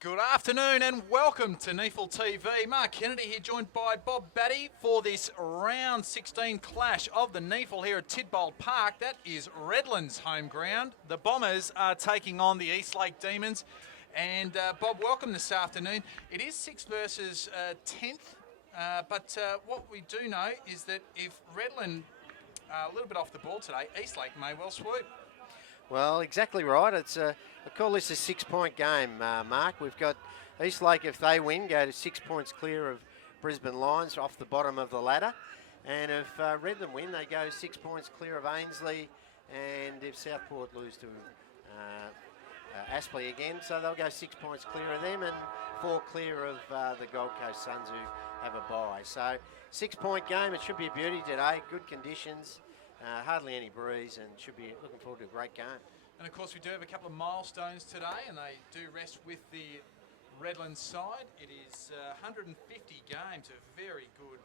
Good afternoon and welcome to NEAFL TV. Mark Kennedy here, joined by Bob Batty for this round 16 clash of the NEAFL here at Tidbold Park. That is Redland's home ground. The Bombers are taking on the Eastlake Demons. And Bob, welcome this afternoon. It is 6th versus 10th, but what we do know is that if Redland are a little bit off the ball today, Eastlake may well swoop. Well, exactly right. I call this a 6-point game, Mark. We've got Eastlake, if they win, go to 6 points clear of Brisbane Lions off the bottom of the ladder. And if Redland win, they go 6 points clear of Ainslie. And if Southport lose to Aspley again, so they'll go 6 points clear of them and 4 clear of the Gold Coast Suns, who have a bye. So 6-point game. It should be a beauty today. Good conditions. Hardly any breeze, and should be looking forward to a great game. And of course we do have a couple of milestones today, and they do rest with the Redland side. It is 150 games of very good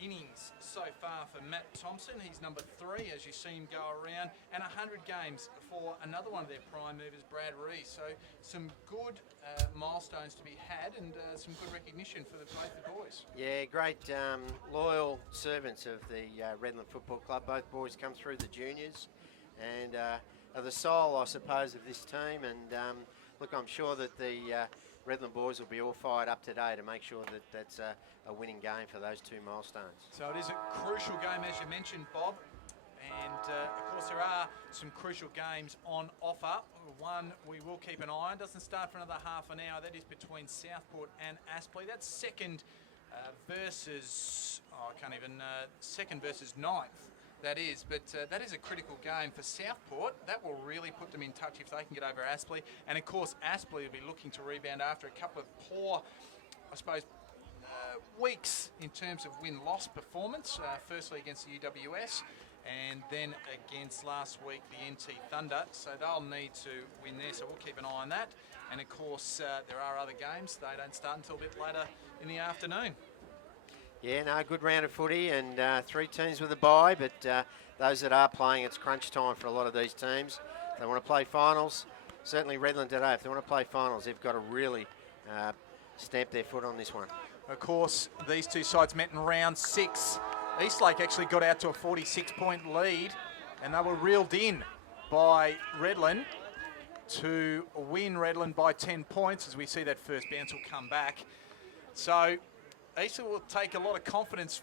innings so far for Matt Thompson. He's number 3 as you see him go around, and 100 games for another one of their prime movers, Brad Rees. So some good milestones to be had, and some good recognition for both the boys. Yeah, great loyal servants of the Redland Football Club. Both boys come through the juniors and are the soul, I suppose, of this team. And look, I'm sure that the Redland boys will be all fired up today to make sure that that's a winning game for those 2 milestones. So it is a crucial game, as you mentioned, Bob. And of course there are some crucial games on offer. One we will keep an eye on. Doesn't start for another half an hour. That is between Southport and Aspley. That's second versus, second versus 9th. That is, but that is a critical game for Southport. That will really put them in touch if they can get over Aspley. And of course, Aspley will be looking to rebound after a couple of poor, I suppose, weeks in terms of win-loss performance. Firstly against the UWS, and then against last week the NT Thunder. So they'll need to win there. So we'll keep an eye on that. And of course, there are other games. They don't start until a bit later in the afternoon. Yeah, no, good round of footy, and 3 teams with a bye, but those that are playing, it's crunch time for a lot of these teams. They want to play finals. Certainly Redland today, if they want to play finals, they've got to really stamp their foot on this one. Of course, these 2 sides met in round 6. Eastlake actually got out to a 46-point lead, and they were reeled in by Redland to win Redland by 10 points. As we see, that first bounce will come back. So Eastlake will take a lot of confidence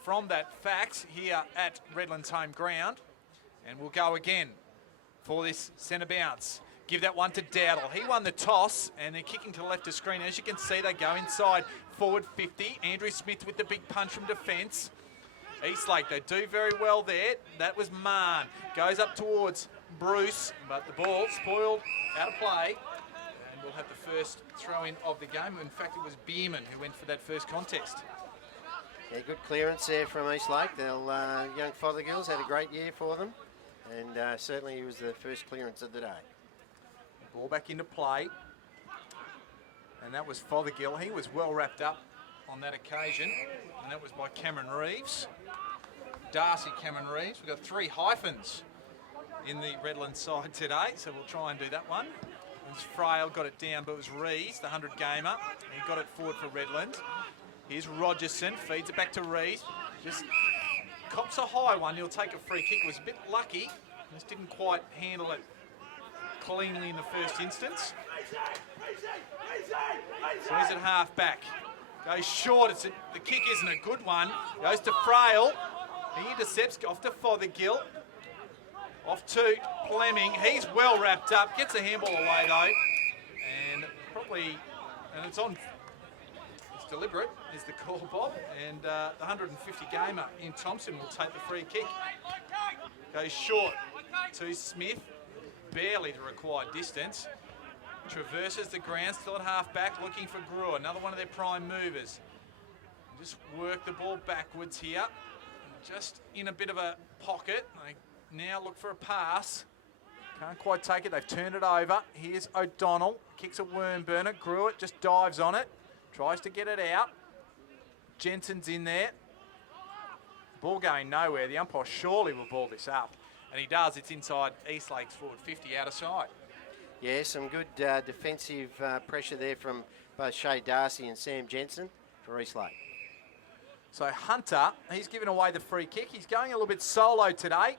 from that fact here at Redland's home ground. And we'll go again for this centre bounce. Give that one to Dowdle. He won the toss, and they're kicking to the left of screen. As you can see, they go inside, forward 50. Andrew Smith with the big punch from defence. Eastlake, they do very well there. That was Marn. Goes up towards Bruce, but the ball spoiled, out of play. And we'll have the first throw-in of the game. In fact, it was Bierman who went for that first contest. Yeah, good clearance there from Eastlake. Young Fothergills had a great year for them, and certainly he was the first clearance of the day. Ball back into play, and that was Fothergill. He was well wrapped up on that occasion, and that was by Cameron Reeves. Darcy Cameron Reeves. We've got 3 hyphens in the Redland side today, so we'll try and do that one. It was Frail, got it down, but it was Reeves, the 100-gamer. He got it forward for Redland. Here's Rogerson, feeds it back to Reeves. Just cops a high one, he'll take a free kick. It was a bit lucky, just didn't quite handle it cleanly in the first instance. So he's at half back. Goes short, the kick isn't a good one. Goes to Frail. He intercepts, off to Fothergill. Off to Fleming. He's well wrapped up. Gets a handball away though. And it's deliberate, is the call, Bob. And the 150-gamer in Thompson will take the free kick. Goes short to Smith. Barely the required distance. Traverses the ground, still at half back, looking for Brewer, another one of their prime movers. Just work the ball backwards here. Just in a bit of a pocket. They now look for a pass. Can't quite take it, they've turned it over. Here's O'Donnell, kicks a Wormburner. Gruitt just dives on it, tries to get it out. Jensen's in there. Ball going nowhere. The umpire surely will ball this up. And he does, it's inside Eastlake's forward 50 out of sight. Yeah, some good defensive pressure there from both Shea Darcy and Sam Jensen for Eastlake. So Hunter, he's given away the free kick. He's going a little bit solo today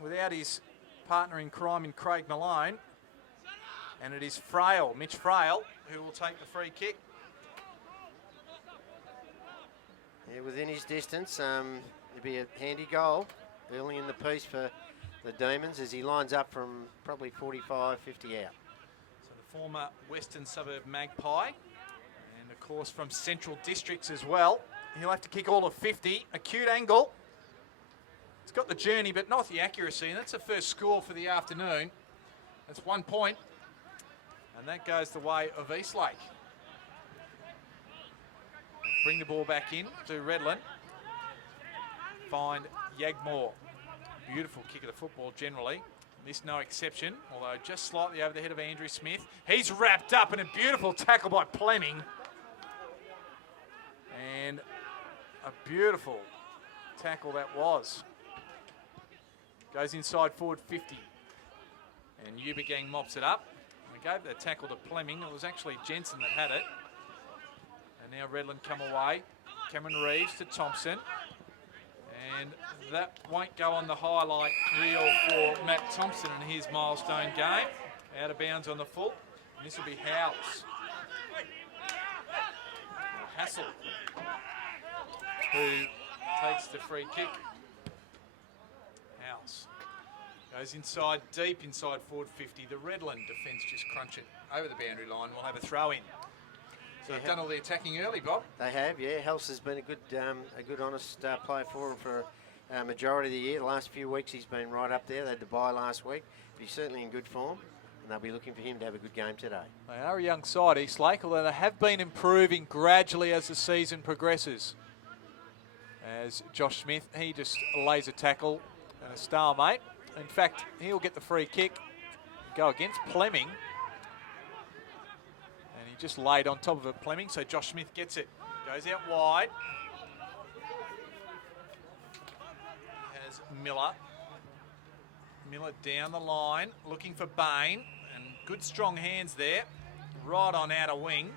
without his partner in crime in Craig Malone. And it is Frail, Mitch Frail, who will take the free kick. Yeah, within his distance, it'll be a handy goal early in the piece for the Demons as he lines up from probably 45, 50 out. So the former Western Suburb Magpie, and of course from Central Districts as well. He'll have to kick all of 50, acute angle. It's got the journey, but not the accuracy, and that's the first score for the afternoon. That's 1 point, and that goes the way of Eastlake. Bring the ball back in to Redland. Find Yagmore. Beautiful kick of the football generally. This no exception, although just slightly over the head of Andrew Smith. He's wrapped up in a beautiful tackle by Fleming. And a beautiful tackle that was. Goes inside forward 50. And Ubergang mops it up. We gave that tackle to Fleming. It was actually Jensen that had it. And now Redland come away. Cameron Reeves to Thompson. And that won't go on the highlight reel for Matt Thompson in his milestone game. Out of bounds on the full. And this will be Howells. Hassel, who takes the free kick. Howells goes inside, deep inside forward 50. The Redland defence just crunch it over the boundary line. We'll have a throw in. So they've done all the attacking early, Bob. They have, yeah. Helse has been a good honest player for them for a majority of the year. The last few weeks he's been right up there. They had the bye last week, but he's certainly in good form, and they'll be looking for him to have a good game today. They are a young side, Eastlake, although they have been improving gradually as the season progresses. As Josh Smith, he just lays a tackle and a stalemate. In fact, he'll get the free kick, go against Fleming. And he just laid on top of it, Fleming, so Josh Smith gets it. Goes out wide. Has Miller. Miller down the line, looking for Bain. And good strong hands there. Right on outer wing.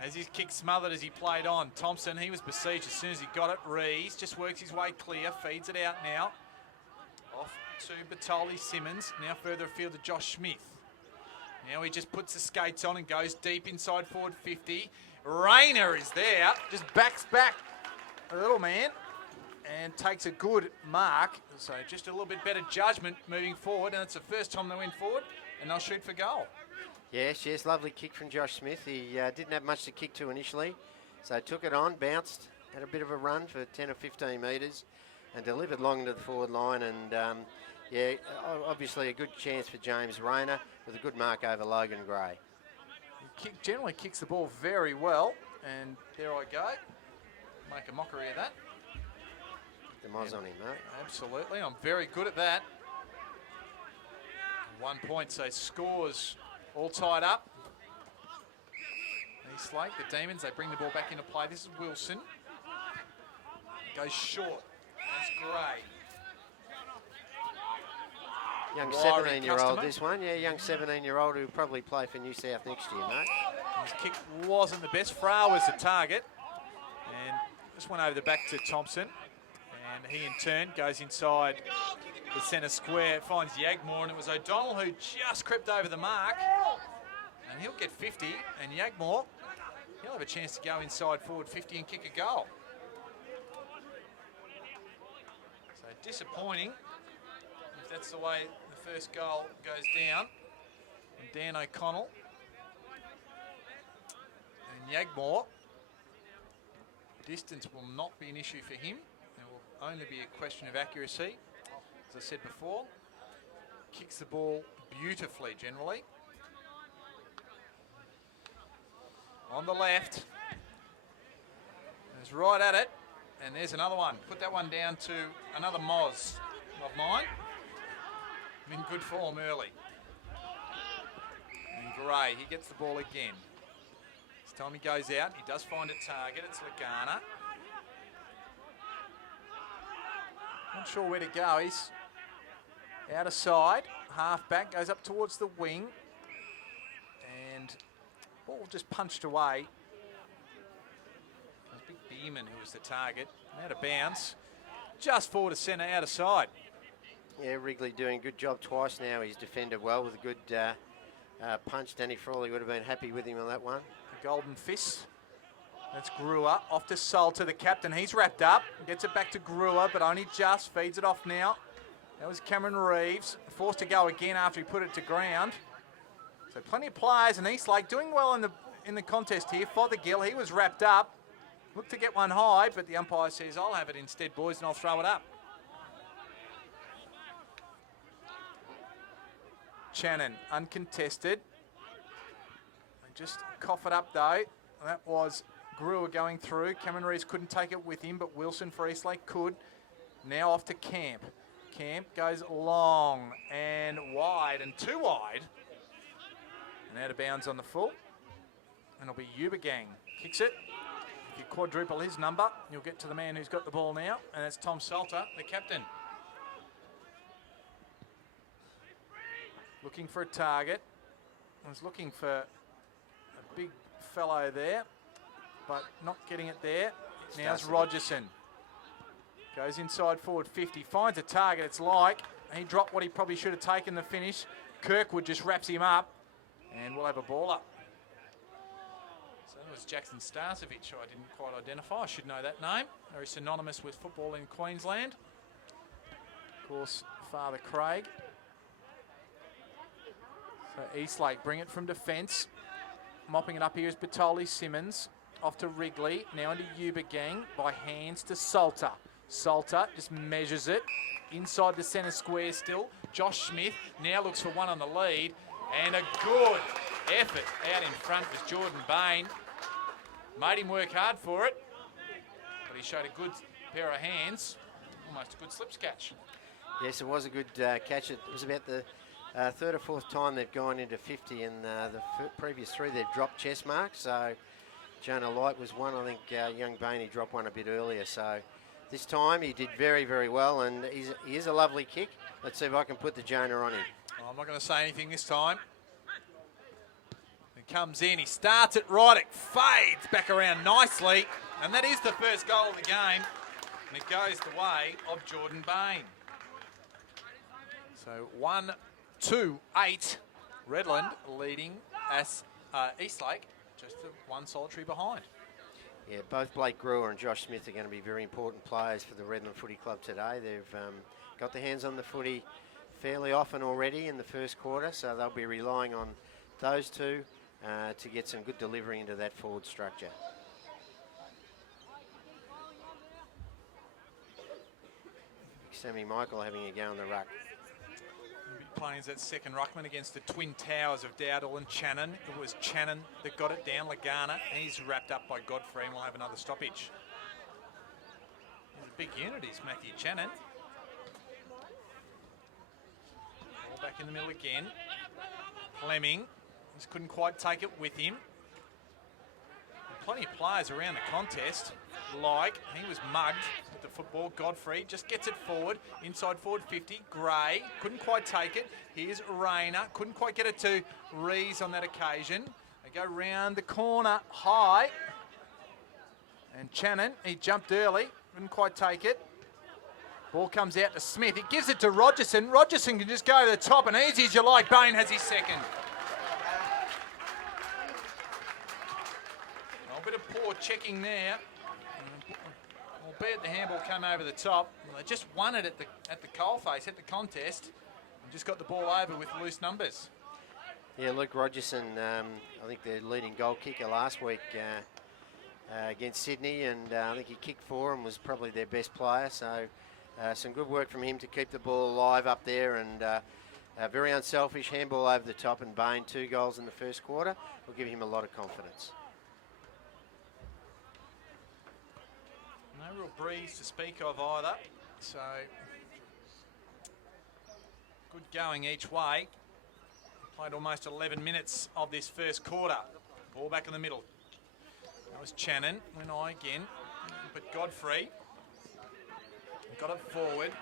As his kick smothered as he played on. Thompson, he was besieged as soon as he got it. Rees just works his way clear, feeds it out now. Off to Batoli Simmons, now further afield to Josh Smith. Now he just puts the skates on and goes deep inside forward 50. Rayner is there, just backs back a little man and takes a good mark. So just a little bit better judgment moving forward, and it's the first time they went forward and they'll shoot for goal. Yes, lovely kick from Josh Smith. He didn't have much to kick to initially, so took it on, bounced, had a bit of a run for 10 or 15 metres and delivered long into the forward line. And obviously a good chance for James Rayner with a good mark over Logan Gray. He generally kicks the ball very well, and there I go. Make a mockery of that. The moz on him, mate. Absolutely, I'm very good at that. 1 point, so scores all tied up. Eastlake, the Demons, they bring the ball back into play. This is Wilson. Goes short. That's Gray. Young 17-year-old, this one. Yeah, young 17-year-old who'll probably play for New South next year, mate. His kick wasn't the best. Frail was the target. And just went over the back to Thompson. And he, in turn, goes inside the centre square, finds Yagmore, and it was O'Donnell who just crept over the mark. And he'll get 50, and Yagmore, he'll have a chance to go inside forward 50 and kick a goal. So disappointing if that's the way the first goal goes down. And Dan O'Connell and Yagmore. Distance will not be an issue for him. It will only be a question of accuracy. As I said before, kicks the ball beautifully generally. On the left, is right at it, and there's another one. Put that one down to another Moz of mine. In good form early. And Gray, he gets the ball again. This time he goes out, he does find a target, it's Lagana. Not sure where to go, he's Out of side, half back, goes up towards the wing. And ball just punched away. It was Big Beeman who was the target. Out of bounds. Just forward to centre, out of side. Yeah, Wrigley doing a good job twice now. He's defended well with a good punch. Danny Frawley would have been happy with him on that one. The golden fist. That's Brewer. Off to Salter, the captain. He's wrapped up. Gets it back to Brewer, but only just. Feeds it off now. That was Cameron Reeves. Forced to go again after he put it to ground. So plenty of players, and Eastlake doing well in the contest here. Fothergill, he was wrapped up. Looked to get one high, but the umpire says, I'll have it instead, boys, and I'll throw it up. Channon, uncontested. They just cough it up, though. That was Brewer going through. Cameron Reeves couldn't take it with him, but Wilson for Eastlake could. Now off to Camp. Camp goes long and wide, and too wide. And out of bounds on the full. And it'll be Ubergang. Kicks it. If you quadruple his number, you'll get to the man who's got the ball now, and that's Tom Salter, the captain. Looking for a target. I was looking for a big fellow there, but not getting it there. Now's Rogerson. Goes inside forward 50, finds a target, it's like. He dropped what he probably should have taken the finish. Kirkwood just wraps him up, and we'll have a ball up. So that was Jackson Starcevic, who I didn't quite identify. I should know that name. Very synonymous with football in Queensland. Of course, Father Craig. So Eastlake bring it from defence. Mopping it up here is Batoli Simmons. Off to Wrigley, now into Ubergang, by hands to Salter. Salter just measures it. Inside the centre square still. Josh Smith now looks for one on the lead. And a good effort out in front was Jordan Bain. Made him work hard for it. But he showed a good pair of hands. Almost a good slips catch. Yes, it was a good catch. It was about the third or fourth time they've gone into 50, and the previous three they've dropped chest marks. So Jonah Light was one. I think young Bainey dropped one a bit earlier. So this time he did very, very well, and he is a lovely kick. Let's see if I can put the Jonah on him. I'm not going to say anything this time. He comes in, he starts it right, it fades back around nicely, and that is the first goal of the game, and it goes the way of Jordan Bain. So 1-2-8, Redland leading as Eastlake, just one solitary behind. Yeah, both Blake Brewer and Josh Smith are going to be very important players for the Redland Footy Club today. They've got their hands on the footy fairly often already in the first quarter, so they'll be relying on those two to get some good delivery into that forward structure. Sammy Michael having a go on the ruck. Playing as that second ruckman against the twin towers of Dowdall and Channon. It was Channon that got it down, Lagana. He's wrapped up by Godfrey, and we'll have another stoppage. He's a big unit, is Matthew Channon. Ball back in the middle again. Fleming just couldn't quite take it with him. Plenty of players around the contest. Like, he was mugged with the football. Godfrey just gets it forward. Inside forward 50. Gray couldn't quite take it. Here's Rayner. Couldn't quite get it to Rees on that occasion. They go round the corner high. And Channon, he jumped early. Couldn't quite take it. Ball comes out to Smith. He gives it to Rogerson. Rogerson can just go to the top, and easy as you like. Bain has his second. A bit of poor checking there. Albeit the handball came over the top. They just won it at the coalface, at the contest, and just got the ball over with loose numbers. Yeah, Luke Rogerson, I think the leading goal kicker last week against Sydney, and I think he kicked for and was probably their best player. So some good work from him to keep the ball alive up there, and very unselfish handball over the top, and Bain 2 goals in the first quarter will give him a lot of confidence. No real breeze to speak of either, so good going each way. Played almost 11 minutes of this first quarter. Ball back in the middle. That was Channon, went high again, but Godfrey got it forward.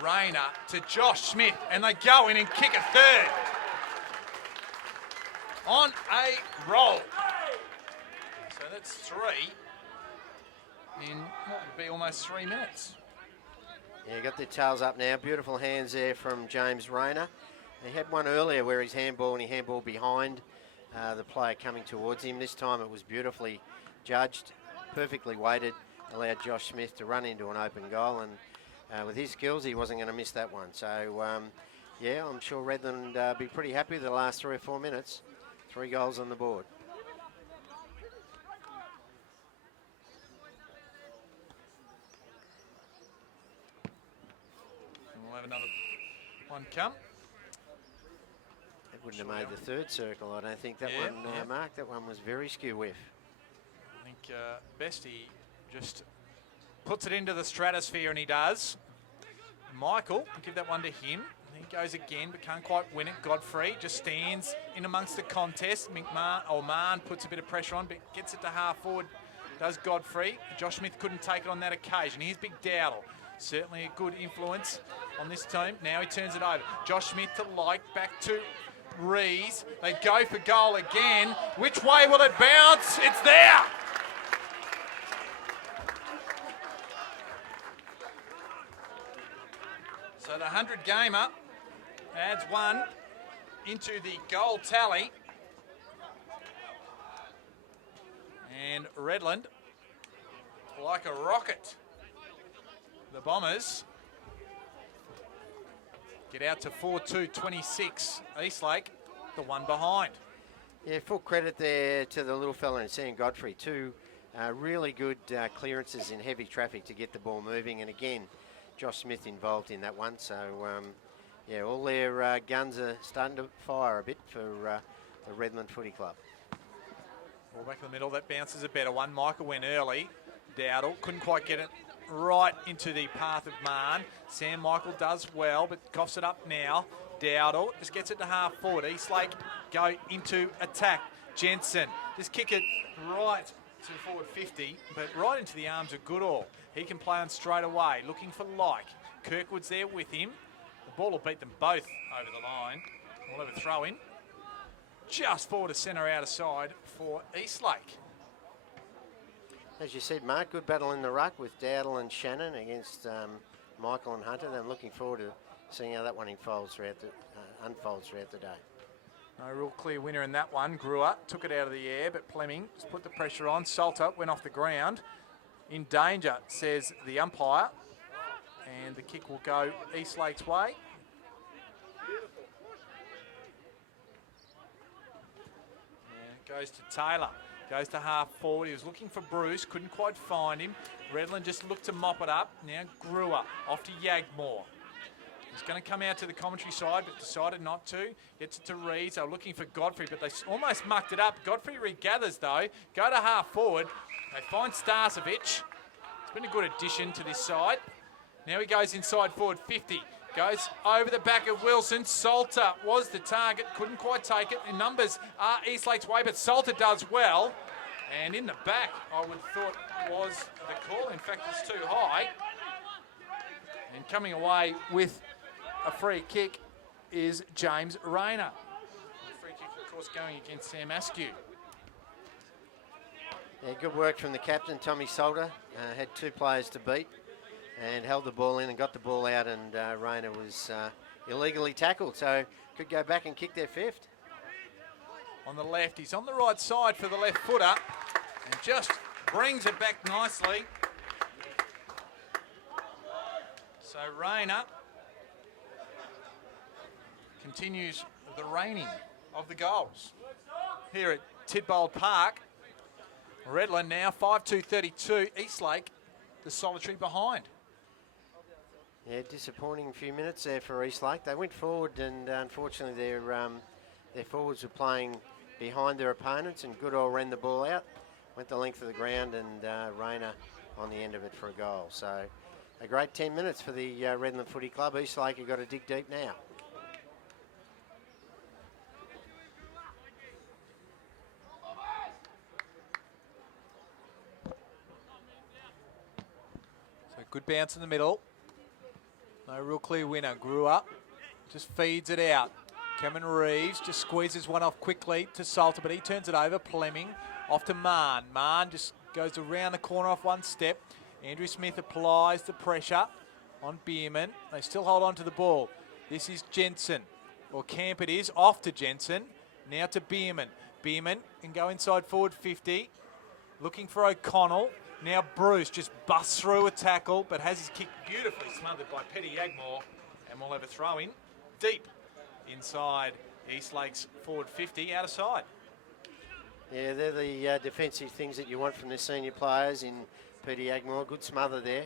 Rayner to Josh Smith, and they go in and kick a third. On a roll. So that's 3 in what would be almost 3 minutes. Yeah, got their tails up now. Beautiful hands there from James Rayner. He had one earlier where he handballed behind the player coming towards him. This time it was beautifully judged, perfectly weighted, allowed Josh Smith to run into an open goal, and with his skills he wasn't going to miss that one. So yeah, I'm sure Redland be pretty happy with the last 3 or 4 minutes. 3 goals on the board. We'll have another one come. It wouldn't have made the 3rd circle, I don't think. That one, Mark, that one was very skew whiff. I think Bestie just puts it into the stratosphere, and he does. Michael, give that one to him. He goes again, but can't quite win it. Godfrey just stands in amongst the contest. Mann puts a bit of pressure on, but gets it to half forward. Does Godfrey. Josh Smith couldn't take it on that occasion. Here's Big Dowdle. Certainly a good influence on this team. Now he turns it over. Josh Smith to Like, back to Rees. They go for goal again. Which way will it bounce? It's there! So the 100-gamer adds 1 into the goal tally. And Redland, like a rocket, the Bombers get out to 4-2-26. Eastlake, the one behind. Yeah, full credit there to the little fella in Sam Godfrey. 2 really good clearances in heavy traffic to get the ball moving. And again, Josh Smith involved in that one. So, yeah, all their guns are starting to fire a bit for the Redland Footy Club. Ball back in the middle. That bounces a better one. Michael went early. Dowdle couldn't quite get it right into the path of Mann. Sam Michael does well, but coughs it up now. Dowdle just gets it to half forward. Eastlake go into attack. Jensen just kick it right to forward 50, but right into the arms of Goodall. He can play on straight away, looking for Like. Kirkwood's there with him. The ball will beat them both over the line. We'll have a throw in. Just forward to centre out of side for Eastlake. As you said, Mark, good battle in the ruck with Dowdle and Shannon against Michael and Hunter. I'm looking forward to seeing how that one unfolds throughout the day. No real clear winner in that one. Brewer took it out of the air, but Fleming just put the pressure on. Salter went off the ground. In danger, says the umpire. And the kick will go Eastlake's way. And it goes to Taylor. Goes to half forward. He was looking for Bruce, couldn't quite find him. Redland just looked to mop it up. Now Brewer off to Yagmore. He's going to come out to the commentary side, but decided not to. Gets it to Rees. They were looking for Godfrey, but they almost mucked it up. Godfrey regathers, though. Go to half forward. They find Starcevic. It's been a good addition to this side. Now he goes inside forward 50. Goes over the back of Wilson. Salter was the target. Couldn't quite take it. The numbers are Eastlake's way, but Salter does well. And in the back, I would thought was the call. In fact, it's too high. And coming away with a free kick is James Rayner. Free kick, of course, going against Sam Askew. Yeah, good work from the captain, Tommy Salter. Had 2 players to beat and held the ball in and got the ball out, and Rayner was illegally tackled, so could go back and kick their 5th. On the left, he's on the right side for the left footer and just brings it back nicely. So Rayner continues the reigning of the goals here at Tidbold Park. Redland now 5-2-32. Eastlake, the solitary behind. Yeah, disappointing few minutes there for Eastlake. They went forward, and unfortunately their forwards were playing behind their opponents, and Goodall ran the ball out, went the length of the ground, and Rayner on the end of it for a goal. So a great 10 minutes for the Redland Footy Club. Eastlake have got to dig deep now. So good bounce in the middle. No real clear winner. Grew up, just feeds it out. Cameron Reeves just squeezes one off quickly to Salter, but he turns it over. Fleming off to Mahn. Mahn just goes around the corner off one step. Andrew Smith applies the pressure on Bierman. They still hold on to the ball. This is Jensen, or Camp it is, off to Jensen. Now to Bierman. Bierman can go inside forward 50. Looking for O'Connell. Now Bruce just busts through a tackle, but has his kick Beautifully smothered by Petty Yagmore, and we'll have a throw in deep inside Eastlake's forward 50, out of side. Yeah, they're the defensive things that you want from the senior players in Petty Yagmore. Good smother there.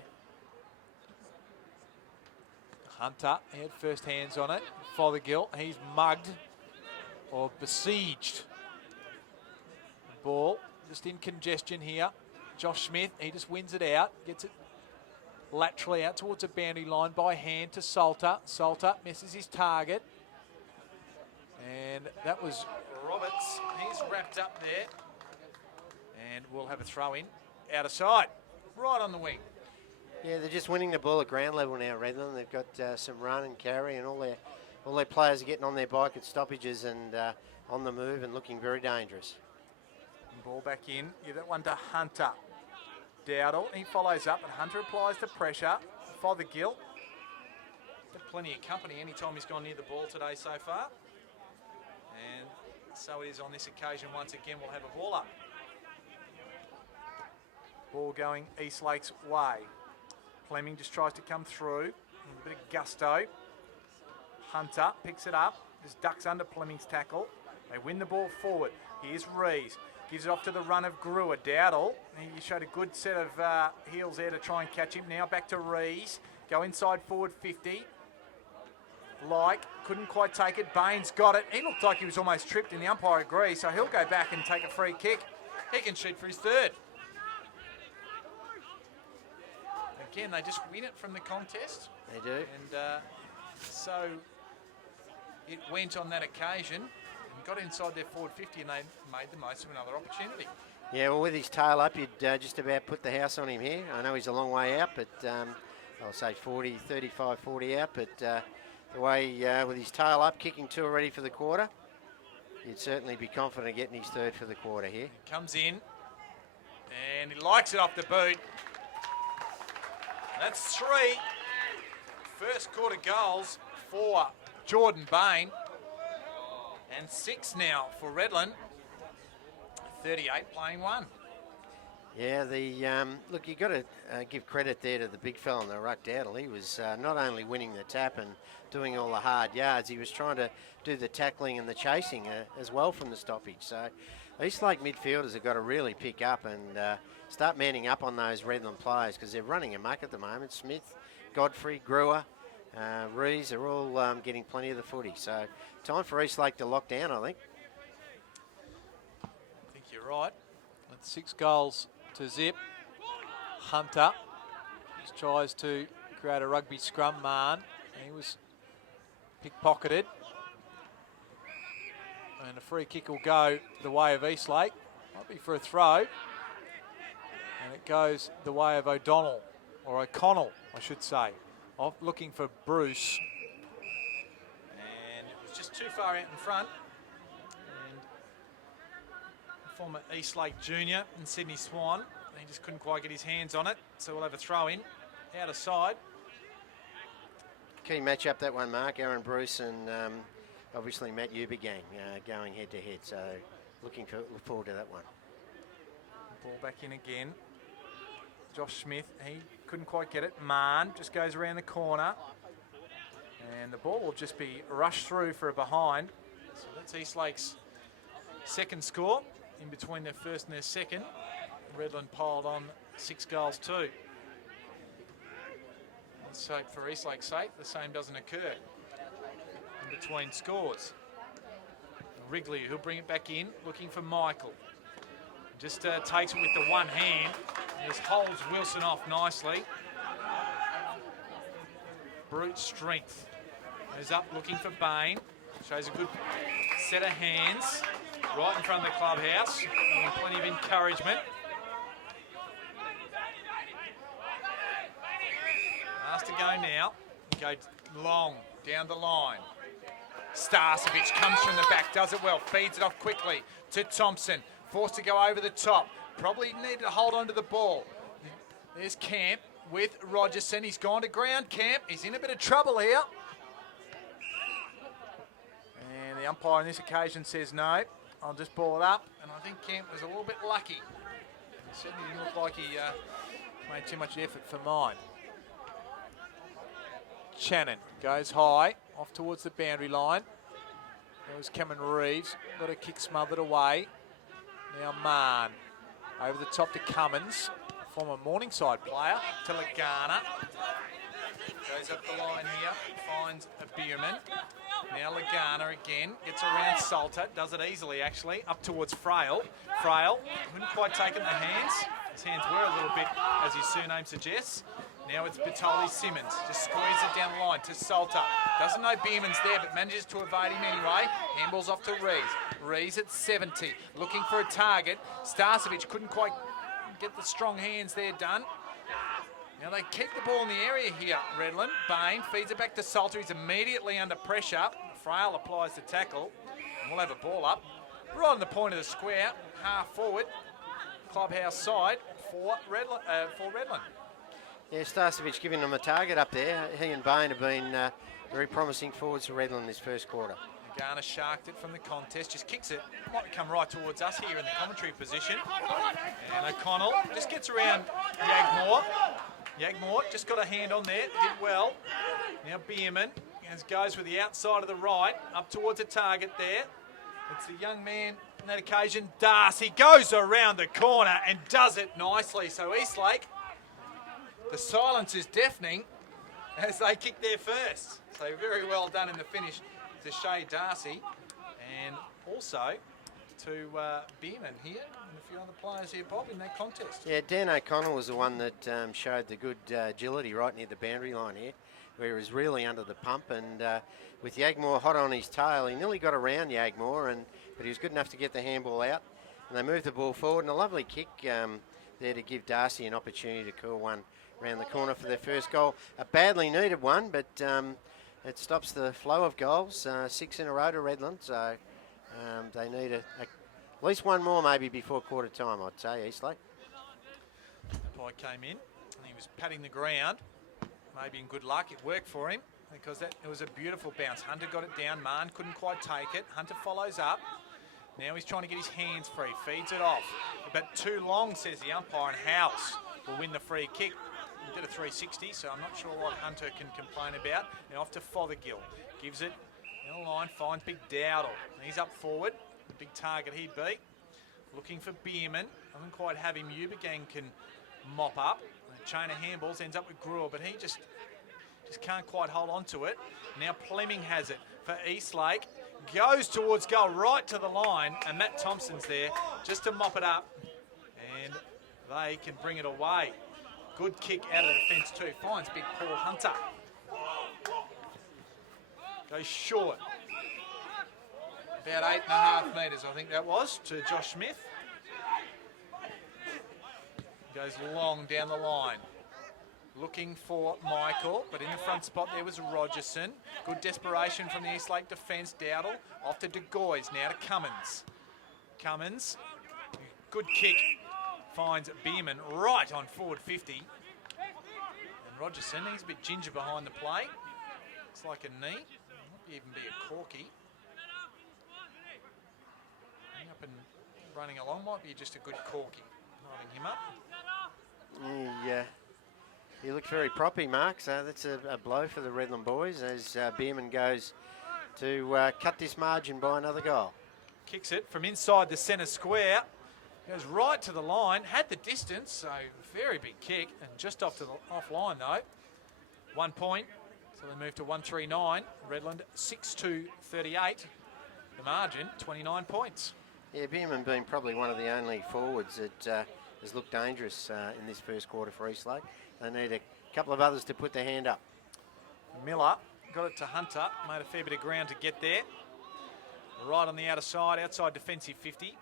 Hunter, he had first hands on it. Fothergill, he's mugged or besieged. Ball just in congestion here. Josh Smith, he just wins it out, gets it laterally out towards the boundary line by hand to Salter. Salter misses his target. And that was Roberts, he's wrapped up there. And we'll have a throw in, out of side, right on the wing. Yeah, they're just winning the ball at ground level now, Redland. They've got some run and carry, and all their players are getting on their bike at stoppages and on the move and looking very dangerous. Ball back in, give that one to Hunter. Dowdle, he follows up, and Hunter applies the pressure. Fothergill. Got plenty of company anytime he's gone near the ball today so far. And so it is on this occasion once again. We'll have a ball up. Ball going Eastlake's way. Fleming just tries to come through. A bit of gusto. Hunter picks it up, just ducks under Fleming's tackle. They win the ball forward. Here's Rees. Gives it off to the run of Brewer. Dowdle, he showed a good set of heels there to try and catch him. Now back to Rees. Go inside forward 50. Couldn't quite take it. Baines got it. He looked like he was almost tripped, and the umpire agrees, so he'll go back and take a free kick. He can shoot for his third. Again, they just win it from the contest. They do. And so it went on that occasion. Got inside their forward 50 and they made the most of another opportunity. Yeah, well, with his tail up, you'd just about put the house on him here. I know he's a long way out, but I'll say 40, 35, 40 out. But the way with his tail up, kicking two already for the quarter, you'd certainly be confident of getting his third for the quarter here. He comes in and he likes it off the boot. That's 3 first quarter goals for Jordan Bain. And 6 now for Redland. 38 playing 1. Yeah, look, you've got to give credit there to the big fella in the ruck, Dowdle. He was not only winning the tap and doing all the hard yards, he was trying to do the tackling and the chasing as well from the stoppage. So Eastlake midfielders have got to really pick up and start manning up on those Redland players because they're running amok at the moment. Smith, Godfrey, Brewer, Rees are all getting plenty of the footy. So time for Eastlake to lock down, I think. I think you're right. That's 6 goals to zip. Hunter just tries to create a rugby scrum. Man, he was pickpocketed. And a free kick will go the way of Eastlake. Might be for a throw. And it goes the way of O'Donnell, or O'Connell, I should say. Off looking for Bruce. And it was just too far out in front. And former Eastlake junior and Sydney Swan, he just couldn't quite get his hands on it. So we'll have a throw in, out of side. Key matchup that one, Mark. Aaron Bruce and obviously Matt Eubergang going head to head. So look forward to that one. Ball back in again. Josh Smith, he couldn't quite get it. Mahn just goes around the corner. And the ball will just be rushed through for a behind. So that's Eastlake's second score. In between their first and their second, Redland piled on 6 goals too. Let's hope for Eastlake's sake the same doesn't occur in between scores. Wrigley, who'll bring it back in, looking for Michael. Just takes it with the one hand. Just holds Wilson off nicely. Brute strength. Is up looking for Bain. Shows a good set of hands right in front of the clubhouse. And plenty of encouragement. Has to go now. Go long, down the line. Starcevic comes from the back, does it well, feeds it off quickly to Thompson. Forced to go over the top. Probably needed to hold on to the ball. There's Camp with Rogerson. He's gone to ground. Camp, he's in a bit of trouble here. And the umpire on this occasion says no. I'll just ball it up. And I think Camp was a little bit lucky. It certainly didn't look like he made too much effort for mine. Shannon goes high, off towards the boundary line. There was Cameron Reeves, got a kick smothered away. Now Mann, over the top to Cummins, former Morningside player, to Lagana. Goes up the line here, finds a Bierman. Now Lagana again, gets around Salter, does it easily actually, up towards Frail. Frail, couldn't quite take it in the hands. His hands were a little bit, as his surname suggests. Now it's Batoli Simmons, just squeezes it down the line to Salter. Doesn't know Bierman's there, but manages to evade him anyway. Handballs off to Rees. Rees at 70, looking for a target. Starcevic couldn't quite get the strong hands there done. Now they keep the ball in the area here, Redland. Bain feeds it back to Salter. He's immediately under pressure. Frail applies the tackle. And we'll have a ball up. Right on the point of the square, half forward. Clubhouse side for Redland. Yeah, Starcevic giving them a target up there. He and Bain have been very promising forwards for Redland this first quarter. Garner sharked it from the contest, just kicks it. Might come right towards us here in the commentary position. And O'Connell just gets around Yagmore. Yagmore just got a hand on there, did well. Now Bierman goes with the outside of the right, up towards a target there. It's the young man on that occasion, Darcy, goes around the corner and does it nicely. So Eastlake, the silence is deafening as they kick their first. So very well done in the finish to Shay Darcy, and also to Bierman here and a few other players here, Bob, in that contest. Yeah, Dan O'Connell was the one that showed the good agility right near the boundary line here, where he was really under the pump, and with Yagmore hot on his tail, he nearly got around Yagmore, but he was good enough to get the handball out, and they moved the ball forward, and a lovely kick there to give Darcy an opportunity to curl one around the corner for their first goal. A badly needed one, but it stops the flow of goals. 6 in a row to Redland, so they need at least one more maybe before quarter time, I'd say, Eastlake. Boy came in and he was patting the ground, maybe in good luck. It worked for him because it was a beautiful bounce. Hunter got it down, Mann couldn't quite take it. Hunter follows up. Now he's trying to get his hands free, feeds it off. But too long, says the umpire, and House will win the free kick. He did a 360, so I'm not sure what Hunter can complain about. Now off to Fothergill. Gives it in the line, finds Big Dowdle. He's up forward, the big target he'd be. Looking for Bierman. Doesn't quite have him. Ubergang can mop up. A chain of handballs ends up with Gruel, but he just can't quite hold on to it. Now Plemming has it for Eastlake. Goes towards goal, right to the line, and Matt Thompson's there just to mop it up, and they can bring it away. Good kick out of the defence too. Finds big Paul Hunter. Goes short. About 8.5 metres, I think that was, to Josh Smith. Goes long down the line. Looking for Michael, but in the front spot there was Rogerson. Good desperation from the Eastlake defence. Dowdle off to De Goys, now to Cummins. Cummins, good kick, finds Bierman right on forward 50. And Rogerson, he's a bit ginger behind the play. Looks like a knee, might even be a corky. Up and running along, might be just a good corky. Holding him up. Yeah. He looked very proppy, Mark, so that's a blow for the Redland boys as Bierman goes to cut this margin by another goal. Kicks it from inside the centre square. Goes right to the line, had the distance, so very big kick, and just off line though. 1 point, so they move to 139. Redland 6-2-38. The margin, 29 points. Yeah, Bierman being probably one of the only forwards that has looked dangerous in this first quarter for Eastlake. They need a couple of others to put their hand up. Miller got it to Hunter, made a fair bit of ground to get there. Right on the outer side, outside defensive 50.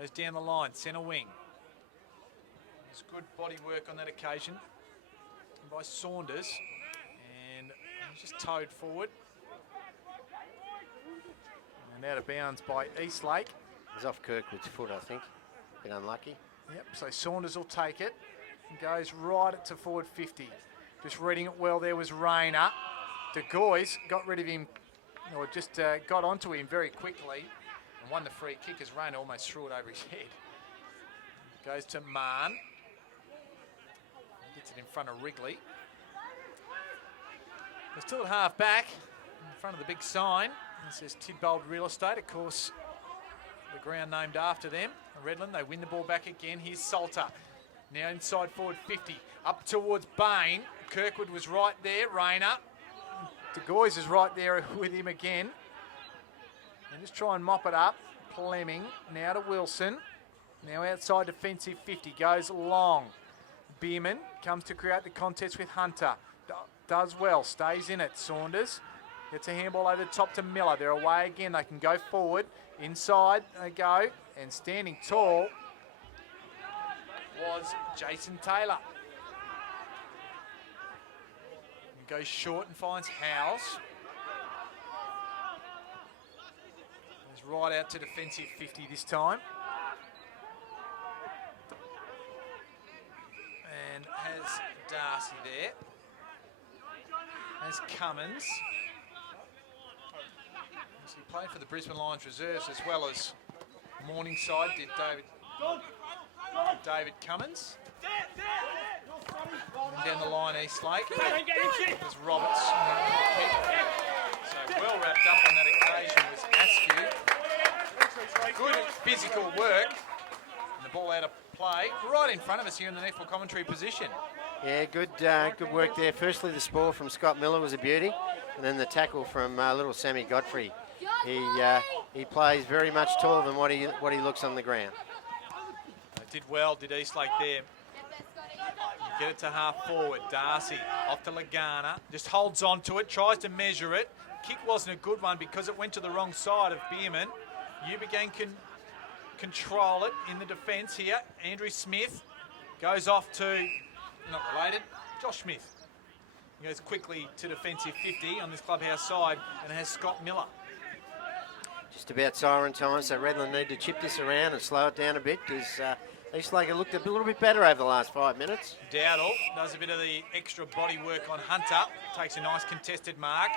Goes down the line, centre wing. There's good body work on that occasion by Saunders. And just towed forward. And out of bounds by Eastlake. It was off Kirkwood's foot, I think. Bit unlucky. Yep, so Saunders will take it. And goes right to forward 50. Just reading it well there was Rayner. De Goys got rid of him, or just got onto him very quickly and won the free kick as Rayner almost threw it over his head. Goes to Mann. Gets it in front of Wrigley. They're still at half back in front of the big sign. It says Tidbold Real Estate, of course, the ground named after them. Redland, they win the ball back again. Here's Salter. Now inside forward 50. Up towards Bain. Kirkwood was right there. Rayner. De Goys is right there with him again. And just try and mop it up. Fleming now to Wilson. Now outside defensive 50. Goes long. Bierman comes to create the contest with Hunter. Does well. Stays in it. Saunders gets a handball over the top to Miller. They're away again. They can go forward. Inside they go. And standing tall was Jason Taylor. And goes short and finds Howes. Goes right out to defensive 50 this time. And has Darcy there. Has Cummins. He played for the Brisbane Lions reserves as well as Morningside did David Cummins. And down the line Eastlake was Roberts. So well wrapped up on that occasion was Askew. Good physical work. And the ball out of play right in front of us here in the NEAFL commentary position. Yeah, good work there. Firstly, the spoil from Scott Miller was a beauty. And then the tackle from little Sammy Godfrey. He plays very much taller than what he looks on the ground. They did well, did Eastlake there. Get it to half forward. Darcy off to Lagana. Just holds on to it, tries to measure it. Kick wasn't a good one because it went to the wrong side of Bierman. Ubergang can control it in the defence here. Andrew Smith goes off to, not related, Josh Smith. He goes quickly to defensive 50 on this clubhouse side and has Scott Miller. Just about siren time, so Redland need to chip this around and slow it down a bit because Eastlake have looked a little bit better over the last 5 minutes. Dowdle does a bit of the extra body work on Hunter. Takes a nice contested mark.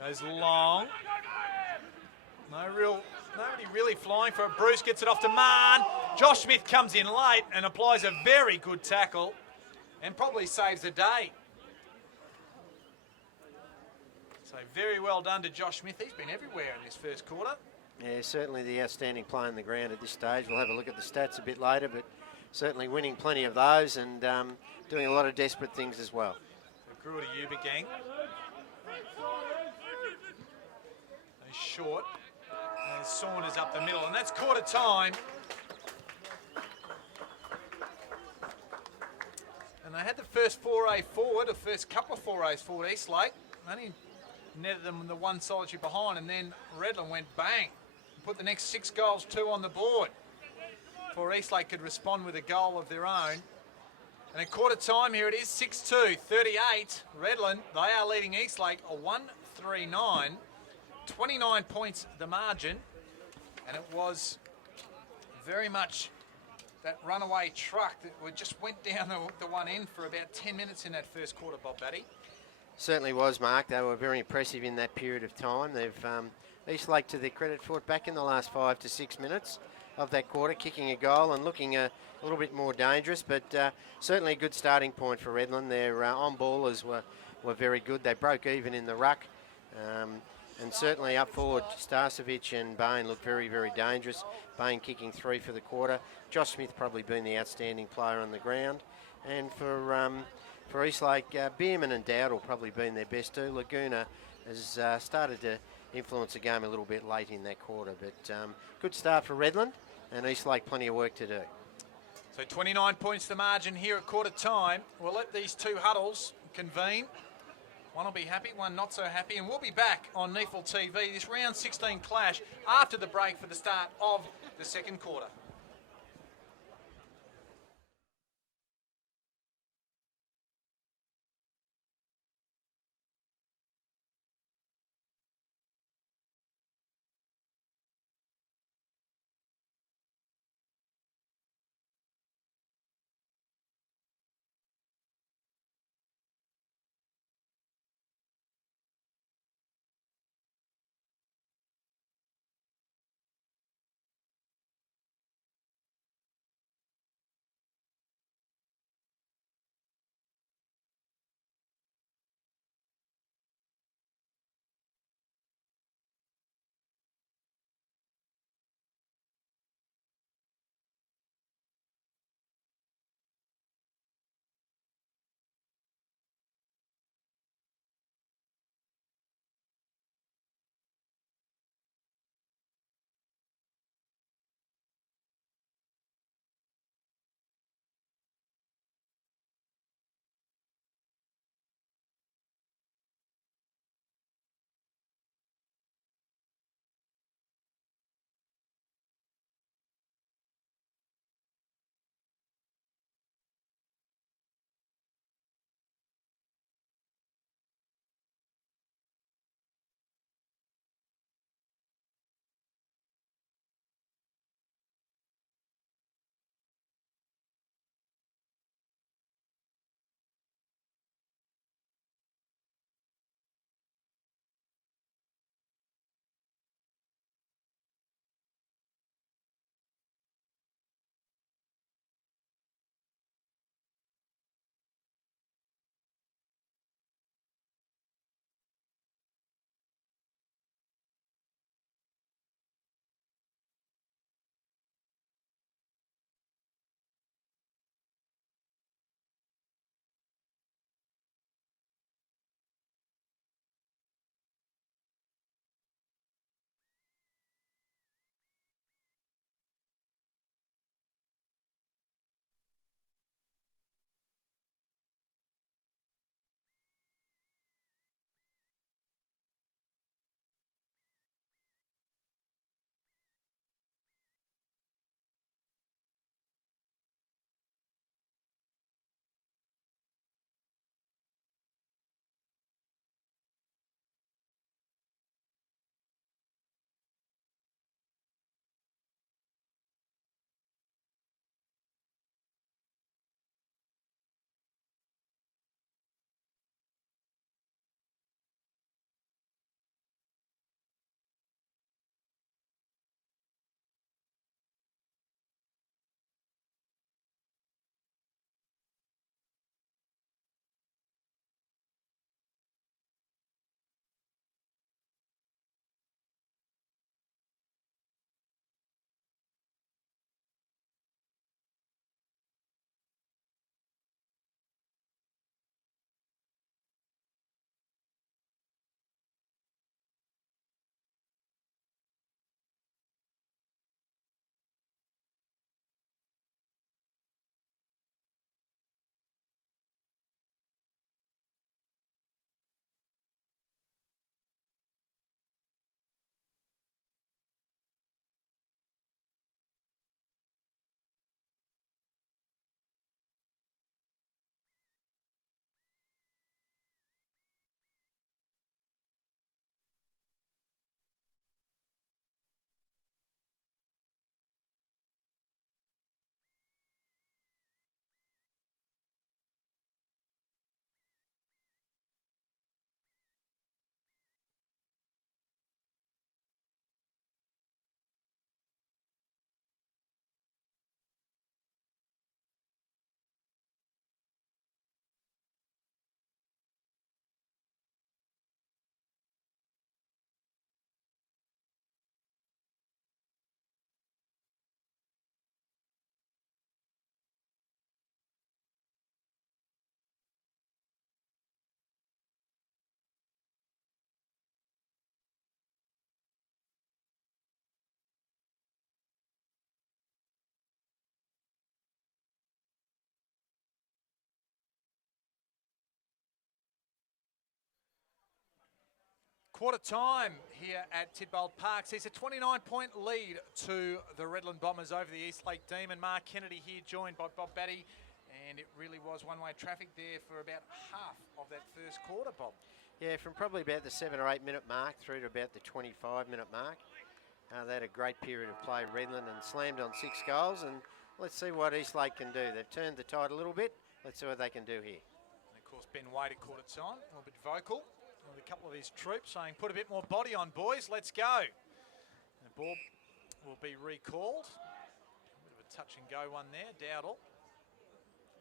Goes long. Nobody really flying for it. Bruce gets it off to Mann. Josh Smith comes in late and applies a very good tackle and probably saves the day. So very well done to Josh Smith. He's been everywhere in this first quarter. Yeah, certainly the outstanding play on the ground at this stage. We'll have a look at the stats a bit later, but certainly winning plenty of those and doing a lot of desperate things as well. So Grew to Ubergang. He's short. And Saunders up the middle, and that's quarter time. And they had the first foray forward, the first couple of forays forward, Eastlake. Only netted them the one solitary behind, and then Redland went bang. Put the next 6 goals, 2 on the board. Before Eastlake could respond with a goal of their own. And at quarter time here it is, 6-2, 38. Redland, they are leading Eastlake a 1-3-9. 29 points the margin. And it was very much that runaway truck that just went down the one end for about 10 minutes in that first quarter, Bob Batty. Certainly was, Mark. They were very impressive in that period of time. They've Eastlake, to their credit, fought back in the last 5 to 6 minutes of that quarter, kicking a goal and looking a little bit more dangerous, but certainly a good starting point for Redland. Their on-ballers were very good. They broke even in the ruck, and certainly up forward, Starcevic and Bain looked very, very dangerous. Bain kicking 3 for the quarter. Josh Smith probably been the outstanding player on the ground, and for Eastlake, Bierman and Dowdle probably been their best too. Laguna has started to influence the game a little bit late in that quarter, but good start for Redland, and Eastlake plenty of work to do. So 29 points the margin here at quarter time. We'll let these 2 huddles convene. One will be happy, one not so happy, and we'll be back on NEAFL TV, this round 16 clash after the break for the start of the second quarter. Quarter time here at Tidbold Park sees a 29-point lead to the Redland Bombers over the Eastlake Demon. Mark Kennedy here, joined by Bob Batty, and it really was one-way traffic there for about half of that first quarter, Bob. Yeah, from probably about the 7 or 8 minute mark through to about the 25-minute mark. They had a great period of play, Redland, and slammed on 6 goals. And let's see what Eastlake can do. They've turned the tide a little bit. Let's see what they can do here. And of course, Ben Wade at quarter time, a little bit vocal with a couple of his troops saying, put a bit more body on, boys, let's go. And the ball will be recalled. A bit of a touch and go one there. Dowdle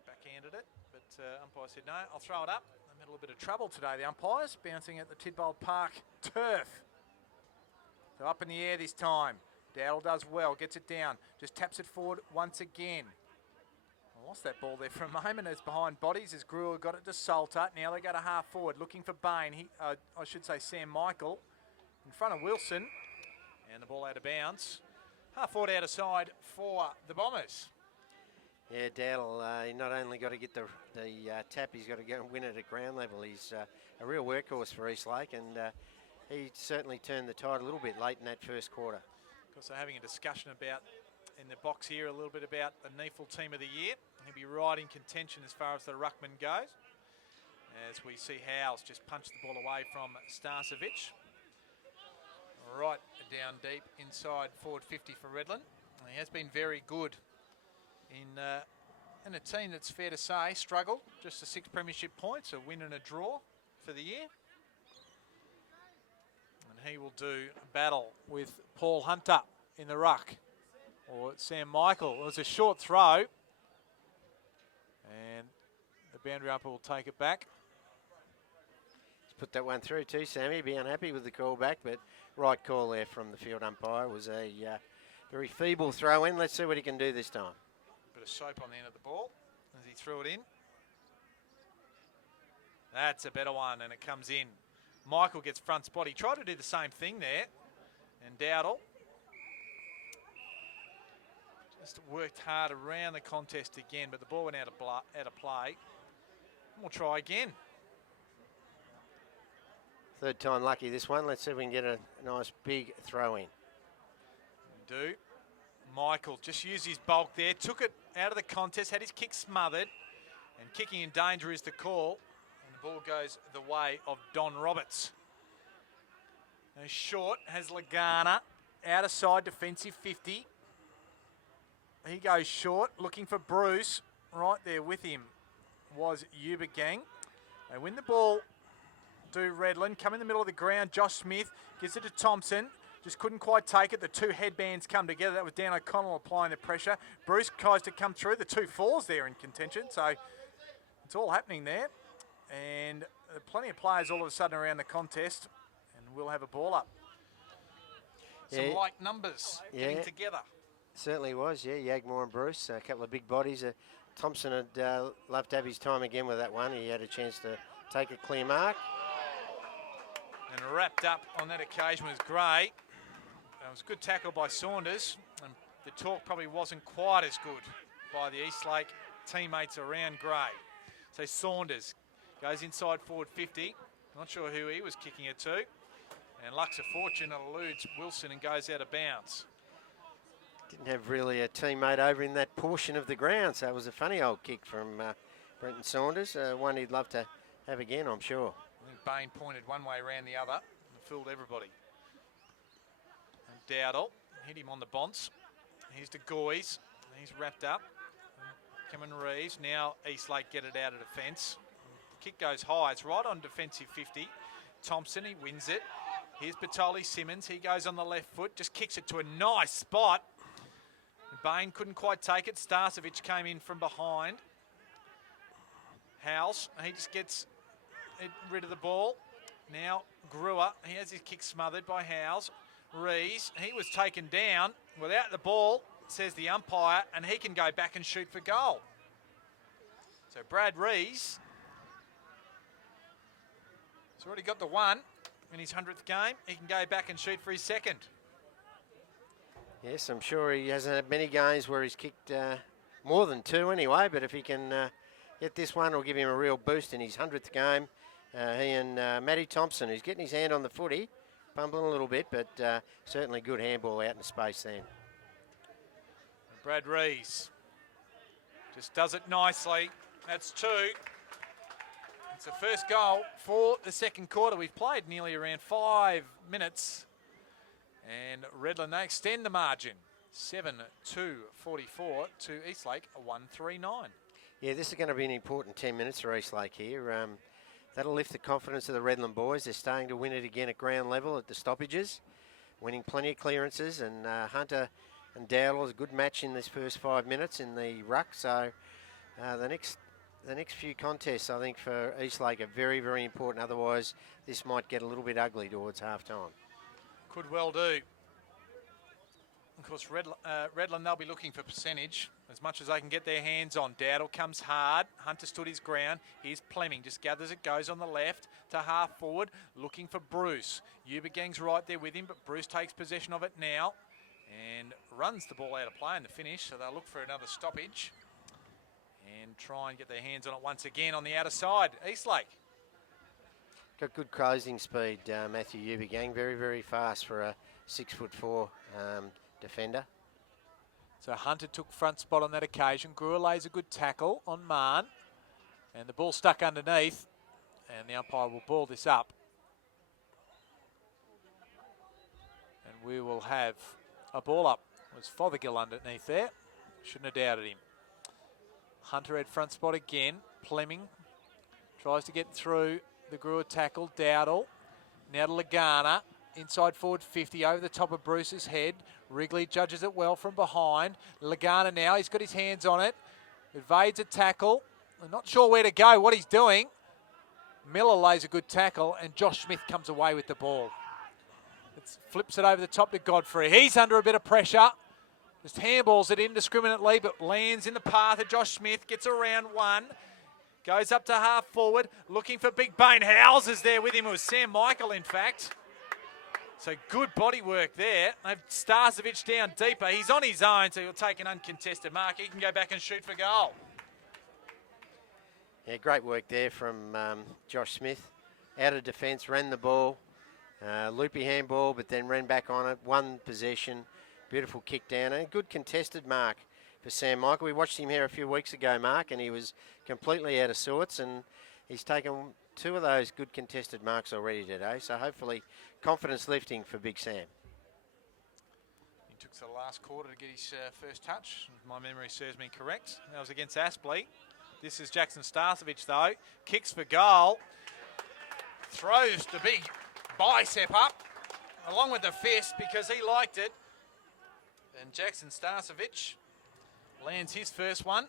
backhanded it, but umpire said, no, I'll throw it up. I'm in a little bit of trouble today, the umpires, bouncing at the Tidbold Park turf. So up in the air this time. Dowdle does well, gets it down, just taps it forward once again. I lost that ball there for a moment as behind bodies as Brewer got it to Salter. Now they go to half forward looking for Bain. I should say Sam Michael in front of Wilson. And the ball out of bounds. Half forward out of side for the Bombers. Yeah, Dowdle, he not only got to get the tap, he's got to go and win it at ground level. He's a real workhorse for Eastlake, and he certainly turned the tide a little bit late in that first quarter. Of course, they're having a discussion about, in the box here, a little bit about the NEAFL Team of the Year. He'll be right in contention as far as the ruckman goes. As we see Howes just punch the ball away from Starcevic. Right down deep inside forward 50 for Redland. He has been very good in a team that's fair to say struggled. Just the 6 premiership points, a win and a draw for the year. And he will do battle with Paul Hunter in the ruck. Or Sam Michael. It was a short throw. And the boundary upper will take it back. He's put that one through too, Sammy. Be unhappy with the call back, but right call there from the field umpire. It was a very feeble throw in. Let's see what he can do this time. Bit of soap on the end of the ball as he threw it in. That's a better one, and it comes in. Michael gets front spot. He tried to do the same thing there. And Dowdle just worked hard around the contest again, but the ball went out of play. We'll try again. Third time lucky this one. Let's see if we can get a nice big throw in. We do. Michael just used his bulk there, took it out of the contest, had his kick smothered, and kicking in danger is the call. And the ball goes the way of Don Roberts. Now short has Lagana, out of side defensive 50. He goes short, looking for Bruce. Right there with him was Gang. They win the ball, do Redland. Come in the middle of the ground, Josh Smith gives it to Thompson. Just couldn't quite take it. The 2 headbands come together. That was Dan O'Connell applying the pressure. Bruce tries to come through. The 2 falls there in contention. So it's all happening there. And plenty of players all of a sudden around the contest. And we'll have a ball up. Some like numbers getting together. Certainly was, yeah. Yagmore and Bruce, a couple of big bodies. Thompson had loved to have his time again with that one. He had a chance to take a clear mark. And wrapped up on that occasion was Gray. It was a good tackle by Saunders. And the talk probably wasn't quite as good by the Eastlake teammates around Gray. So Saunders goes inside forward 50. Not sure who he was kicking it to. And Lux of Fortune eludes Wilson and goes out of bounds. Didn't have really a teammate over in that portion of the ground, so it was a funny old kick from Brenton Saunders, one he'd love to have again, I'm sure. I think Bain pointed one way around the other and fooled everybody. And Dowdle hit him on the bonce. Here's to Goys. He's wrapped up. Cameron Reeves. Now Eastlake get it out of defence. Kick goes high. It's right on defensive 50. Thompson, he wins it. Here's Batoli Simmons. He goes on the left foot. Just kicks it to a nice spot. Bain couldn't quite take it. Starcevic came in from behind. Howes, he just gets rid of the ball. Now Brewer, he has his kick smothered by Howes. Rees, he was taken down without the ball, says the umpire, and he can go back and shoot for goal. So Brad Rees has already got the 1 in his 100th game. He can go back and shoot for his 2nd. Yes, I'm sure he hasn't had many games where he's kicked more than 2 anyway, but if he can get this one, it'll give him a real boost in his 100th game. He and Matty Thompson, who's getting his hand on the footy, fumbling a little bit, but certainly good handball out in space then. Brad Rees just does it nicely. That's 2. It's the first goal for the second quarter. We've played nearly around 5 minutes. And Redland, they extend the margin. 7-2-44 to Eastlake, a 1-3-9. Yeah, this is going to be an important 10 minutes for Eastlake here. That'll lift the confidence of the Redland boys. They're starting to win it again at ground level at the stoppages, winning plenty of clearances. And Hunter and Dowdle is a good match in this first 5 minutes in the ruck. So the next few contests, I think, for Eastlake are very, very important. Otherwise, this might get a little bit ugly towards half-time. Could well do. Of course, Redland, they'll be looking for percentage as much as they can get their hands on. Dowdle comes hard. Hunter stood his ground. Here's Fleming. Just gathers it, goes on the left to half forward, looking for Bruce. Ubagang's right there with him, but Bruce takes possession of it now and runs the ball out of play in the finish. So they'll look for another stoppage and try and get their hands on it once again on the outer side. Eastlake. Got good closing speed, Matthew Ubergang. Very, very fast for a 6'4" defender. So Hunter took front spot on that occasion. Brewer lays a good tackle on Marn. And the ball stuck underneath. And the umpire will ball this up. And we will have a ball up. It was Fothergill underneath there. Shouldn't have doubted him. Hunter had front spot again. Fleming tries to get through the Brewer tackle. Dowdle. Now to Lagana. Inside forward 50 over the top of Bruce's head. Wrigley judges it well from behind. Lagana now, he's got his hands on it. Evades a tackle. I'm not sure where to go, what he's doing. Miller lays a good tackle and Josh Smith comes away with the ball. Flips it over the top to Godfrey. He's under a bit of pressure. Just handballs it indiscriminately, but lands in the path of Josh Smith. Gets around one. Goes up to half forward, looking for Big Bane. Howes is there with him. It was Sam Michael, in fact. So good body work there. They've Starcevic down deeper. He's on his own, so he'll take an uncontested mark. He can go back and shoot for goal. Yeah, great work there from Josh Smith. Out of defence, ran the ball. Loopy handball, but then ran back on it. One possession. Beautiful kick down. And a good contested mark for Sam Michael. We watched him here a few weeks ago, Mark, and he was completely out of sorts. And he's taken 2 of those good contested marks already today. So hopefully confidence lifting for Big Sam. He took to the last quarter to get his first touch. If my memory serves me correct. That was against Aspley. This is Jackson Starcevic, though. Kicks for goal. Throws the big bicep up along with the fist because he liked it. And Jackson Starcevic lands his first one.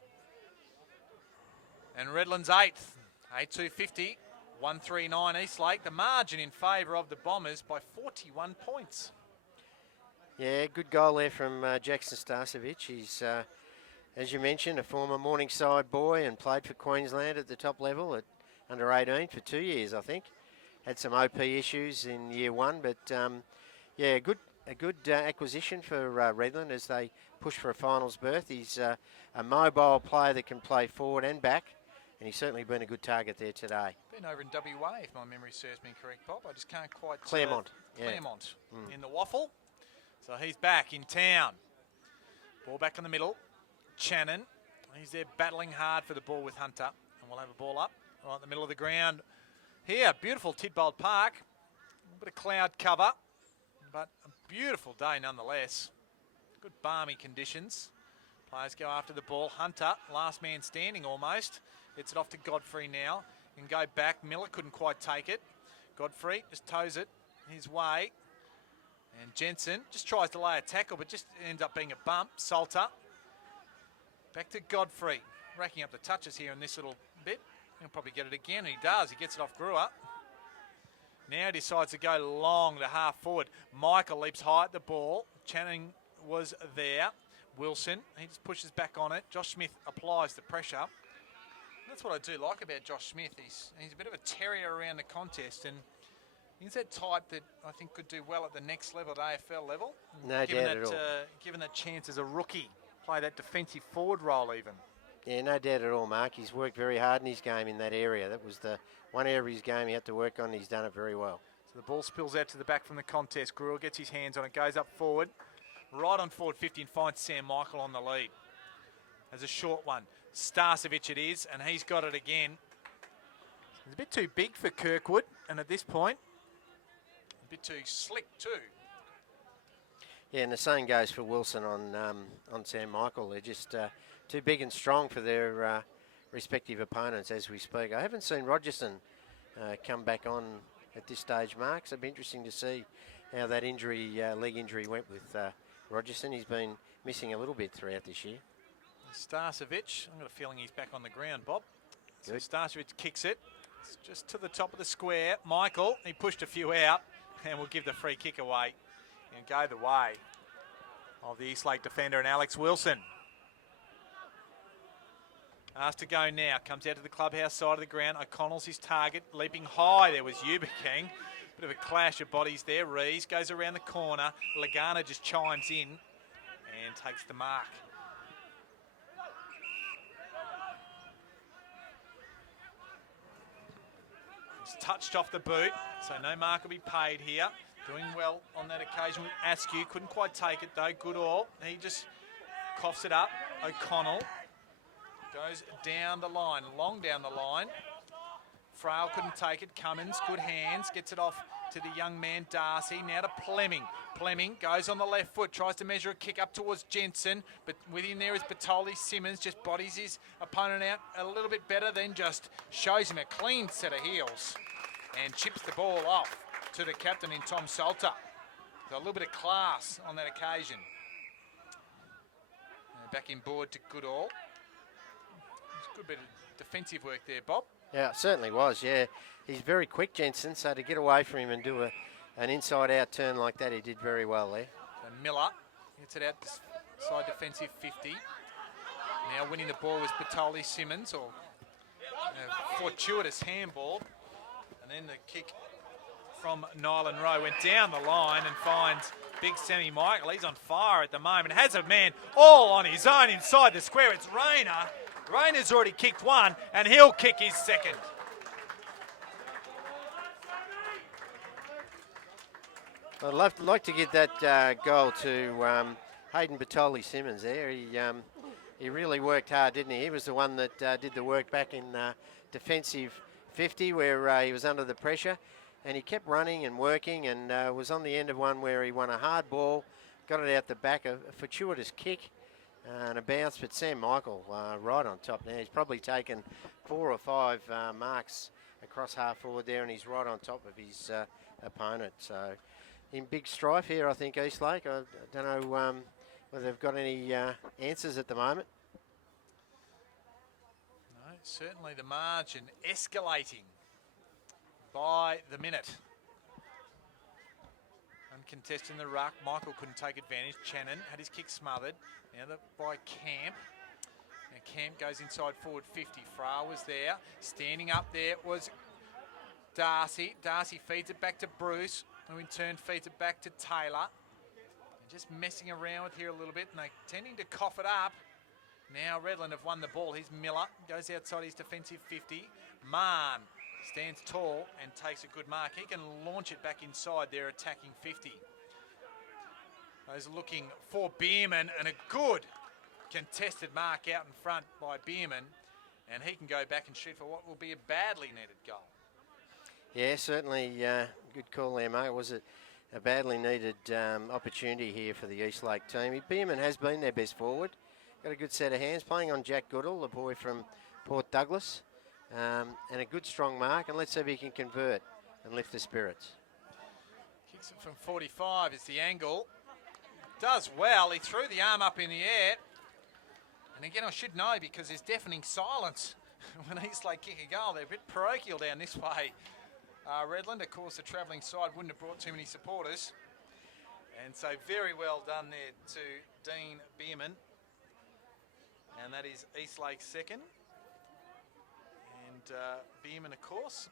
And Redland's 8th. 8-2-50. 1-3-9 Eastlake. The margin in favour of the Bombers by 41 points. Yeah, good goal there from Jackson Starcevic. He's, as you mentioned, a former Morningside boy and played for Queensland at the top level at under 18 for 2 years, I think. Had some OP issues in year 1, but yeah, a good acquisition for Redland as they push for a finals berth. He's a mobile player that can play forward and back. And he's certainly been a good target there today. Been over in WA, if my memory serves me correct, Bob. I just can't quite... Claremont. Claremont in the waffle. So he's back in town. Ball back in the middle. Channon. He's there battling hard for the ball with Hunter. And we'll have a ball up right in the middle of the ground. Here, beautiful Tidbold Park. A little bit of cloud cover. But a beautiful day nonetheless. Good balmy conditions. Players go after the ball. Hunter, last man standing almost. Gets it off to Godfrey now. Can go back. Miller couldn't quite take it. Godfrey just toes it his way. And Jensen just tries to lay a tackle, but just ends up being a bump. Salter. Back to Godfrey. Racking up the touches here in this little bit. He'll probably get it again, and he does. He gets it off Brewer. Now he decides to go long to half forward. Michael leaps high at the ball. Channing was there. Wilson, he just pushes back on it. Josh Smith applies the pressure. That's what I do like about Josh Smith. He's a bit of a terrier around the contest, and he's that type that I think could do well at the next level, at AFL level. No doubt at all. Given that chance as a rookie, play that defensive forward role even. Yeah, no doubt at all, Mark. He's worked very hard in his game in that area. That was the one area of his game he had to work on. He's done it very well. So the ball spills out to the back from the contest. Gruel gets his hands on it, goes up forward, right on forward 50 and finds Sam Michael on the lead. As a short one. Starcevic it is, and he's got it again. It's a bit too big for Kirkwood, and at this point, a bit too slick too. Yeah, and the same goes for Wilson on Sam Michael. They're just too big and strong for their respective opponents as we speak. I haven't seen Rogerson come back on at this stage, Mark. So it'll be interesting to see how that injury, leg injury, went with Rogerson. He's been missing a little bit throughout this year. Starcevic, I've got a feeling he's back on the ground, Bob. So Good. Starcevic kicks it. It's just to the top of the square. Michael, he pushed a few out and will give the free kick away and go the way of the Eastlake defender and Alex Wilson. Asked to go now. Comes out to the clubhouse side of the ground. O'Connell's his target. Leaping high there was Uberking. Bit of a clash of bodies there. Rees goes around the corner. Lagana just chimes in and takes the mark. It's touched off the boot, so no mark will be paid here. Doing well on that occasion with Askew. Couldn't quite take it though. Goodall. He just coughs it up. O'Connell goes down the line, long down the line. Frail couldn't take it. Cummins, good hands, gets it off to the young man Darcy. Now to Plemming. Plemming goes on the left foot, tries to measure a kick up towards Jensen, but with him there is Batoli. Simmons just bodies his opponent out a little bit better, then just shows him a clean set of heels and chips the ball off to the captain in Tom Salter. So a little bit of class on that occasion. Back in board to Goodall. It's a good bit of defensive work there, Bob. Yeah, it certainly was, yeah. He's very quick, Jensen, so to get away from him and do an inside-out turn like that, he did very well there. So Miller gets it out side defensive 50. Now winning the ball was Batoli Simmons, or fortuitous handball. And then the kick from Nyland Rowe went down the line and finds big Sammy Michael. He's on fire at the moment. Has a man all on his own inside the square. It's Rayner. Rayner's already kicked one, and he'll kick his second. I'd like to get that goal to Hayden Batoli Simmons there. He really worked hard, didn't he? He was the one that did the work back in defensive 50 where he was under the pressure. And he kept running and working and was on the end of one where he won a hard ball, got it out the back, a fortuitous kick and a bounce. But Sam Michael right on top now. He's probably taken 4 or 5 marks across half forward there, and he's right on top of his opponent. So in big strife here, I think, Eastlake. I don't know whether they've got any answers at the moment. No, certainly the margin escalating by the minute. Uncontested in the ruck. Michael couldn't take advantage. Channon had his kick smothered. Now by Camp. Now Camp goes inside forward 50. Fra was there. Standing up there was Darcy. Darcy feeds it back to Bruce, who in turn feeds it back to Taylor. They're just messing around with here a little bit, and they're tending to cough it up. Now Redland have won the ball. Here's Miller. Goes outside his defensive 50. Mann stands tall and takes a good mark. He can launch it back inside their attacking 50. Those looking for Bierman, and a good contested mark out in front by Bierman, and he can go back and shoot for what will be a badly needed goal. Yeah, certainly good call there, mate. It was a badly needed opportunity here for the Eastlake team. Bierman has been their best forward. Got a good set of hands, playing on Jack Goodall, the boy from Port Douglas. And a good strong mark, and let's see if he can convert and lift the spirits. Kicks it from 45 is the angle. Does well. He threw the arm up in the air. And again, I should know because there's deafening silence when Eastlake kick a goal. They're a bit parochial down this way. Redland, of course, the travelling side wouldn't have brought too many supporters. And so very well done there to Dean Bierman. And that is Eastlake's second. And Bierman, of course,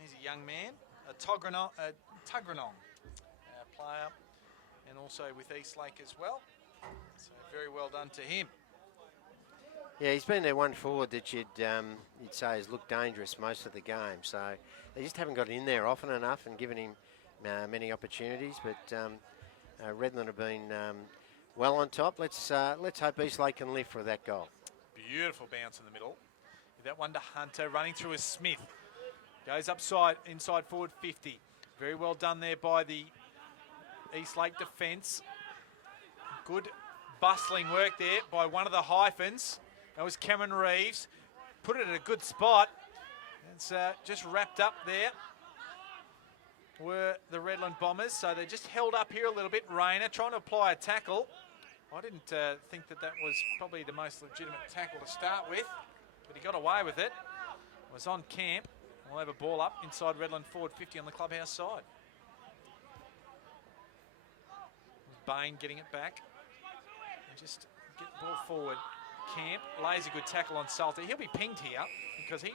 he's a young man, a Tuggeranong player, and also with Eastlake as well. So very well done to him. Yeah, he's been their one forward that you'd say has looked dangerous most of the game. So they just haven't got in there often enough and given him many opportunities. But Redland have been well on top. Let's hope Eastlake can live for that goal. Beautiful bounce in the middle. That one to Hunter, running through as Smith. Goes inside forward 50. Very well done there by the Eastlake defence. Good bustling work there by one of the hyphens. That was Cameron Reeves. Put it at a good spot. It's just wrapped up there were the Redland Bombers. So they just held up here a little bit. Rayner trying to apply a tackle. I didn't think that was probably the most legitimate tackle to start with, but he got away with it. It was on Camp. We'll have a ball up inside Redland forward 50 on the clubhouse side. Bain getting it back. And just get the ball forward. Camp lays a good tackle on Salter. He'll be pinged here because he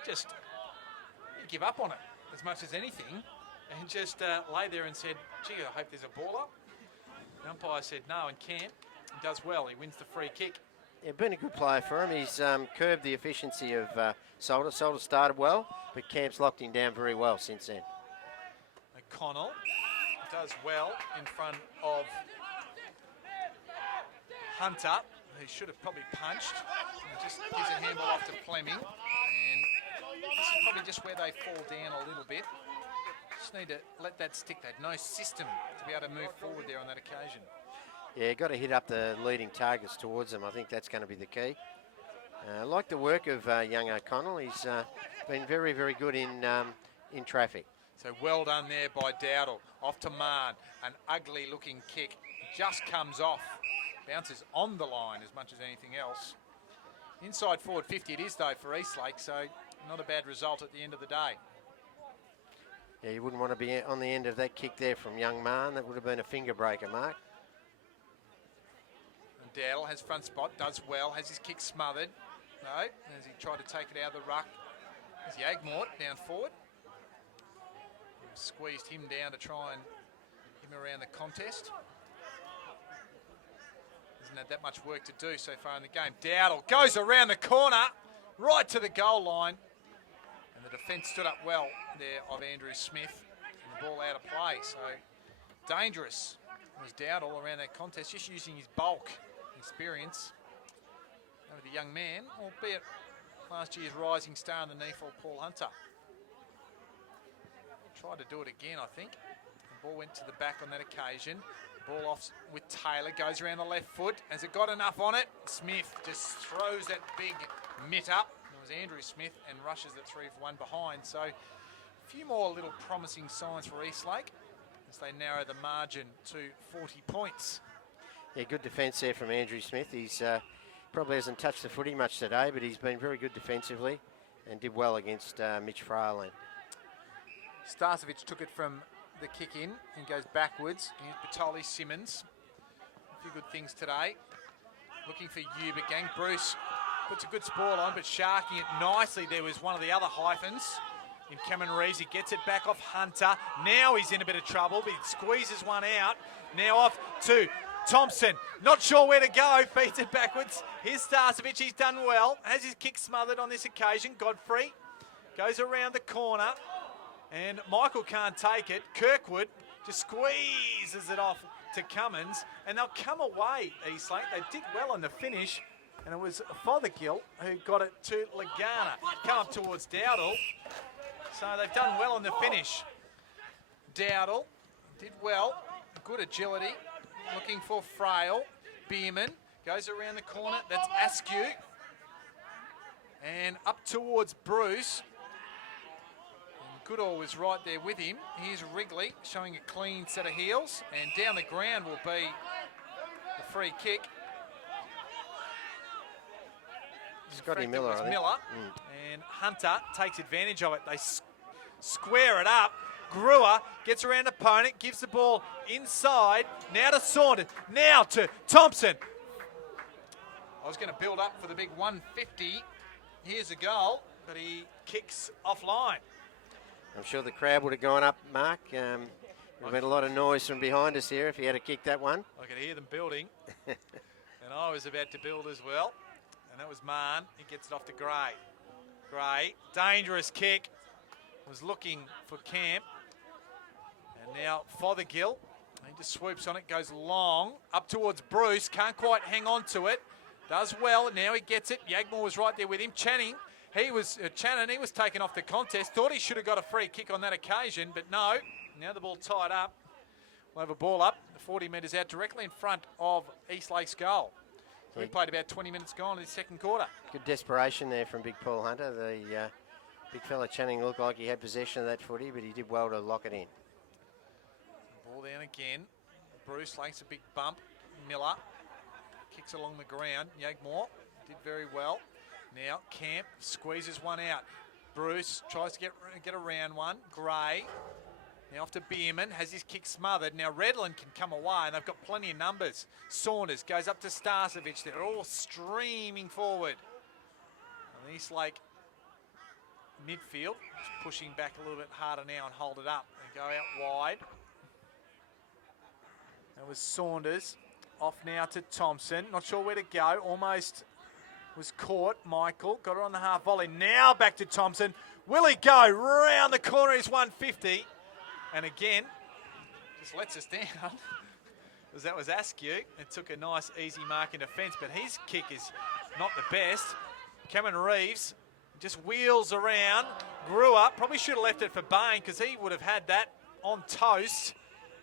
give up on it as much as anything and just lay there and said, gee, I hope there's a ball up. The umpire said no, and Camp does well. He wins the free kick. Yeah, been a good player for him. He's curbed the efficiency of Salter. Salter started well, but Camp's locked him down very well since then. McConnell does well in front of Hunter, who should have probably punched. And just gives a handball off to Fleming. And this is probably just where they fall down a little bit. Just need to let that stick. They had no system to be able to move forward there on that occasion. Yeah, got to hit up the leading targets towards them. I think that's going to be the key. I like the work of young O'Connell. He's been very, very good in traffic. So well done there by Dowdle. Off to Marn. An ugly looking kick. Just comes off. Bounces on the line as much as anything else. Inside forward 50 it is though for Eastlake, so not a bad result at the end of the day. Yeah, you wouldn't want to be on the end of that kick there from young Marn. That would have been a finger breaker, Mark. And Dowdle has front spot, does well, has his kick smothered. No, as he tried to take it out of the ruck. There's Yagmort down forward. Squeezed him down to try and get him around the contest. Hasn't had that much work to do so far in the game. Dowdle goes around the corner, right to the goal line. And the defence stood up well there of Andrew Smith. And the ball out of play, so dangerous was Dowdle around that contest, just using his bulk, experience. Over the young man, albeit last year's rising star in the NEAFL, Paul Hunter. Tried to do it again, I think. The ball went to the back on that occasion. Ball off with Taylor, goes around the left foot. Has it got enough on it? Smith just throws that big mitt up. It was Andrew Smith and rushes it 3 for 1 behind. So a few more little promising signs for Eastlake as they narrow the margin to 40 points. Yeah, good defence there from Andrew Smith. He's probably hasn't touched the footy much today, but he's been very good defensively and did well against Mitch Fralin. Starcevic took it from the kick in and goes backwards. Here's Batoli Simmons. A few good things today. Looking for Ubergang. Bruce puts a good spoil on, but sharking it nicely. There was one of the other hyphens in Cameron Reeves. He gets it back off Hunter. Now he's in a bit of trouble, but he squeezes one out. Now off to Thompson. Not sure where to go. Feeds it backwards. Here's Starcevic. He's done well. Has his kick smothered on this occasion. Godfrey goes around the corner. And Michael can't take it. Kirkwood just squeezes it off to Cummins. And they'll come away, Eastlake. They did well on the finish. And it was Fothergill who got it to Lagana. Come up towards Dowdle. So they've done well on the finish. Dowdle did well. Good agility. Looking for Frail. Bierman goes around the corner. That's Askew. And up towards Bruce. Goodall was right there with him. Here's Wrigley showing a clean set of heels, and down the ground will be the free kick. Scotty Miller, I think. Miller. And Hunter takes advantage of it. They square it up. Brewer gets around opponent, gives the ball inside. Now to Saunders. Now to Thompson. I was going to build up for the big 150. Here's a goal, but he kicks offline. I'm sure the crowd would have gone up, Mark. We've had a lot of noise from behind us here if he had to kick that one. I could hear them building, and I was about to build as well. and that was Mann. He gets it off to Gray. Gray, dangerous kick. Was looking for Camp. And now Fothergill. He just swoops on it, goes long, up towards Bruce. Can't quite hang on to it. Does well, and now he gets it. Yagmore was right there with him. Channing, he was taken off the contest. Thought he should have got a free kick on that occasion, but no. Now the ball tied up. We'll have a ball up, 40 metres out, directly in front of Eastlake's goal. So we played about 20 minutes gone in the second quarter. Good desperation there from Big Paul Hunter. The big fella Channing looked like he had possession of that footy, but he did well to lock it in. Ball down again. Bruce likes a big bump. Miller kicks along the ground. Yagmore did very well. Now Camp squeezes one out. Bruce tries to get around one. Gray. Now off to Bierman, has his kick smothered. Now Redland can come away, and they've got plenty of numbers. Saunders goes up to Starcevic. They're all streaming forward. And Eastlake midfield is pushing back a little bit harder now and hold it up. They go out wide. That was Saunders. Off now to Thompson. Not sure where to go. Almost was caught. Michael got it on the half volley. Now back to Thompson. Will he go round the corner? He's 150. And again, just lets us down. Because that was Askew. It took a nice easy mark in defence, but his kick is not the best. Cameron Reeves just wheels around. Grew up. Probably should have left it for Bain because he would have had that on toast.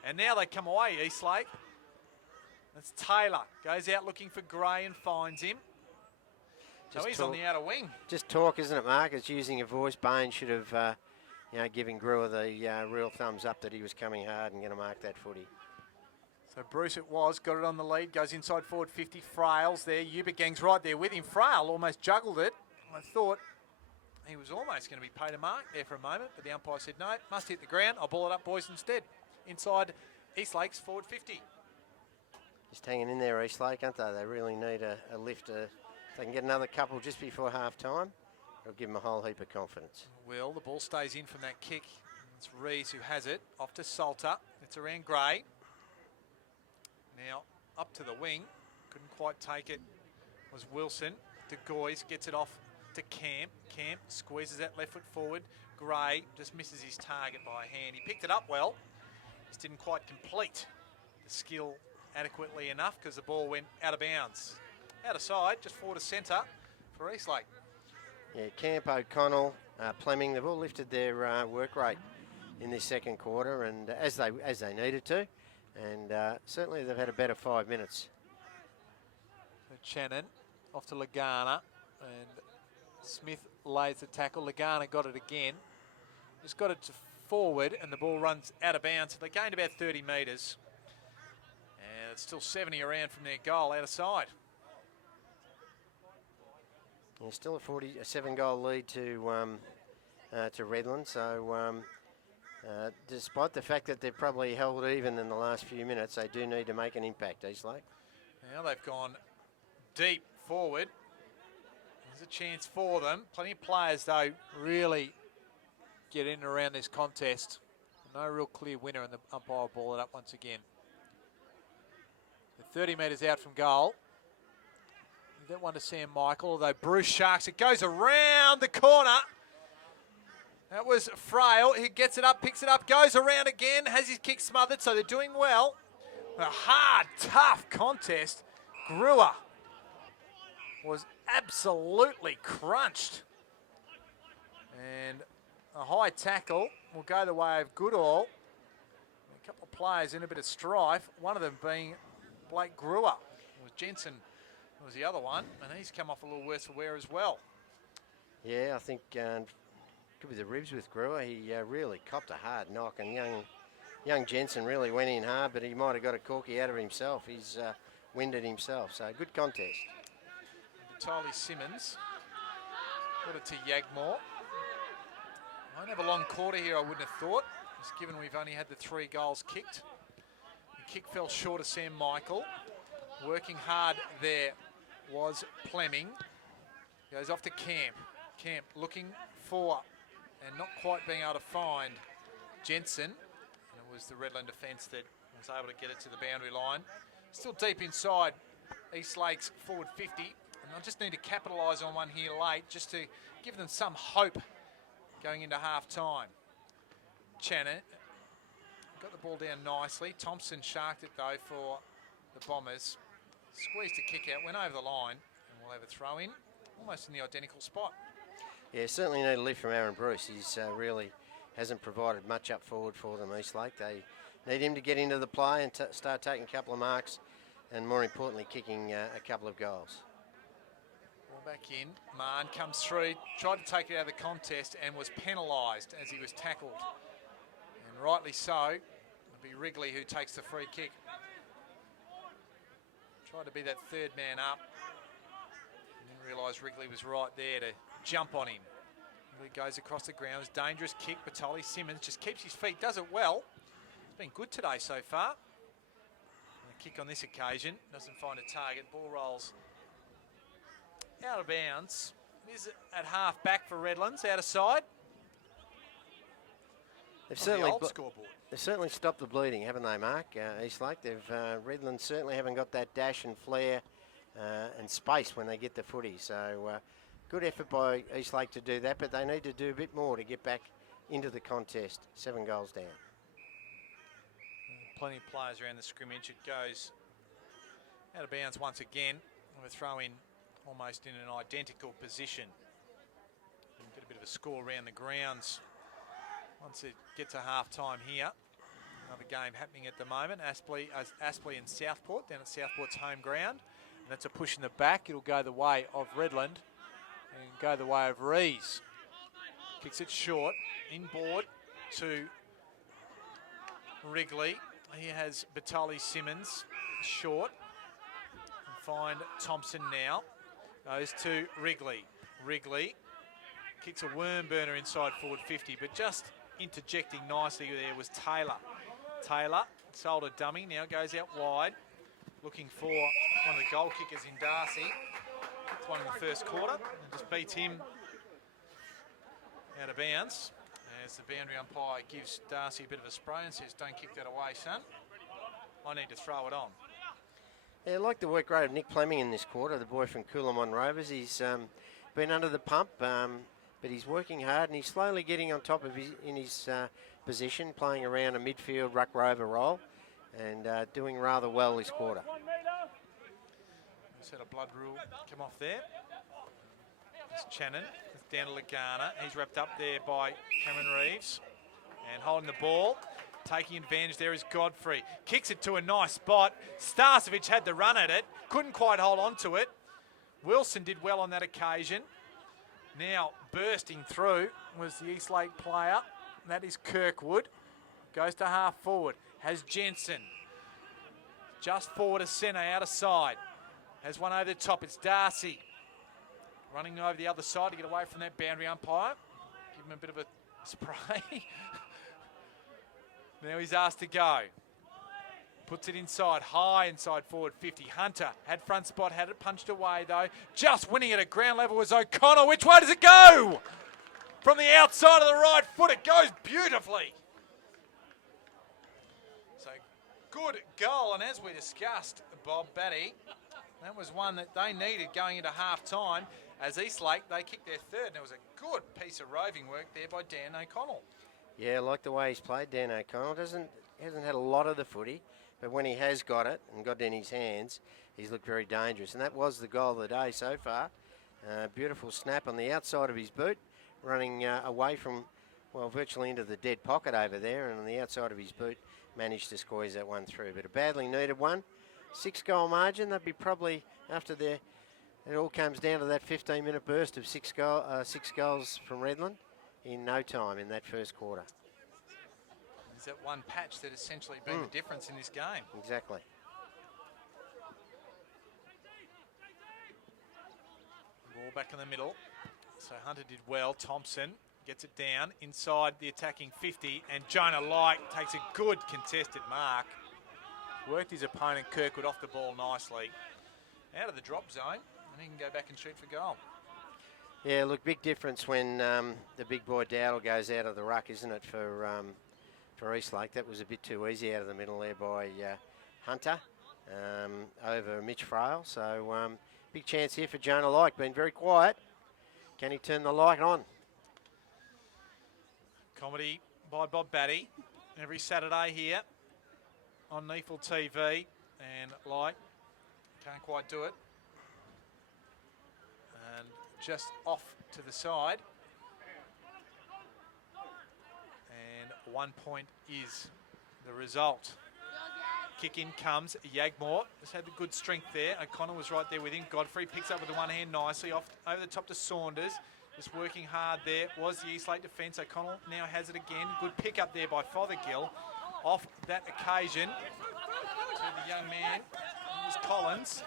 And now they come away, Eastlake. That's Taylor. Goes out looking for Gray and finds him. So he's on the outer wing. Just talk, isn't it, Mark? It's using a voice. Bain should have, giving Brewer the real thumbs up that he was coming hard and going to mark that footy. So Bruce it was, got it on the lead, goes inside forward 50, Frail's there. Ubagang's right there with him. Frail almost juggled it. I thought he was almost going to be paid a mark there for a moment, but the umpire said no, must hit the ground. I'll ball it up, boys, instead. Inside Eastlake's forward 50. Just hanging in there, Eastlake, aren't they? They really need a lift. If they can get another couple just before half time, it'll give them a whole heap of confidence. Well, the ball stays in from that kick. It's Rees who has it. Off to Salter. It's around Gray. Now up to the wing. Couldn't quite take it. Was Wilson. De Goys gets it off to Camp. Camp squeezes that left foot forward. Gray just misses his target by a hand. He picked it up well. Just didn't quite complete the skill adequately enough because the ball went out of bounds. Out of side, just forward to centre for Eastlake. Yeah, Camp, O'Connell, Fleming, they've all lifted their work rate in this second quarter, and as they needed to, and certainly they've had a better 5 minutes. So Channon off to Lagana, and Smith lays the tackle. Lagana got it again. Just got it to forward, and the ball runs out of bounds. They gained about 30 metres, and it's still 70 around from their goal out of side. Yeah, still a 7-goal lead to Redland. So despite the fact that they've probably held even in the last few minutes, they do need to make an impact, Eastlake. Now they've gone deep forward. There's a chance for them. Plenty of players, though, Really get in and around this contest. No real clear winner, and the umpire will ball it up once again. The 30 metres out from goal. That one to Sam Michael, although Bruce sharks it, goes around the corner. That was Frail. He gets it up, picks it up, goes around again, has his kick smothered, so they're doing well. A hard, tough contest. Brewer was absolutely crunched. And a high tackle will go the way of Goodall. A couple of players in a bit of strife, one of them being Blake Brewer. It was Jensen was the other one, and he's come off a little worse for wear as well. Yeah, I think could be the ribs with Brewer. He really copped a hard knock, and young Jensen really went in hard, but he might have got a corky out of himself. He's winded himself, so good contest. Tylee Simmons put it to Yagmore. Won't have a long quarter here, I wouldn't have thought, just given we've only had the 3 goals kicked. The kick fell short of Sam Michael. Working hard there was Fleming. Goes off to Camp. Camp looking for and not quite being able to find Jensen. And it was the Redland defence that was able to get it to the boundary line. Still deep inside Eastlake's forward 50. And They'll just need to capitalise on one here late just to give them some hope going into half-time. Channon got the ball down nicely. Thompson sharked it, though, for the Bombers. Squeezed a kick out, went over the line, and we'll have a throw-in, almost in the identical spot. Yeah, certainly need a lift from Aaron Bruce. He's really hasn't provided much up forward for them, Eastlake. They need him to get into the play and start taking a couple of marks, and more importantly, kicking a couple of goals. Ball back in. Mahon comes through, tried to take it out of the contest and was penalised as he was tackled. And rightly so. It'll be Wrigley who takes the free kick. Tried to be that third man up. And then realised Wrigley was right there to jump on him. He goes across the ground. It's a dangerous kick. Batoli Simmons just keeps his feet, does it well. It's been good today so far. And the kick on this occasion doesn't find a target. Ball rolls out of bounds. Is it at half back for Redlands, out of side? They've certainly stopped the bleeding, haven't they, Mark? Eastlake. Redland certainly haven't got that dash and flair and space when they get the footy. So good effort by Eastlake to do that, but they need to do a bit more to get back into the contest. 7 goals down. Plenty of players around the scrimmage. It goes out of bounds once again. We're throwing almost in an identical position. And get a bit of a score around the grounds. Once it gets to half-time here, another game happening at the moment. Aspley and Southport down at Southport's home ground. And that's a push in the back. It'll go the way of Redland and go the way of Rees. Kicks it short, inboard to Wrigley. He has Batoli Simmons short. And find Thompson now. Goes to Wrigley. Wrigley kicks a worm burner inside forward 50, but just interjecting nicely there was Taylor. Taylor sold a dummy, now goes out wide, looking for one of the goal kickers in Darcy. It's one in the first quarter, and just beats him out of bounds. As the boundary umpire gives Darcy a bit of a spray and says, "Don't kick that away, son. I need to throw it on." Yeah, I like the work rate of Nick Fleming in this quarter, the boy from Coolamon Rovers. He's been under the pump, but he's working hard and he's slowly getting on top of his position, playing around a midfield ruck rover role and doing rather well this quarter. Just had a blood rule come off there. It's Channon, it's down to Lagana. He's wrapped up there by Cameron Reeves and holding the ball. Taking advantage there is Godfrey. Kicks it to a nice spot. Starcevic had the run at it. Couldn't quite hold on to it. Wilson did well on that occasion. Now bursting through was the Eastlake player. That is Kirkwood. Goes to half forward. Has Jensen. Just forward of centre, out of side. Has one over the top. It's Darcy. Running over the other side to get away from that boundary umpire. Give him a bit of a spray. Now he's asked to go. Puts it inside, high inside forward 50. Hunter had front spot, had it punched away though. Just winning it at ground level was O'Connell. Which way does it go? From the outside of the right foot, it goes beautifully. So good goal, and as we discussed, Bob Batty, that was one that they needed going into half-time. As Eastlake, they kicked their third, and it was a good piece of roving work there by Dan O'Connell. Yeah, I like the way he's played, Dan O'Connell. Hasn't had a lot of the footy, but when he has got it and got it in his hands, he's looked very dangerous. And that was the goal of the day so far. Beautiful snap on the outside of his boot, running away from, well, virtually into the dead pocket over there, and on the outside of his boot, managed to squeeze that one through. But a badly needed one. 6-goal margin. They'd be probably, after it all comes down to that 15-minute burst of 6 goals from Redland in no time in that first quarter. Is that one patch that essentially been the difference in this game? Exactly. Ball back in the middle. So Hunter did well. Thompson gets it down inside the attacking 50, and Jonah Light takes a good contested mark. Worked his opponent Kirkwood off the ball nicely. Out of the drop zone, and he can go back and shoot for goal. Yeah, look, big difference when the big boy Dowdle goes out of the ruck, isn't it, for Eastlake? That was a bit too easy out of the middle there by Hunter over Mitch Frail. So big chance here for Jonah Like. Been very quiet. Can he turn the light on? Comedy by Bob Batty every Saturday here on NEAFL TV, and like can't quite do it, and just off to the side, and 1 point is the result. Kick in comes Yagmore. Has had the good strength there. O'Connell was right there with him. Godfrey picks up with the one hand nicely off over the top to Saunders. Just working hard there was the Eastlake defence. O'Connell now has it again. Good pick up there by Fothergill. Off that occasion to the young man, it was Collins.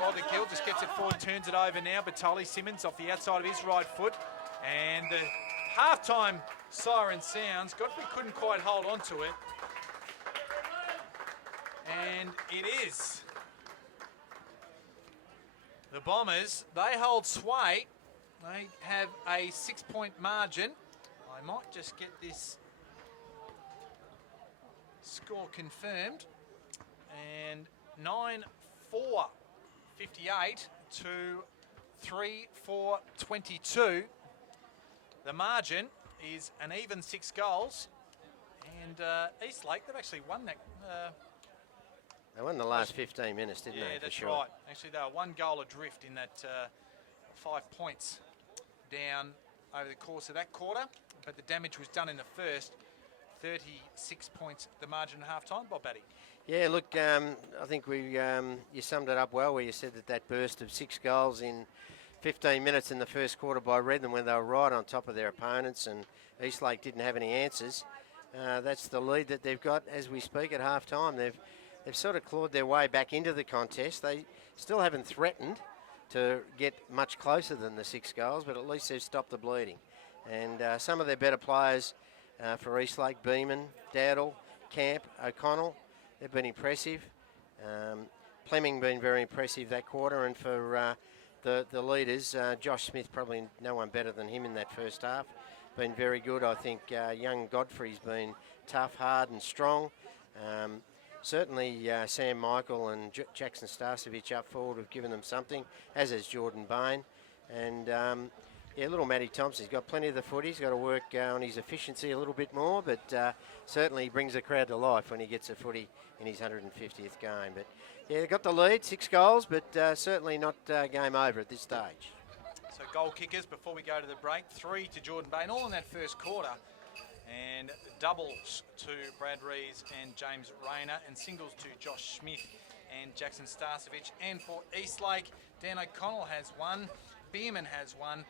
Fothergill just gets it forward, turns it over now. Batoli Simmons off the outside of his right foot. And the halftime siren sounds. Godfrey couldn't quite hold on to it. And it is. The Bombers, they hold sway. They have a 6-point margin. I might just get this score confirmed. And 9-4, 58 to 3-4, 22. The margin is an even 6 goals. And Eastlake, they've actually won that. They won the last 15 minutes, didn't they? Yeah, that's sure. right. Actually, they were 1 goal adrift in that 5 points down over the course of that quarter. But the damage was done in the first. 36 points, the margin at half-time. Bob Batty. Yeah, look, I think you summed it up well where you said that burst of 6 goals in 15 minutes in the first quarter by Redland when they were right on top of their opponents and Eastlake didn't have any answers. That's the lead that they've got as we speak at half-time. They've sort of clawed their way back into the contest. They still haven't threatened to get much closer than the 6 goals, but at least they've stopped the bleeding. And some of their better players for Eastlake, Beeman, Dowdle, Camp, O'Connell, they've been impressive. Fleming been very impressive that quarter, and for the leaders, Josh Smith, probably no one better than him in that first half, been very good. I think young Godfrey's been tough, hard and strong. Certainly Sam Michael and Jackson Starcevich up forward have given them something, as has Jordan Bain. And yeah, little Matty Thompson's got plenty of the footy. He's got to work on his efficiency a little bit more, but certainly he brings the crowd to life when he gets a footy in his 150th game. But yeah, they got the lead, 6 goals, but certainly not game over at this stage. So goal kickers before we go to the break. 3 to Jordan Bain, all in that first quarter. And doubles to Brad Rees and James Rayner, and singles to Josh Smith and Jackson Starcevich. And for Eastlake, Dan O'Connell has 1, Beerman has 1,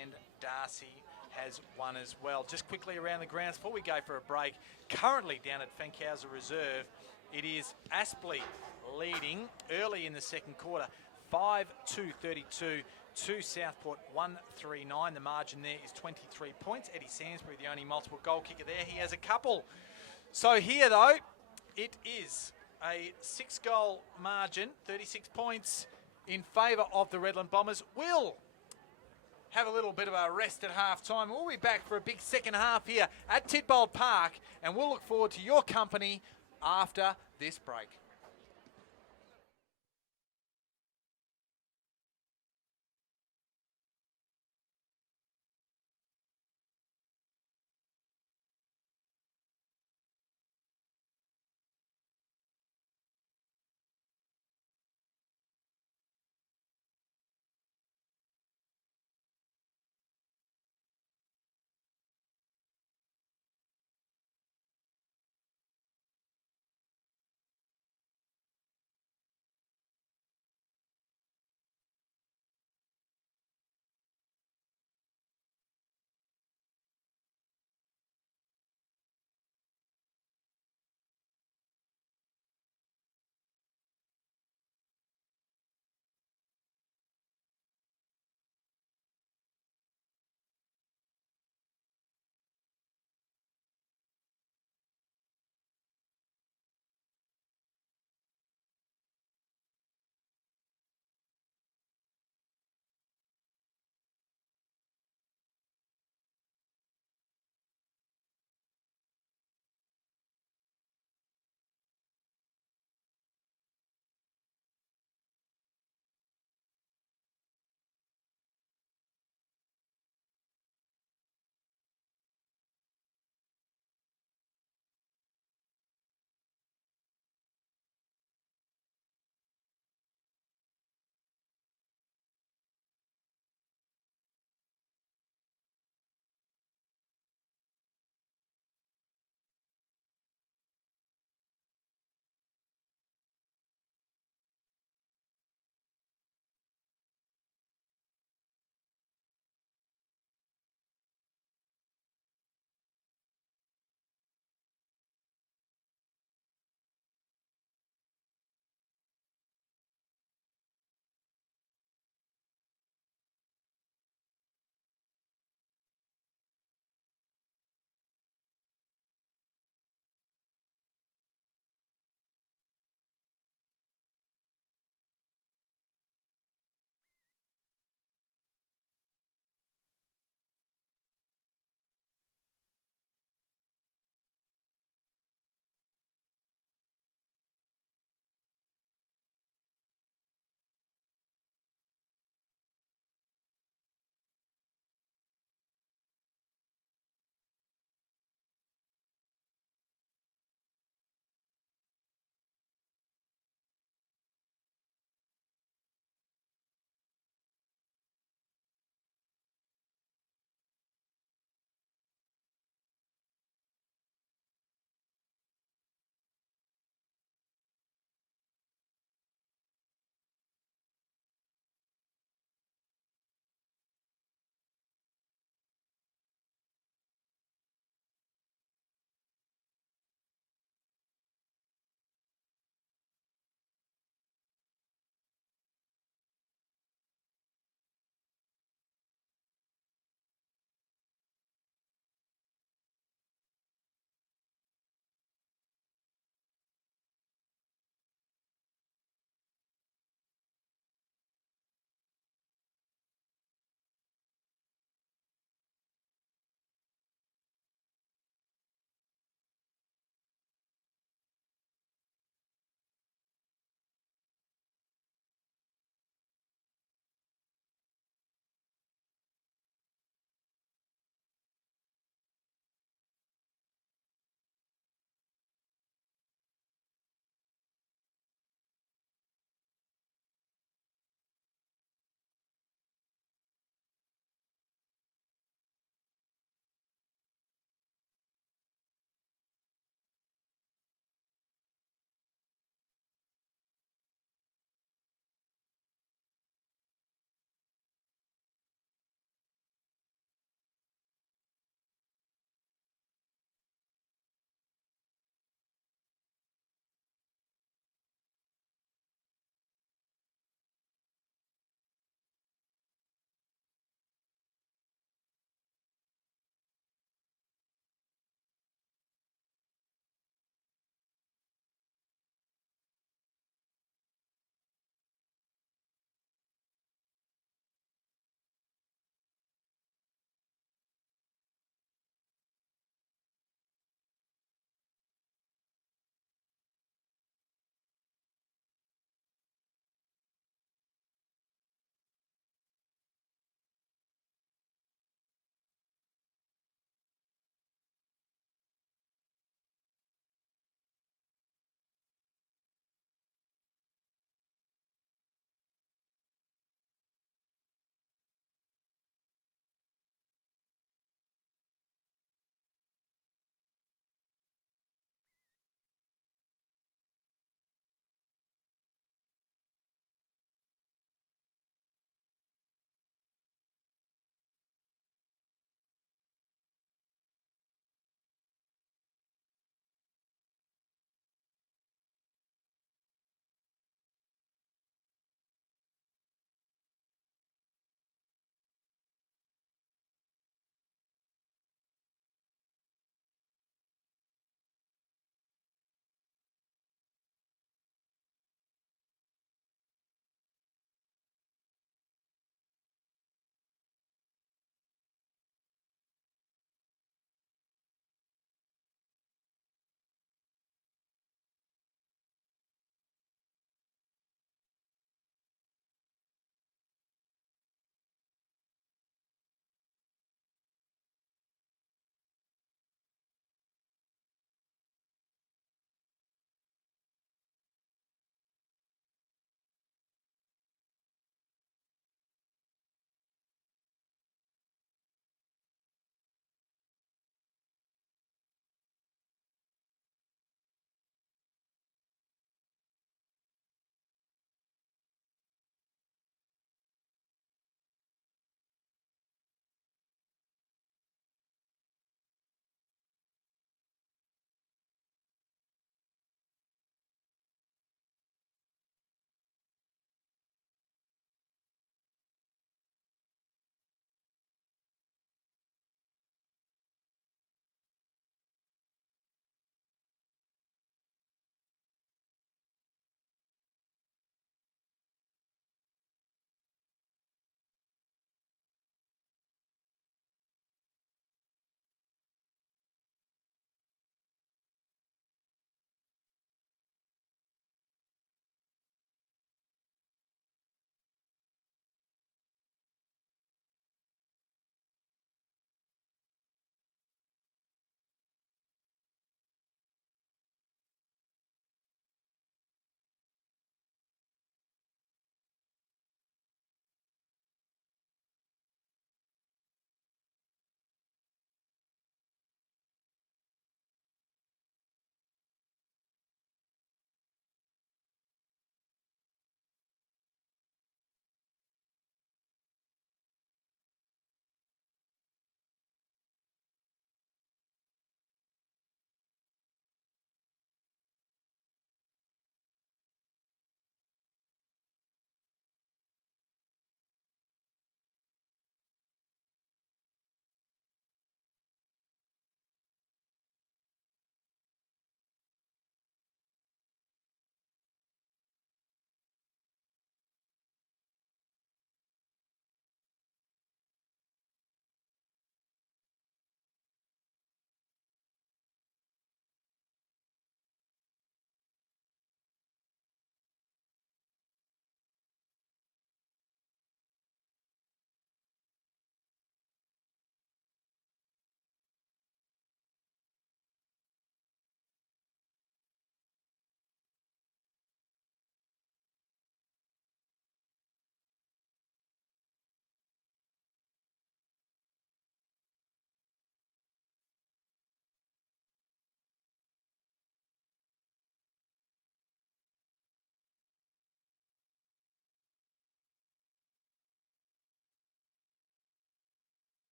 and Darcy has 1 as well. Just quickly around the grounds before we go for a break. Currently down at Fankhauser Reserve, it is Aspley leading early in the second quarter, 5-2-32. To Southport, 139. The margin there is 23 points. Eddie Sainsbury, the only multiple goal kicker there. He has a couple. So here, though, it is a 6-goal margin, 36 points in favour of the Redland Bombers. We'll have a little bit of a rest at half-time. We'll be back for a big second half here at Tidbold Park, and we'll look forward to your company after this break.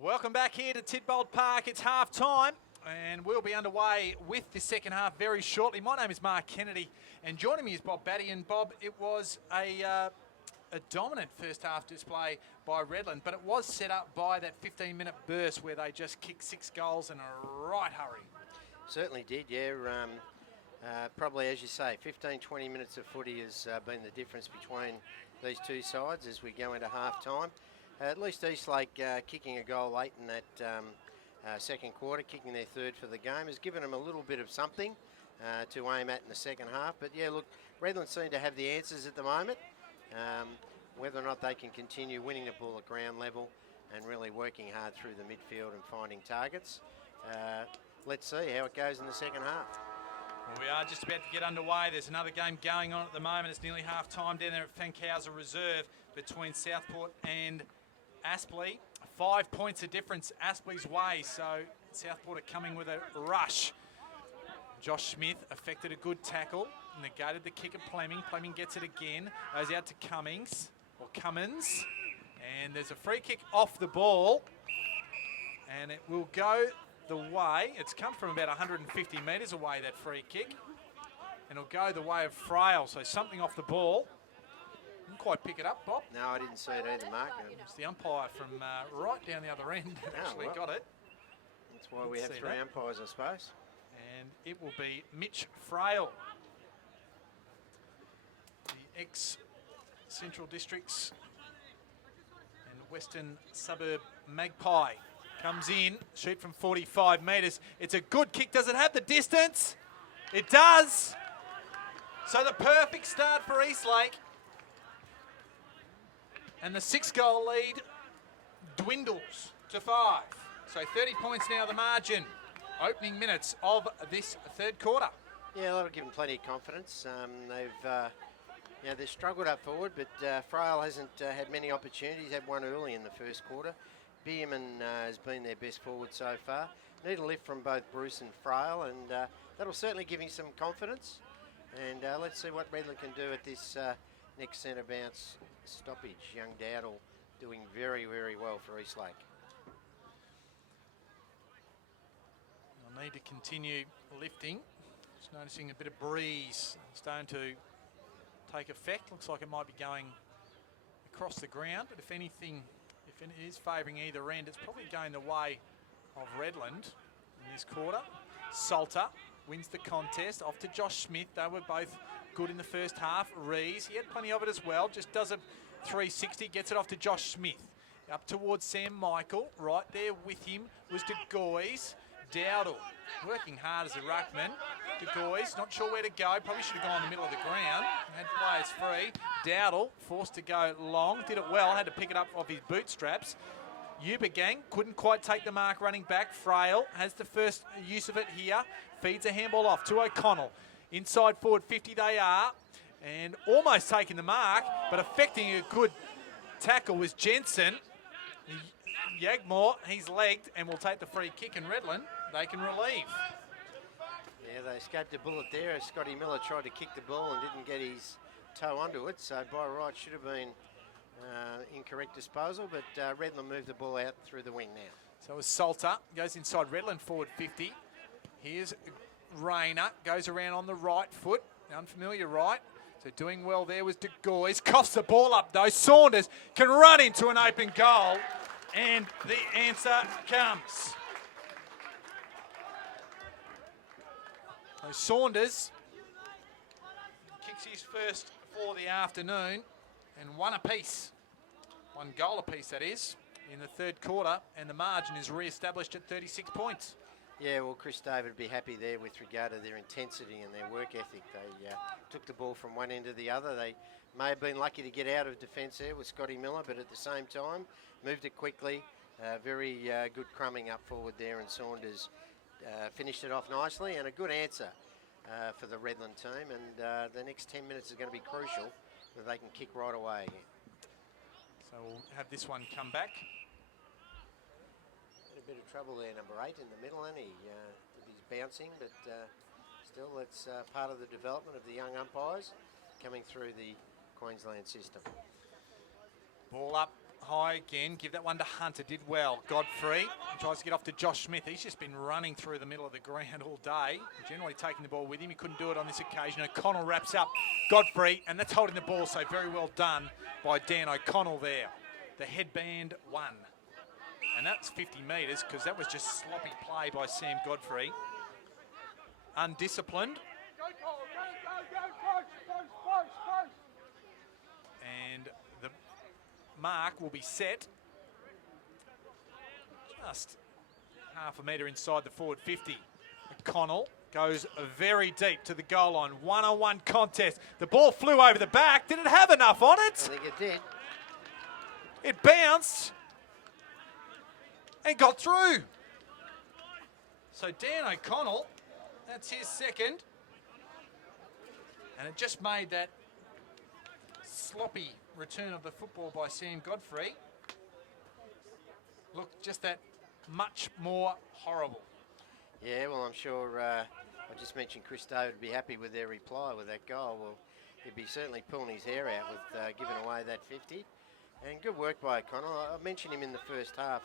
Welcome back here to Tidbold Park. It's half time and we'll be underway with the second half very shortly. My name is Mark Kennedy and joining me is Bob Batty. And Bob, it was a dominant first half display by Redland, but it was set up by that 15-minute burst where they just kicked 6 goals in a right hurry. Certainly did, yeah. Probably, as you say, 15-20 minutes of footy has been the difference between these two sides as we go into half-time. At least Eastlake kicking a goal late in that second quarter, kicking their third for the game, has given them a little bit of something to aim at in the second half. But yeah, look, Redland seem to have the answers at the moment. Whether or not they can continue winning the ball at ground level and really working hard through the midfield and finding targets. Let's see how it goes in the second half. Well, we are just about to get underway. There's another game going on at the moment. It's nearly half time down there at Fankhauser Reserve between Southport and Aspley. 5 points of difference Aspley's way, so Southport are coming with a rush. Josh Smith effected a good tackle, negated the kick of Plemming. Plemming gets it again, goes out to Cummins, and there's a free kick off the ball, and it will go the way. It's come from about 150 metres away, that free kick, and it'll go the way of Frail, so something off the ball. Didn't quite pick it up, Bob. No, I didn't see it either, Mark. It's the umpire from right down the other end that actually got it. That's why we have 3 umpires, I suppose. And it will be Mitch Frail, the ex-Central Districts and Western Suburb Magpie. Comes in, shoot from 45 metres. It's a good kick. Does it have the distance? It does. So the perfect start for Eastlake. And the 6-goal lead dwindles to 5. So 30 points now the margin. Opening minutes of this third quarter. Yeah, that'll give them plenty of confidence. They've struggled up forward, but Frail hasn't had many opportunities. Had one early in the first quarter. Bierman has been their best forward so far. Need a lift from both Bruce and Frail, and that'll certainly give him some confidence. And let's see what Redland can do at this next centre bounce stoppage. Young Dowdle doing very, very well for Eastlake. They'll need to continue lifting. Just noticing a bit of breeze starting to take effect. Looks like it might be going across the ground, but if anything, if it is favouring either end, it's probably going the way of Redland in this quarter. Salter wins the contest, off to Josh Smith. They were both good in the first half. Rees, he had plenty of it as well, just does a 360, gets it off to Josh Smith. Up towards Sam Michael, right there with him was De Goys. Dowdle working hard as a ruckman. De Goys, not sure where to go, probably should have gone in the middle of the ground. Had players free. Dowdle forced to go long, did it well, had to pick it up off his bootstraps. Ubergang couldn't quite take the mark running back. Frail has the first use of it here. Feeds a handball off to O'Connell. Inside forward 50 they are. And almost taking the mark, but affecting a good tackle was Jensen. Yagmore, he's legged and will take the free kick, and Redland, they can relieve. Yeah, they escaped a bullet there as Scotty Miller tried to kick the ball and didn't get his toe onto it. So by right should have been incorrect disposal, but Redland moved the ball out through the wing now. So as Salter goes inside Redland forward 50. Here's Rayner, goes around on the right foot, unfamiliar right. So doing well there was De Goys. Coughs the ball up though. Saunders can run into an open goal, and the answer comes. So Saunders kicks his first for the afternoon, and one apiece. 1 goal apiece, that is, in the third quarter, and the margin is re-established at 36 points. Yeah, well, Chris David would be happy there with regard to their intensity and their work ethic. They took the ball from one end to the other. They may have been lucky to get out of defence there with Scotty Miller, but at the same time, moved it quickly. Very good crumbing up forward there, and Saunders finished it off nicely, and a good answer for the Redland team. And the next 10 minutes is going to be crucial that they can kick right away again. So we'll have this one come back. A bit of trouble there, number 8 in the middle, and he's bouncing, but still it's part of the development of the young umpires coming through the Queensland system. Ball up high again. Give that one to Hunter. Did well. Godfrey tries to get off to Josh Smith. He's just been running through the middle of the ground all day. Generally taking the ball with him. He couldn't do it on this occasion. O'Connell wraps up Godfrey, and that's holding the ball, so very well done by Dan O'Connell there. The headband won. And that's 50 metres because that was just sloppy play by Sam Godfrey. Undisciplined. And the mark will be set just half a metre inside the forward 50. O'Connell goes very deep to the goal line. One-on-one contest. The ball flew over the back. Did it have enough on it? I think it did. It bounced and got through. So Dan O'Connell, that's his second. And it just made that sloppy return of the football by Sam Godfrey look just that much more horrible. Yeah, well, I'm sure I just mentioned Chris Day would be happy with their reply with that goal. Well, he'd be certainly pulling his hair out with giving away that 50. And good work by O'Connell. I mentioned him in the first half.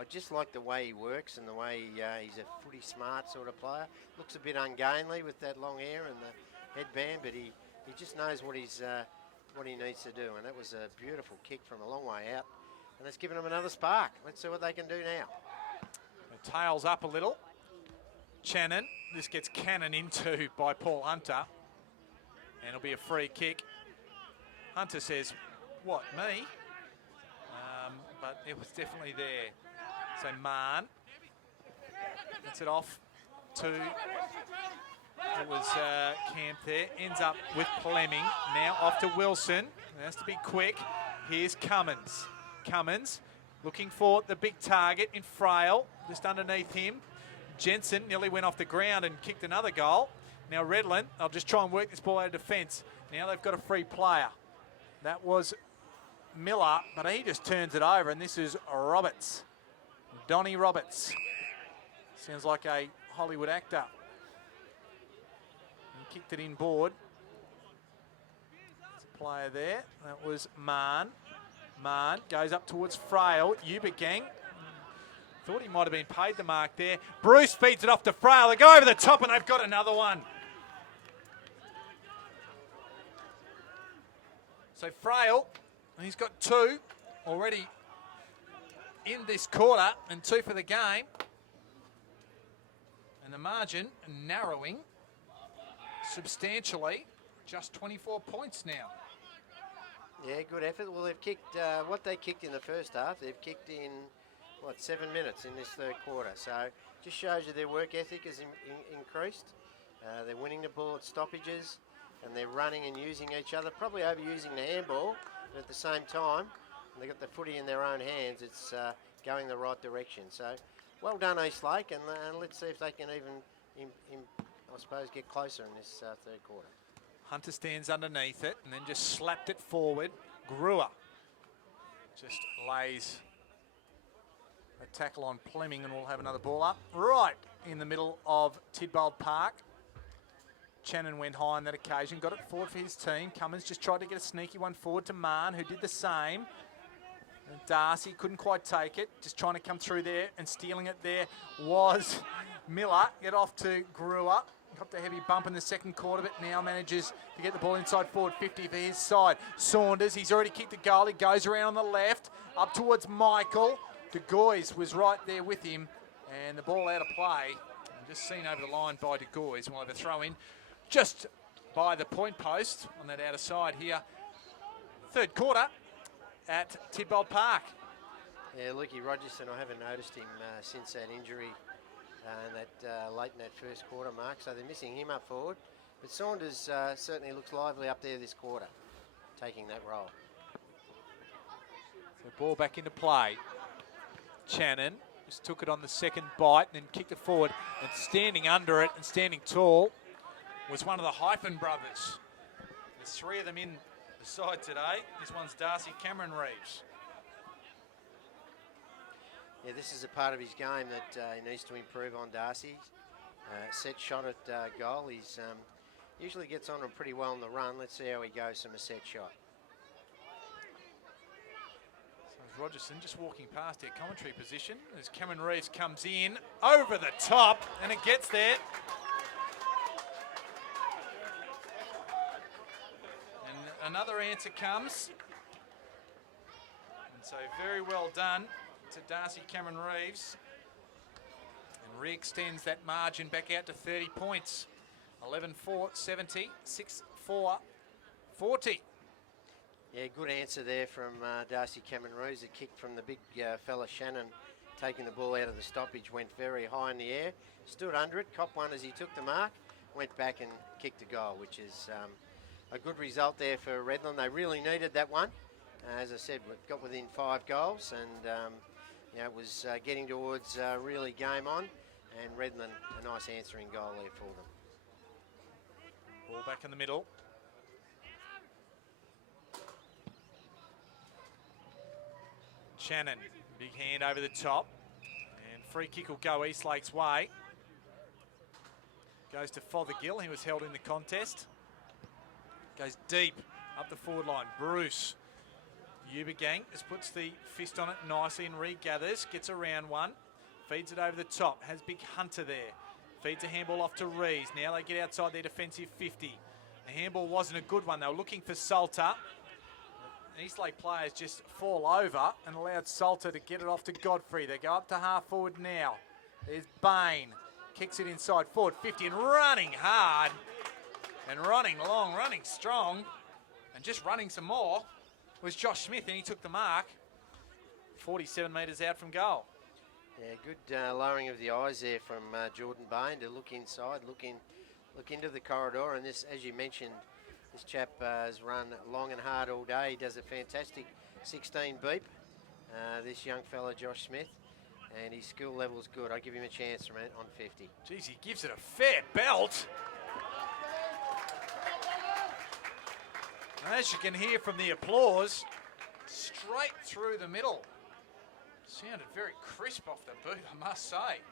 I just like the way he works and the way he's a footy smart sort of player. Looks a bit ungainly with that long hair and the headband, but he just knows what he needs to do. And that was a beautiful kick from a long way out. And that's given them another spark. Let's see what they can do now. The tails up a little. Channon, this gets cannon into by Paul Hunter. And it'll be a free kick. Hunter says, what, me? But it was definitely there. So Marn gets it off to, it was Camp there. Ends up with Fleming. Now off to Wilson. It has to be quick. Here's Cummins. Cummins looking for the big target in Frail, just underneath him. Jensen nearly went off the ground and kicked another goal. Now Redland, they'll just try and work this ball out of defence. Now they've got a free player. That was Miller, but he just turns it over, and this is Roberts. Donnie Roberts. Sounds like a Hollywood actor. He kicked it inboard. There's a player there. That was Marn. Marn goes up towards Frail. Ubergang. Thought he might have been paid the mark there. Bruce feeds it off to Frail. They go over the top, and they've got another one. So Frail, he's got two already in this quarter and two for the game. And the margin narrowing substantially, just 24 points now. Yeah, good effort. Well, they've kicked what they kicked in the first half. They've kicked in, 7 minutes in this third quarter. So just shows you their work ethic has increased. They're winning the ball at stoppages, and they're running and using each other, probably overusing the handball, but at the same time, they've got the footy in their own hands. It's going the right direction. So well done, Eastlake, and let's see if they can even, I suppose, get closer in this third quarter. Hunter stands underneath it and then just slapped it forward. Brewer just lays a tackle on Fleming, and we'll have another ball up right in the middle of Tidbold Park. Channon went high on that occasion, got it forward for his team. Cummins just tried to get a sneaky one forward to Marn, who did the same. And Darcy couldn't quite take it, just trying to come through there, and stealing it there was Miller. Get off to Brewer. Got the heavy bump in the second quarter, but now manages to get the ball inside forward 50 for his side. Saunders, he's already kicked the goal. He goes around on the left, up towards Michael. De Goys was right there with him, and the ball out of play. Just seen over the line by De Goys. We'll have a throw in just by the point post on that outer side here. Third quarter at Tidbold Park. Yeah, Lukey Rogerson, I haven't noticed him since that injury and that late in that first quarter mark, so they're missing him up forward. But Saunders certainly looks lively up there this quarter, taking that role. So ball back into play. Channon just took it on the second bite and then kicked it forward, and standing under it and standing tall was one of the Hyphen brothers. There's three of them in the side today. This one's Darcy Cameron Reeves. Yeah, this is a part of his game that he needs to improve on, Darcy. Set shot at goal. He's usually gets on him pretty well in the run. Let's see how he goes from a set shot. Rogerson just walking past their commentary position as Cameron Reeves comes in over the top, and it gets there. And another answer comes. And so very well done to Darcy Cameron Reeves. And re-extends that margin back out to 30 points. 11-4, 70, 6-4, 40. Yeah, good answer there from Darcy Cameron Reeves. A kick from the big fella Shannon, taking the ball out of the stoppage, went very high in the air, stood under it, copped one as he took the mark, went back and kicked a goal, which is a good result there for Redland. They really needed that one. As I said, we got within 5 goals, and it was getting towards really game on, and Redland a nice answering goal there for them. Ball back in the middle. Shannon, big hand over the top, and free kick will go Eastlake's way. Goes to Fothergill, he was held in the contest. Goes deep up the forward line. Bruce, Ubergang just puts the fist on it nicely and regathers, gets around one, feeds it over the top, has big Hunter there. Feeds a handball off to Reeves. Now they get outside their defensive 50. The handball wasn't a good one. They were looking for Salter. Eastlake players just fall over and allowed Salter to get it off to Godfrey. They go up to half forward now. There's Bain. Kicks it inside forward 50 and running hard. And running long, running strong. And just running some more was Josh Smith, and he took the mark. 47 metres out from goal. Yeah, good lowering of the eyes there from Jordan Bain to look inside, look into the corridor. And this, as you mentioned, this chap has run long and hard all day. He does a fantastic 16 beep, this young fella, Josh Smith, and his skill level's good. I give him a chance from it on 50. Geez, he gives it a fair belt. And as you can hear from the applause, straight through the middle. Sounded very crisp off the boot, I must say.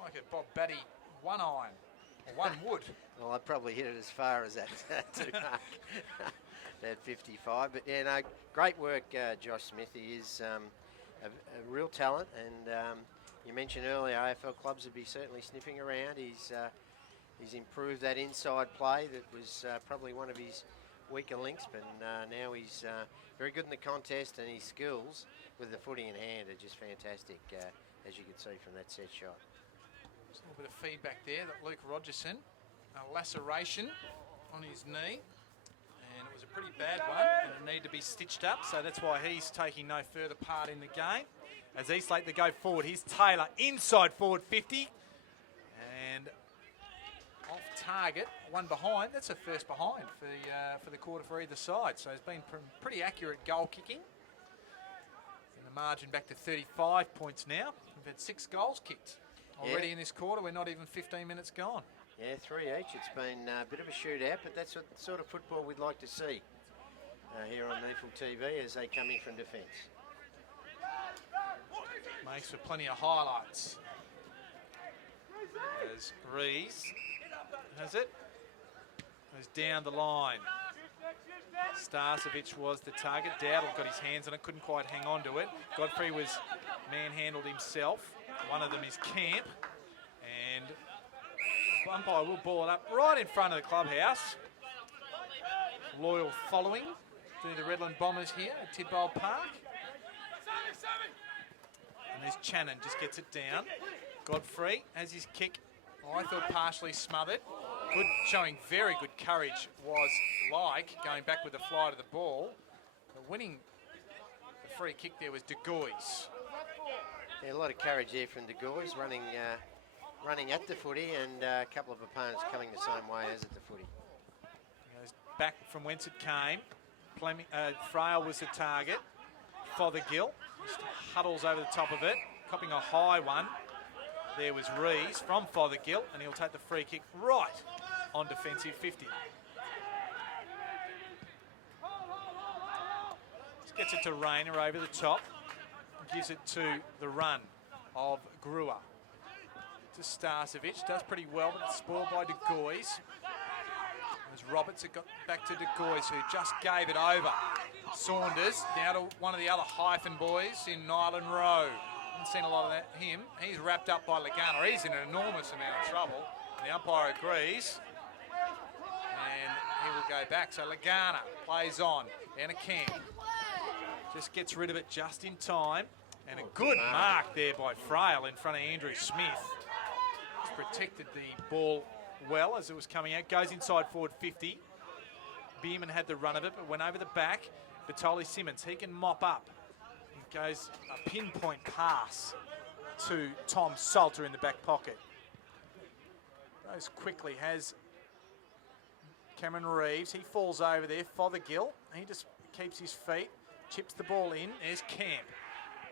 Like a Bob Batty one iron, or one wood. Well, I probably hit it as far as that to mark that 55. But yeah, no, great work, Josh Smith. He is a real talent, and you mentioned earlier AFL clubs would be certainly sniffing around. He's improved that inside play that was probably one of his weaker links, but now he's very good in the contest, and his skills with the footy in hand are just fantastic, as you can see from that set shot. There's a little bit of feedback there that Luke Rogerson, a laceration on his knee, and it was a pretty bad one, and it needed to be stitched up, so that's why he's taking no further part in the game. As Eastlake, they go forward, here's Taylor, inside forward 50, and off target, one behind. That's a first behind for the quarter for either side, so it's been pretty accurate goal kicking. And the margin back to 35 points now. We've had 6 goals kicked already in this quarter. We're not even 15 minutes gone. Yeah, 3 each. It's been a bit of a shootout, but that's what sort of football we'd like to see here on NEAFL TV as they come in from defence. Makes for plenty of highlights. As Rees has it. Goes down the line. Starcevic was the target. Dowdle got his hands on it, couldn't quite hang on to it. Godfrey was manhandled himself. One of them is Camp. And the umpire will ball it up right in front of the clubhouse. Loyal following through the Redland Bombers here at Tidbold Park. And there's Channon, just gets it down. Godfrey has his kick, I thought partially smothered. Good, showing very good courage was Like, going back with the fly to the ball. But winning the free kick there was De Goys. Yeah, a lot of courage there from De Goys, running at the footy, and a couple of opponents coming the same way as at the footy. Goes back from whence it came. Frail was the target. Fothergill just huddles over the top of it, copping a high one. There was Rees from Fothergill, and he'll take the free kick right on defensive 50. Just gets it to Rayner over the top. Gives it to the run of Brewer. To Starcevic, does pretty well, but it's spoiled by De Goys. As Roberts, it got back to De Goys, who just gave it over. Saunders now to one of the other hyphen boys in Nyland Rowe. Haven't seen a lot of him. He's wrapped up by Lagana. He's in an enormous amount of trouble. The umpire agrees. And he will go back. So Lagana plays on. Down to Camp. Just gets rid of it just in time. And a good mark there by Frail in front of Andrew Smith. He's protected the ball well as it was coming out. Goes inside forward 50. Bierman had the run of it, but went over the back. Batoli Simmons, he can mop up. He goes a pinpoint pass to Tom Salter in the back pocket. Goes quickly, has Cameron Reeves. He falls over there. Fothergill, he just keeps his feet, chips the ball in. There's Camp.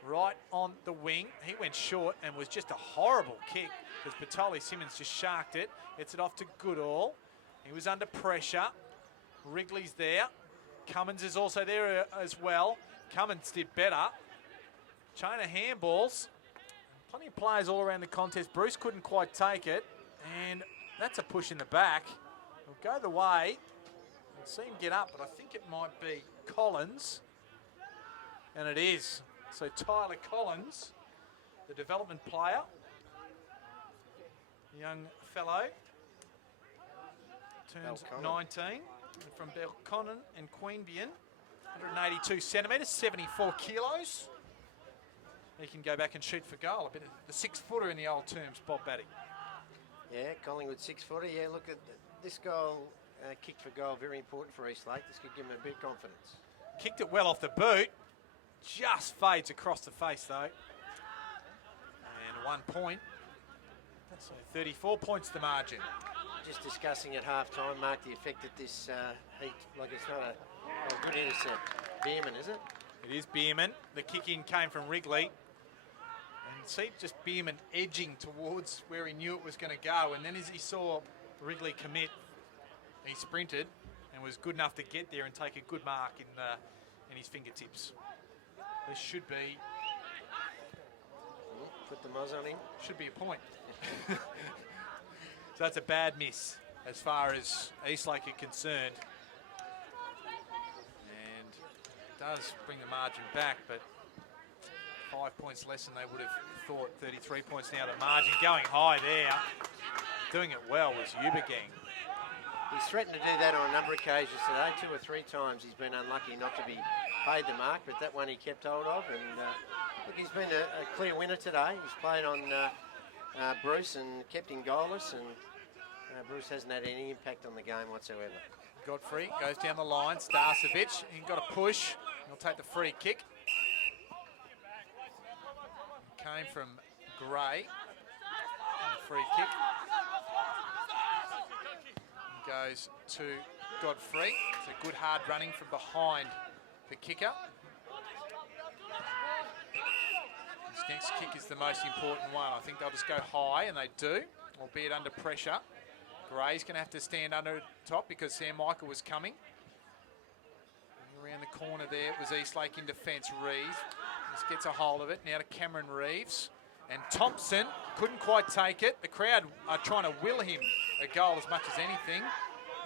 Right on the wing. He went short and was just a horrible kick because Batoli Simmons just sharked it. Gets it off to Goodall. He was under pressure. Wrigley's there. Cummins is also there as well. Cummins did better. Chain of handballs. Plenty of players all around the contest. Bruce couldn't quite take it. And that's a push in the back. It'll go the way. We'll see him get up, but I think it might be Collins. And it is. So Tyler Collins, the development player, young fellow, turns 19 from Belconnen and Queanbeyan, 182 centimetres, 74 kilos. He can go back and shoot for goal. A bit of the 6-footer in the old terms, Bob Batty. Yeah, Collingwood 6-footer. Yeah, look at this goal, kick for goal, very important for Eastlake. This could give him a bit of confidence. Kicked it well off the boot. Just fades across the face though. And 1 point. So 34 points the margin. Just discussing at half-time, Mark, the effect that this heat, like it's not a good intercept. Bierman, is it? It is Bierman. The kick in came from Wrigley. And see just Bierman edging towards where he knew it was going to go. And then as he saw Wrigley commit, he sprinted and was good enough to get there and take a good mark in his fingertips. This should be... Put the muzz on him. Should be a point. So that's a bad miss as far as Eastlake are concerned. And it does bring the margin back, but 5 points less than they would have thought. 33 points now the margin. Going high there. Doing it well was Ubergang. He's threatened to do that on a number of occasions today. 2 or 3 times he's been unlucky not to be paid the mark, but that one he kept hold of. And look, he's been a clear winner today. He's played on Bruce and kept him goalless, and Bruce hasn't had any impact on the game whatsoever. Godfrey goes down the line. Starcevic, he's got a push. He'll take the free kick. Came from Gray. And the free kick. Goes to Godfrey. It's a good hard running from behind the kicker. This next kick is the most important one. I think they'll just go high, and they do, albeit under pressure. Gray's going to have to stand under top because Sam Michael was coming. Around the corner there, it was Eastlake in defence. Reeves just gets a hold of it. Now to Cameron Reeves. And Thompson couldn't quite take it. The crowd are trying to will him a goal as much as anything.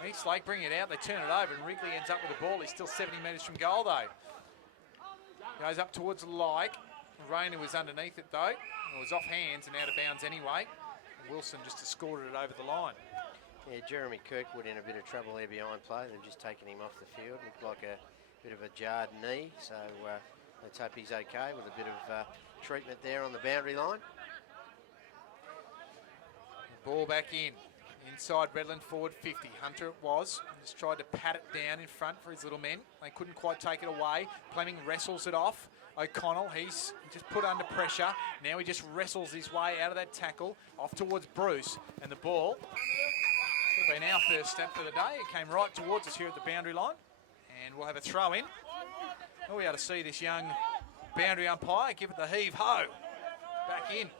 Eastlake bring it out, they turn it over, and Wrigley ends up with the ball. He's still 70 metres from goal though. Goes up towards Like. Rayner was underneath it though. It was off hands and out of bounds anyway. Wilson just escorted it over the line. Yeah, Jeremy Kirkwood in a bit of trouble there behind play. They've just taken him off the field. Looked like a bit of a jarred knee, so let's hope he's okay with a bit of treatment there on the boundary line. Ball back in. Inside Redland forward 50. Hunter it was. Just tried to pat it down in front for his little men. They couldn't quite take it away. Fleming wrestles it off. O'Connell, he's just put under pressure. Now he just wrestles his way out of that tackle. Off towards Bruce. And the ball could have been our first step for the day. It came right towards us here at the boundary line. And we'll have a throw in. Oh, we ought to see this young boundary umpire give it the heave-ho. Back in. A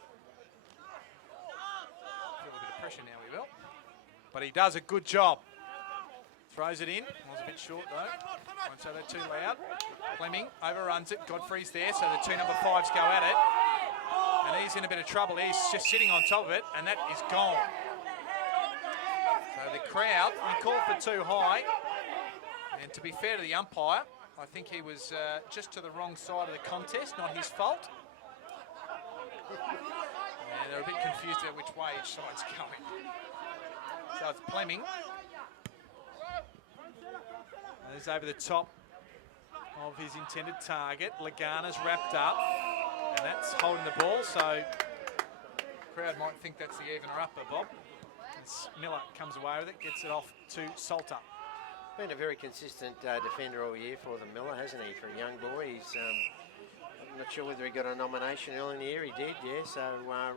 little bit of pressure now, we will. But he does a good job. Throws it in. Was a bit short though. Won't say that too loud. Fleming overruns it. Godfrey's there, so the 2 number 5s go at it. And he's in a bit of trouble. He's just sitting on top of it, and that is gone. So the crowd, we called for too high. And to be fair to the umpire, I think he was just to the wrong side of the contest, not his fault. Yeah, they're a bit confused about which way each side's going. So it's Fleming. He's over the top of his intended target. Lagana's wrapped up, and that's holding the ball, so the crowd might think that's the evener-upper, Bob. As Miller comes away with it, gets it off to Salter. Been a very consistent defender all year for them, Miller, hasn't he? For a young boy, he's I'm not sure whether he got a nomination early in the year. He did, yeah. So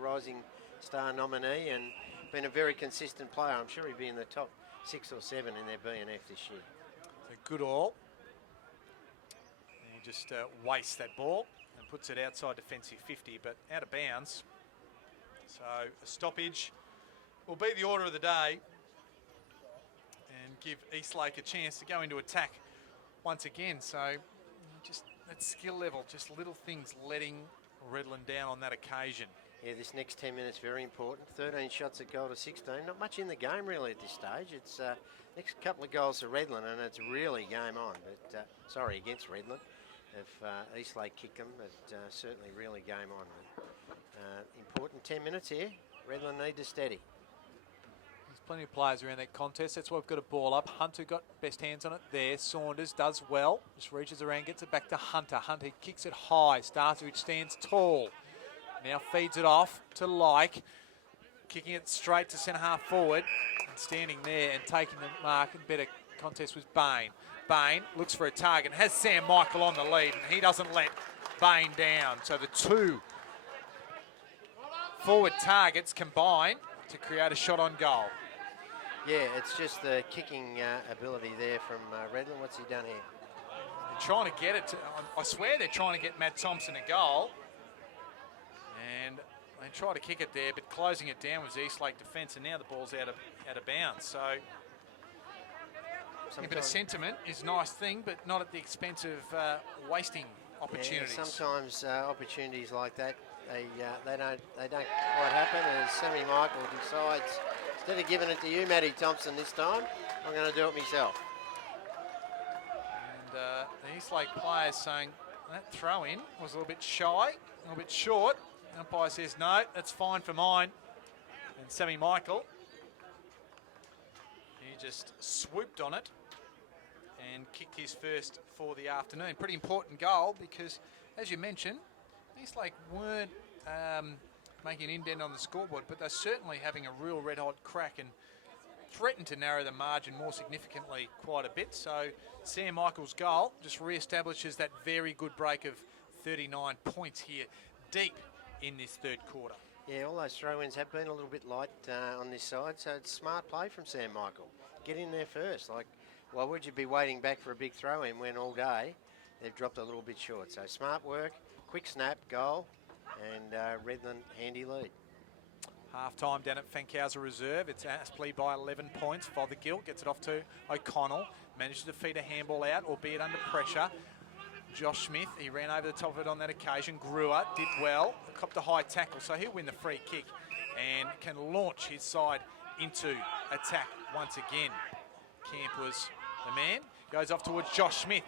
rising star nominee, and been a very consistent player. I'm sure he'd be in the top 6 or 7 in their BNF this year. It's a good all. And he just wastes that ball and puts it outside defensive 50, but out of bounds. So a stoppage will be the order of the day and give Eastlake a chance to go into attack once again. So just that skill level, just little things letting Redland down on that occasion. Yeah, this next 10 minutes very important. 13 shots at goal to 16. Not much in the game really at this stage. It's next couple of goals to Redland and it's really game on. But sorry, against Redland. If Eastlake kick them, but certainly really game on. Important 10 minutes here. Redland need to steady. There's plenty of players around that contest. That's why we've got a ball up. Hunter got best hands on it there. Saunders does well. Just reaches around, gets it back to Hunter. Hunter kicks it high. Starcevich stands tall. Now feeds it off to Like. Kicking it straight to centre half forward. And standing there and taking the mark and better contest was Bain. Bain looks for a target. Has Sam Michael on the lead and he doesn't let Bain down. So the two forward targets combine to create a shot on goal. Yeah, it's just the kicking ability there from Redland. What's he done here? They're trying to get it to, I swear they're trying to get Matt Thompson a goal. And they try to kick it there, but closing it down was Eastlake defence, and now the ball's out of bounds. So a bit of sentiment is a nice thing, but not at the expense of wasting opportunities. Yeah, sometimes opportunities like that, they don't quite happen. As Sammy Michael decides, instead of giving it to you, Matty Thompson, this time, I'm going to do it myself. And the Eastlake players saying that throw-in was a little bit shy, a little bit short. The umpire says, no, that's fine for mine. And Sammy Michael, he just swooped on it and kicked his first for the afternoon. Pretty important goal because, as you mentioned, Eastlake weren't making an indent on the scoreboard, but they're certainly having a real red-hot crack and threatened to narrow the margin more significantly quite a bit. So Sam Michael's goal just re-establishes that very good break of 39 points here deep in this third quarter. Yeah, all those throw-ins have been a little bit light on this side, so it's smart play from Sam Michael. Get in there first. Like, why would you be waiting back for a big throw-in when all day they've dropped a little bit short? So smart work, quick snap, goal, and Redland handy lead. Half-time down at Fankhauser Reserve. It's Aspley by 11 points. Fothergill gets it off to O'Connell. Manages to feed a handball out, albeit under pressure. Josh Smith, he ran over the top of it on that occasion. Brewer did well, copped a high tackle, so he'll win the free kick and can launch his side into attack once again. Camp was the man. Goes off towards Josh Smith.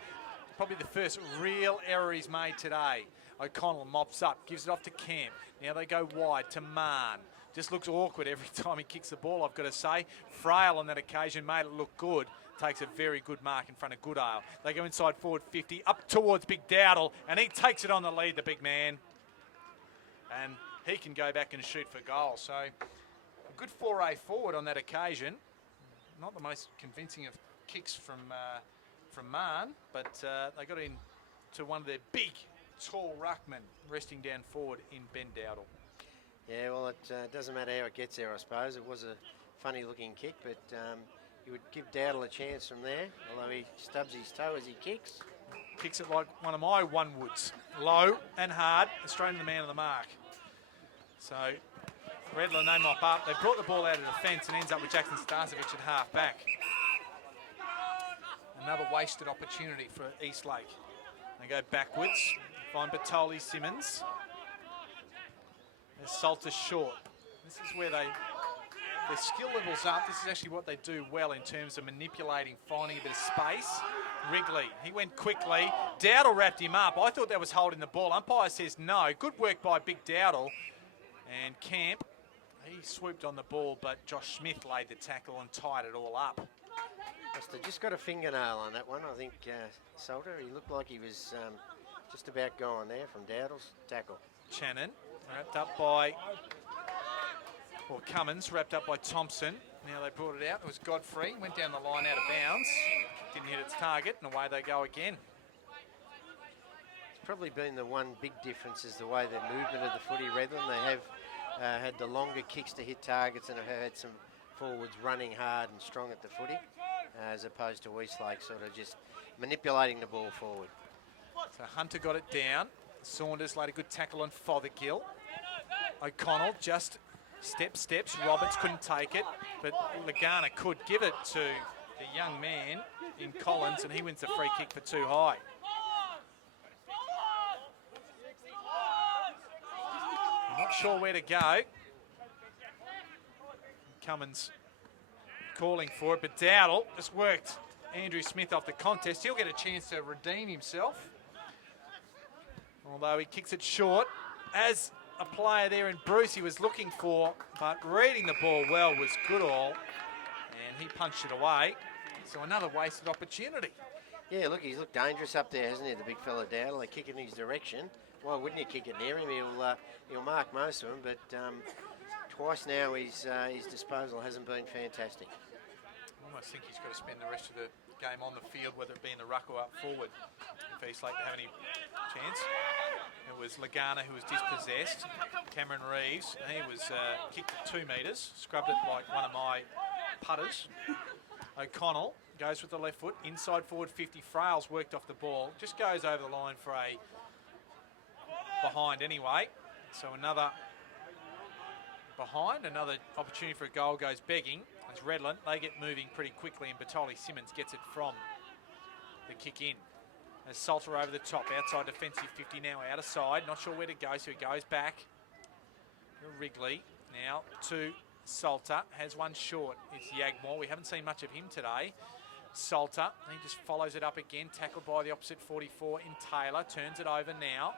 Probably the first real error he's made today. O'Connell mops up, gives it off to Camp. Now they go wide to Marn. Just looks awkward every time he kicks the ball, I've got to say. Frail on that occasion made it look good. Takes a very good mark in front of Goodale. They go inside forward 50, up towards Big Dowdle, and he takes it on the lead, the big man. And he can go back and shoot for goal. So a good foray forward on that occasion. Not the most convincing of kicks from Marn, but they got into one of their big, tall ruckmen resting down forward in Ben Dowdle. Yeah, well, it doesn't matter how it gets there, I suppose. It was a funny-looking kick, but you would give Dowdle a chance from there, although he stubs his toe as he kicks. Kicks it like one of my one-woods. Low and hard, straight to the man of the mark. So Redland, they mop up. They brought the ball out of defence and ends up with Jackson Starcevich at half-back. Another wasted opportunity for Eastlake. They go backwards, find Batoli Simmons. There's Salter short. This is where their skill level's up. This is actually what they do well in terms of manipulating, finding a bit of space Wrigley. He went quickly. Dowdle wrapped him up. I thought that was holding the ball. Umpire says no. Good work by Big Dowdle. And Camp, he swooped on the ball, but Josh Smith laid the tackle and tied it all up. Must have just got a fingernail on that one, I think, Salter. He looked like he was just about gone there from Dowdle's tackle. Channon wrapped up by, or Cummins wrapped up by Thompson. Now they brought it out. It was Godfrey. Went down the line out of bounds. Didn't hit its target, and away they go again. It's probably been the one big difference is the way the movement of the footy, Redland. They have had the longer kicks to hit targets and have had some forwards running hard and strong at the footy, as opposed to Eastlake sort of just manipulating the ball forward. So Hunter got it down. Saunders laid a good tackle on Fothergill. O'Connell just steps. Roberts couldn't take it, but Lagana could give it to the young man in Collins, and he wins the free kick for too high. Not sure where to go. Cummins calling for it, but Dowdle just worked Andrew Smith off the contest. He'll get a chance to redeem himself. Although he kicks it short, as a player there in Bruce he was looking for, but reading the ball well was Goodall, and he punched it away. So another wasted opportunity. Yeah, look, he's looked dangerous up there, hasn't he, the big fella Dowdle? They kick in his direction. Why wouldn't he kick it near him? He'll mark most of them, but twice now his disposal hasn't been fantastic. I almost think he's got to spend the rest of the game on the field, whether it be in the ruck or up forward, if Eastlake have any chance. It was Lagana who was dispossessed. Cameron Reeves, he was kicked at 2 metres, scrubbed it like one of my putters. O'Connell goes with the left foot, inside forward 50. Frails worked off the ball, just goes over the line for a behind anyway. So another behind, another opportunity for a goal goes begging. As Redland, they get moving pretty quickly, and Batoli Simmons gets it from the kick in. As Salter over the top, outside defensive 50 now out of side. Not sure where to go, so he goes back. Wrigley now to Salter, has one short. It's Yagmore. We haven't seen much of him today. Salter, he just follows it up again, tackled by the opposite 44 in Taylor, turns it over now.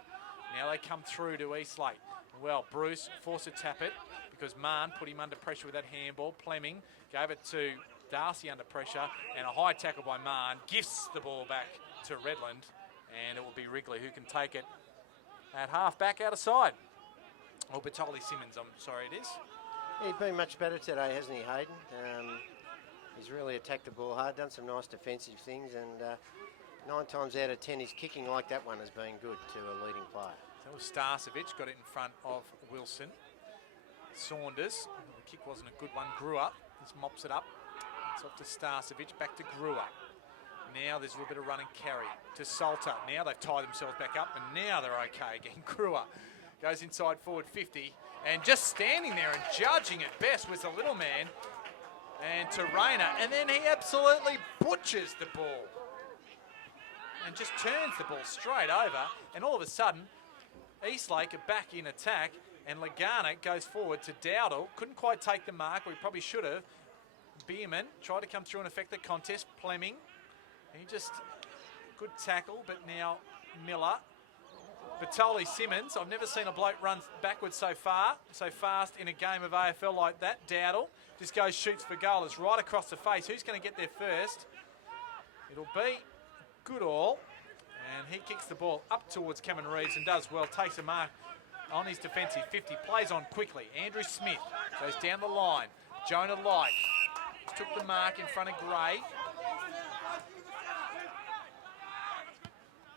Now they come through to Eastlake. Well, Bruce forced to tap it because Mahon put him under pressure with that handball. Fleming gave it to Darcy under pressure, and a high tackle by Mahon gifts the ball back to Redland, and it will be Wrigley who can take it at half back out of side. Or Batoli Simmons, I'm sorry it is. He's been much better today, hasn't he, Hayden? He's really attacked the ball hard, done some nice defensive things, and 9 times out of 10 his kicking like that one has been good to a leading player. That was Starcevic, got it in front of Wilson. Saunders, the kick wasn't a good one. Brewer just mops it up. It's off to Starcevic, back to Brewer. Now there's a little bit of run and carry to Salter. Now they've tied themselves back up, and now they're okay again. Brewer goes inside forward 50, and just standing there and judging at best was the little man, and to Rayner, and then he absolutely butchers the ball and just turns the ball straight over, and all of a sudden Eastlake are back in attack, and Lagana goes forward to Dowdle. Couldn't quite take the mark, or he probably should have. Bierman tried to come through and affect the contest. Fleming, he just, good tackle, but now Miller. Batoli Simmons, I've never seen a bloke run backwards so fast in a game of AFL like that. Dowdle just goes, shoots for goal. It's right across the face. Who's going to get there first? It'll be Goodall, and he kicks the ball up towards Cameron Reeves and does well, takes a mark on his defensive 50, plays on quickly. Andrew Smith goes down the line. Jonah Light took the mark in front of Gray.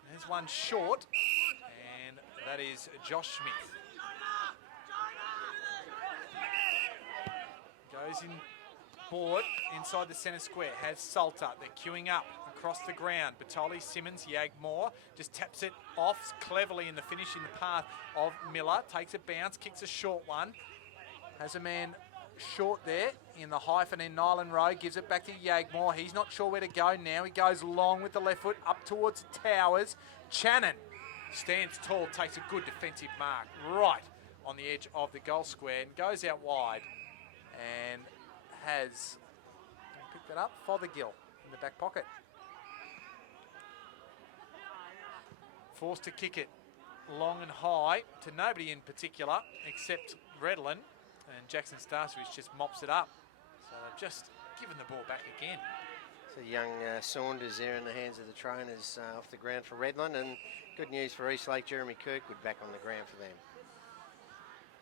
There's one short, and that is Josh Smith. Goes in board inside the centre square, has Salter. They're queuing up across the ground. Batoli Simmons, Yagmore just taps it off cleverly in the finish in the path of Miller. Takes a bounce, kicks a short one. Has a man short there in the hyphen in Nyland Road, gives it back to Yagmore. He's not sure where to go now. He goes long with the left foot up towards Towers. Channon stands tall, takes a good defensive mark right on the edge of the goal square and goes out wide, and has picked it up. Fothergill in the back pocket. Forced to kick it long and high to nobody in particular except Redland, and Jackson Starcevich just mops it up. So they've just given the ball back again. So young Saunders there in the hands of the trainers off the ground for Redland, and good news for Eastlake, Jeremy Kirkwood back on the ground for them.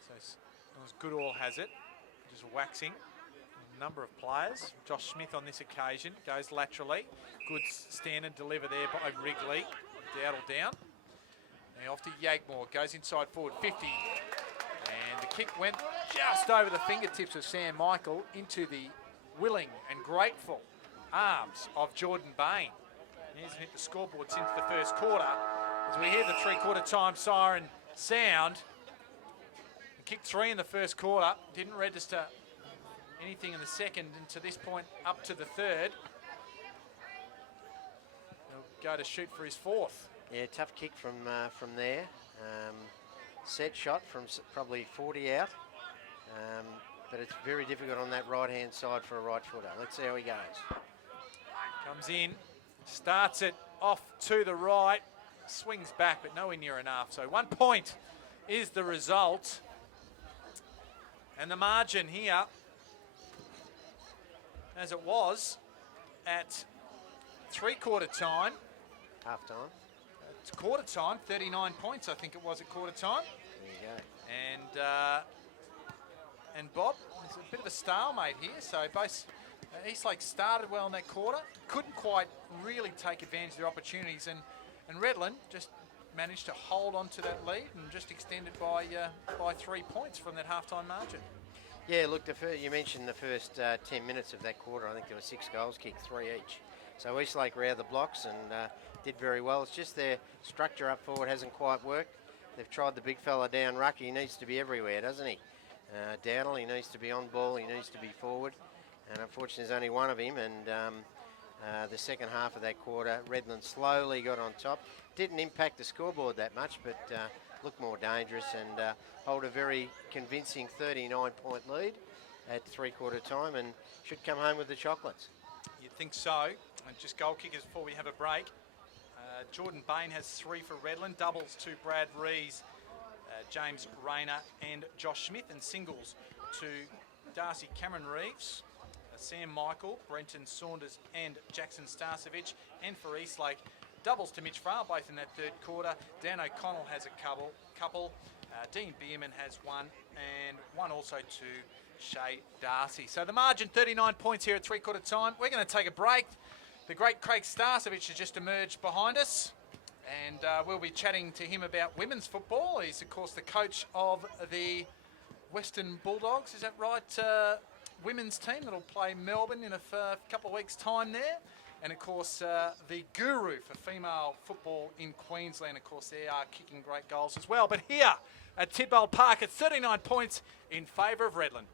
So as Goodall has it, just waxing a number of players. Josh Smith on this occasion goes laterally. Good stand and deliver there by Wrigley. Dowdle down. Now off to Yagmore, goes inside forward, 50. And the kick went just over the fingertips of Sam Michael into the willing and grateful arms of Jordan Bain. He hasn't hit the scoreboard since the first quarter. As we hear the three-quarter time siren sound, he kicked 3 in the first quarter, didn't register anything in the second, and to this point up to the third. He'll go to shoot for his 4th. Yeah, tough kick from there. Set shot from probably 40 out. But it's very difficult on that right-hand side for a right footer. Let's see how he goes. Comes in, starts it off to the right, swings back, but nowhere near enough. So 1 point is the result. And the margin here, as it was at three-quarter time. Half time. It's quarter time, 39 points I think it was at quarter time. There you go. And Bob, there's a bit of a stalemate here. So both Eastlake started well in that quarter, couldn't quite really take advantage of their opportunities, and Redland just managed to hold on to that lead and just extended by 3 points from that halftime margin. Yeah, look, you mentioned the first 10 minutes of that quarter. I think there were 6 goals kicked, 3 each. So Eastlake were out of the blocks and did very well. It's just their structure up forward hasn't quite worked. They've tried the big fella down ruck. He needs to be everywhere, doesn't he? Dowdle, he needs to be on ball. He needs to be forward. And unfortunately, there's only one of him. And the second half of that quarter, Redland slowly got on top. Didn't impact the scoreboard that much, but looked more dangerous and hold a very convincing 39-point lead at three-quarter time and should come home with the chocolates. You'd think so. And just goal kickers before we have a break. Jordan Bain has 3 for Redland, doubles to Brad Rees, James Rayner and Josh Smith, and singles to Darcy Cameron Reeves, Sam Michael, Brenton Saunders and Jackson Starcevich. And for Eastlake, doubles to Mitch Frail, both in that third quarter. Dan O'Connell has a couple. Dean Bierman has 1, and 1 also to Shay Darcy. So the margin, 39 points here at three-quarter time. We're going to take a break. The great Craig Starcevich has just emerged behind us, and we'll be chatting to him about women's football. He's, of course, the coach of the Western Bulldogs. Is that right? Women's team that'll play Melbourne in a couple of weeks' time there. And, of course, the guru for female football in Queensland. Of course, they are kicking great goals as well. But here at Tidbold Park, it's 39 points in favour of Redland.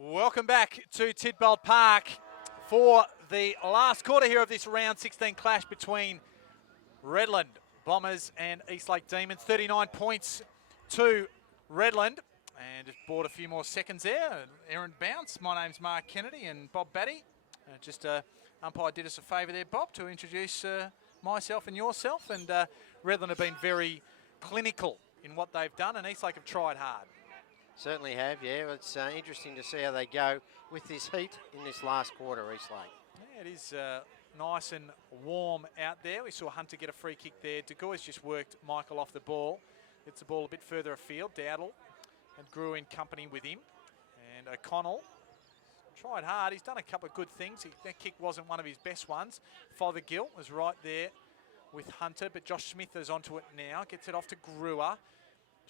Welcome back to Tidbold Park for the last quarter here of this round 16 clash between Redland Bombers and Eastlake Demons. 39 points to Redland. And just bought a few more seconds there. Errant bounce. My name's Mark Kennedy and Bob Batty. Umpire did us a favour there, Bob, to introduce myself and yourself. And Redland have been very clinical in what they've done, and Eastlake have tried hard. Certainly have, yeah. It's interesting to see how they go with this heat in this last quarter, Eastlake. Yeah, it is nice and warm out there. We saw Hunter get a free kick there. DeGoy's just worked Michael off the ball. Gets the ball a bit further afield. Dowdle and grew in company with him. And O'Connell tried hard. He's done a couple of good things. That kick wasn't one of his best ones. Fothergill was right there with Hunter, but Josh Smith is onto it now. Gets it off to Brewer.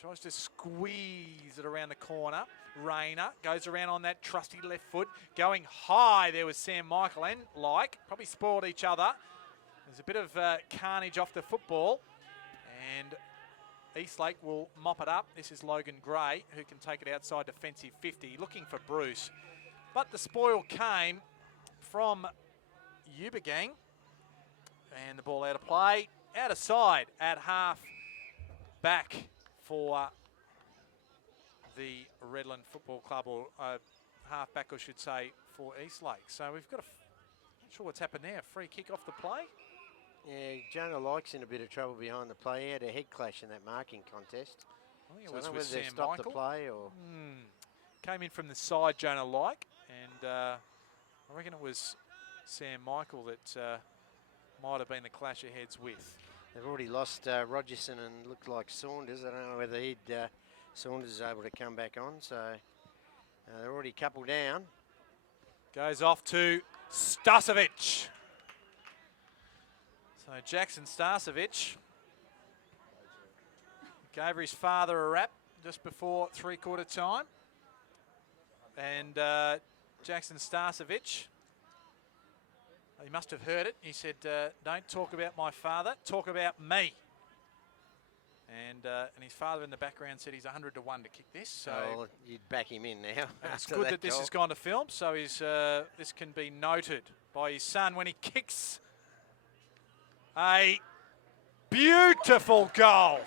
Tries to squeeze it around the corner. Rayner goes around on that trusty left foot. Going high there was Sam Michael and probably spoiled each other. There's a bit of carnage off the football. And Eastlake will mop it up. This is Logan Gray, who can take it outside defensive 50, looking for Bruce. But the spoil came from Ubergang. And the ball out of play. Out of side at half back for the Redland Football Club, or half back, I should say, for Eastlake. So we've got not sure what's happened there. Free kick off the play. Yeah, Jonah Like's in a bit of trouble behind the play. He had a head clash in that marking contest. I think it So was I don't know with whether they Sam stopped Michael. the play or... Came in from the side, Jonah Like, and I reckon it was Sam Michael that might have been the clash of heads with. They've already lost Rogerson and looked like Saunders. I don't know whether Saunders is able to come back on. So they're already a couple down. Goes off to Stasovic. So Jackson Stasovic gave his father a rap just before three-quarter time. And Jackson Stasovic, he must have heard it. He said, don't talk about my father, talk about me. And his father in the background said he's 100 to 1 to kick this. So you'd back him in now. it's good that this has gone to film, so this can be noted by his son when he kicks a beautiful goal.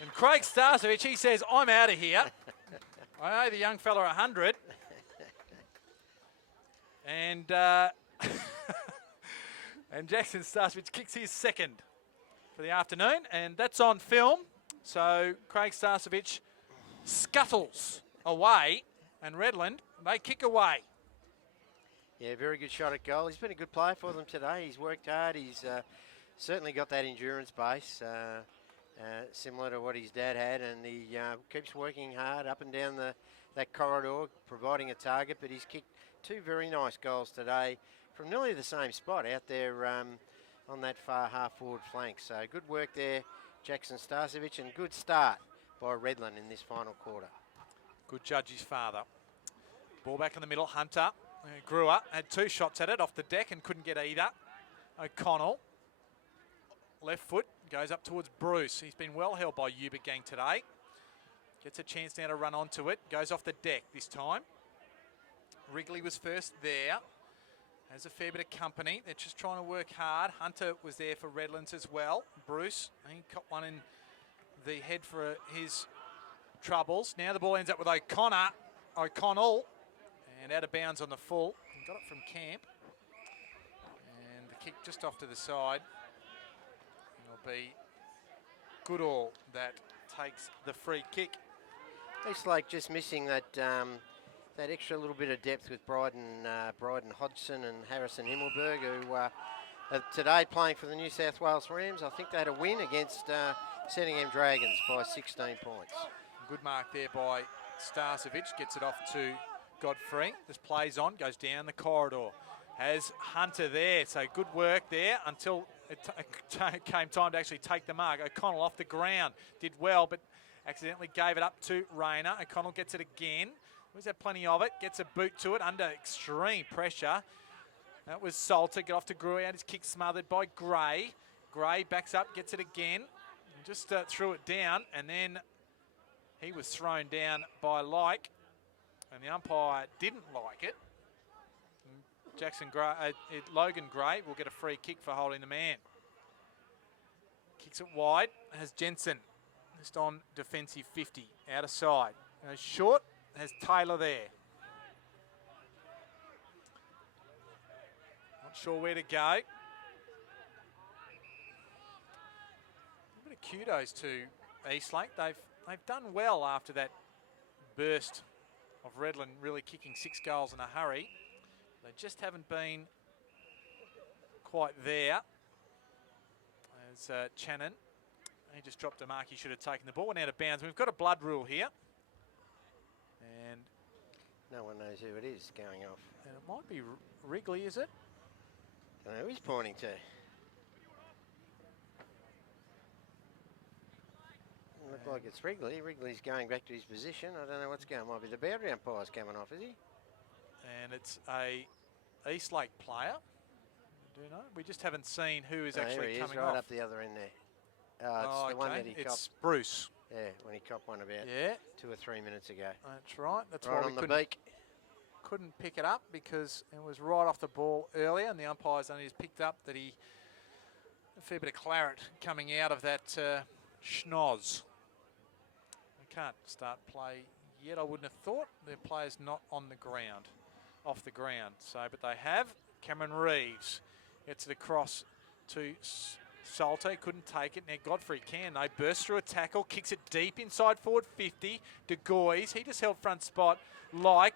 And Craig Stasovic, he says, I'm out of here. I owe the young fella 100. And and Jackson Stasovic kicks his second for the afternoon, and that's on film. So Craig Stasovic scuttles away, and Redland, they kick away. Yeah, very good shot at goal. He's been a good player for them today. He's worked hard. He's certainly got that endurance base, similar to what his dad had, and he keeps working hard up and down that corridor, providing a target, but he's kicked two very nice goals today from nearly the same spot out there on that far half-forward flank. So good work there, Jackson Stasovic, and good start by Redland in this final quarter. Good judge, his father. Ball back in the middle, Hunter. Grew up, had two shots at it off the deck and couldn't get either. O'Connell, left foot, goes up towards Bruce. He's been well held by Ubergang today. Gets a chance now to run onto it. Goes off the deck this time. Wrigley was first there. Has a fair bit of company. They're just trying to work hard. Hunter was there for Redlands as well. Bruce, he caught one in the head for his troubles. Now the ball ends up with O'Connell. And out of bounds on the full. He got it from Camp. And the kick just off to the side. It'll be Goodall that takes the free kick. It's like just missing that that extra little bit of depth with Bryden Hodgson and Harrison Himmelberg, who are today playing for the New South Wales Rams. I think they had a win against Sandringham Dragons by 16 points. Good mark there by Stasovic. Gets it off to Godfrey. This plays on, goes down the corridor. Has Hunter there, so good work there until it came time to actually take the mark. O'Connell off the ground, did well, but accidentally gave it up to Rayner. O'Connell gets it again. He's had plenty of it, gets a boot to it under extreme pressure. That was Salter, get off to Grew out, his kick smothered by Gray. Gray backs up, gets it again, just threw it down, and then he was thrown down by Like. And the umpire didn't like it. Logan Gray will get a free kick for holding the man. Kicks it wide, has Jensen just on defensive 50, out of side. Goes short, has Taylor there. Not sure where to go. A bit of kudos to Eastlake. They've done well after that burst of Redland really kicking 6 goals in a hurry. They just haven't been quite there. As Channon, he just dropped a mark. He should have taken the ball, went out of bounds. We've got a blood rule here. And no one knows who it is going off. And it might be Wrigley, is it? I don't know who he's pointing to. Look like it's Wrigley. Wrigley's going back to his position. I don't know what's going on. Might be the boundary umpire's coming off, is he? And it's a Eastlake player. Do you know? We just haven't seen who is actually coming right off. up the other end there. It's the one that he copped. It's Bruce. Yeah, when he copped one about 2 or 3 minutes ago. That's right. That's right why on we the beak. couldn't pick it up because it was right off the ball earlier, and the umpires only just picked up that a fair bit of claret coming out of that schnoz. We can't start play yet, I wouldn't have thought. The player's not on the ground, off the ground. So, but they have. Cameron Reeves gets it across to Salter, couldn't take it. Now Godfrey can though. Bursts through a tackle, kicks it deep inside forward 50. De Goys, he just held front spot.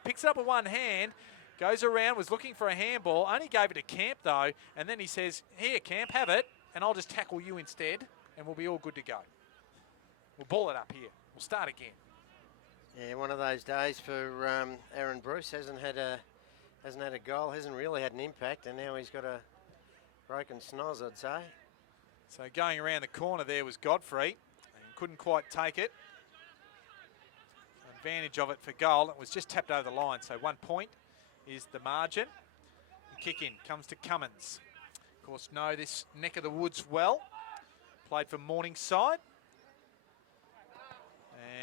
Picks it up with one hand, goes around, was looking for a handball, only gave it to Camp though, and then he says, here Camp, have it, and I'll just tackle you instead, and we'll be all good to go. We'll ball it up here. We'll start again. Yeah, one of those days for Aaron Bruce. Hasn't had a goal, hasn't really had an impact, and now he's got a broken snoz, I'd say. So going around the corner there was Godfrey, and couldn't quite take it. Advantage of it for goal. It was just tapped over the line, so 1 point is the margin. The kick in comes to Cummins. Of course, know this neck of the woods well. Played for Morningside.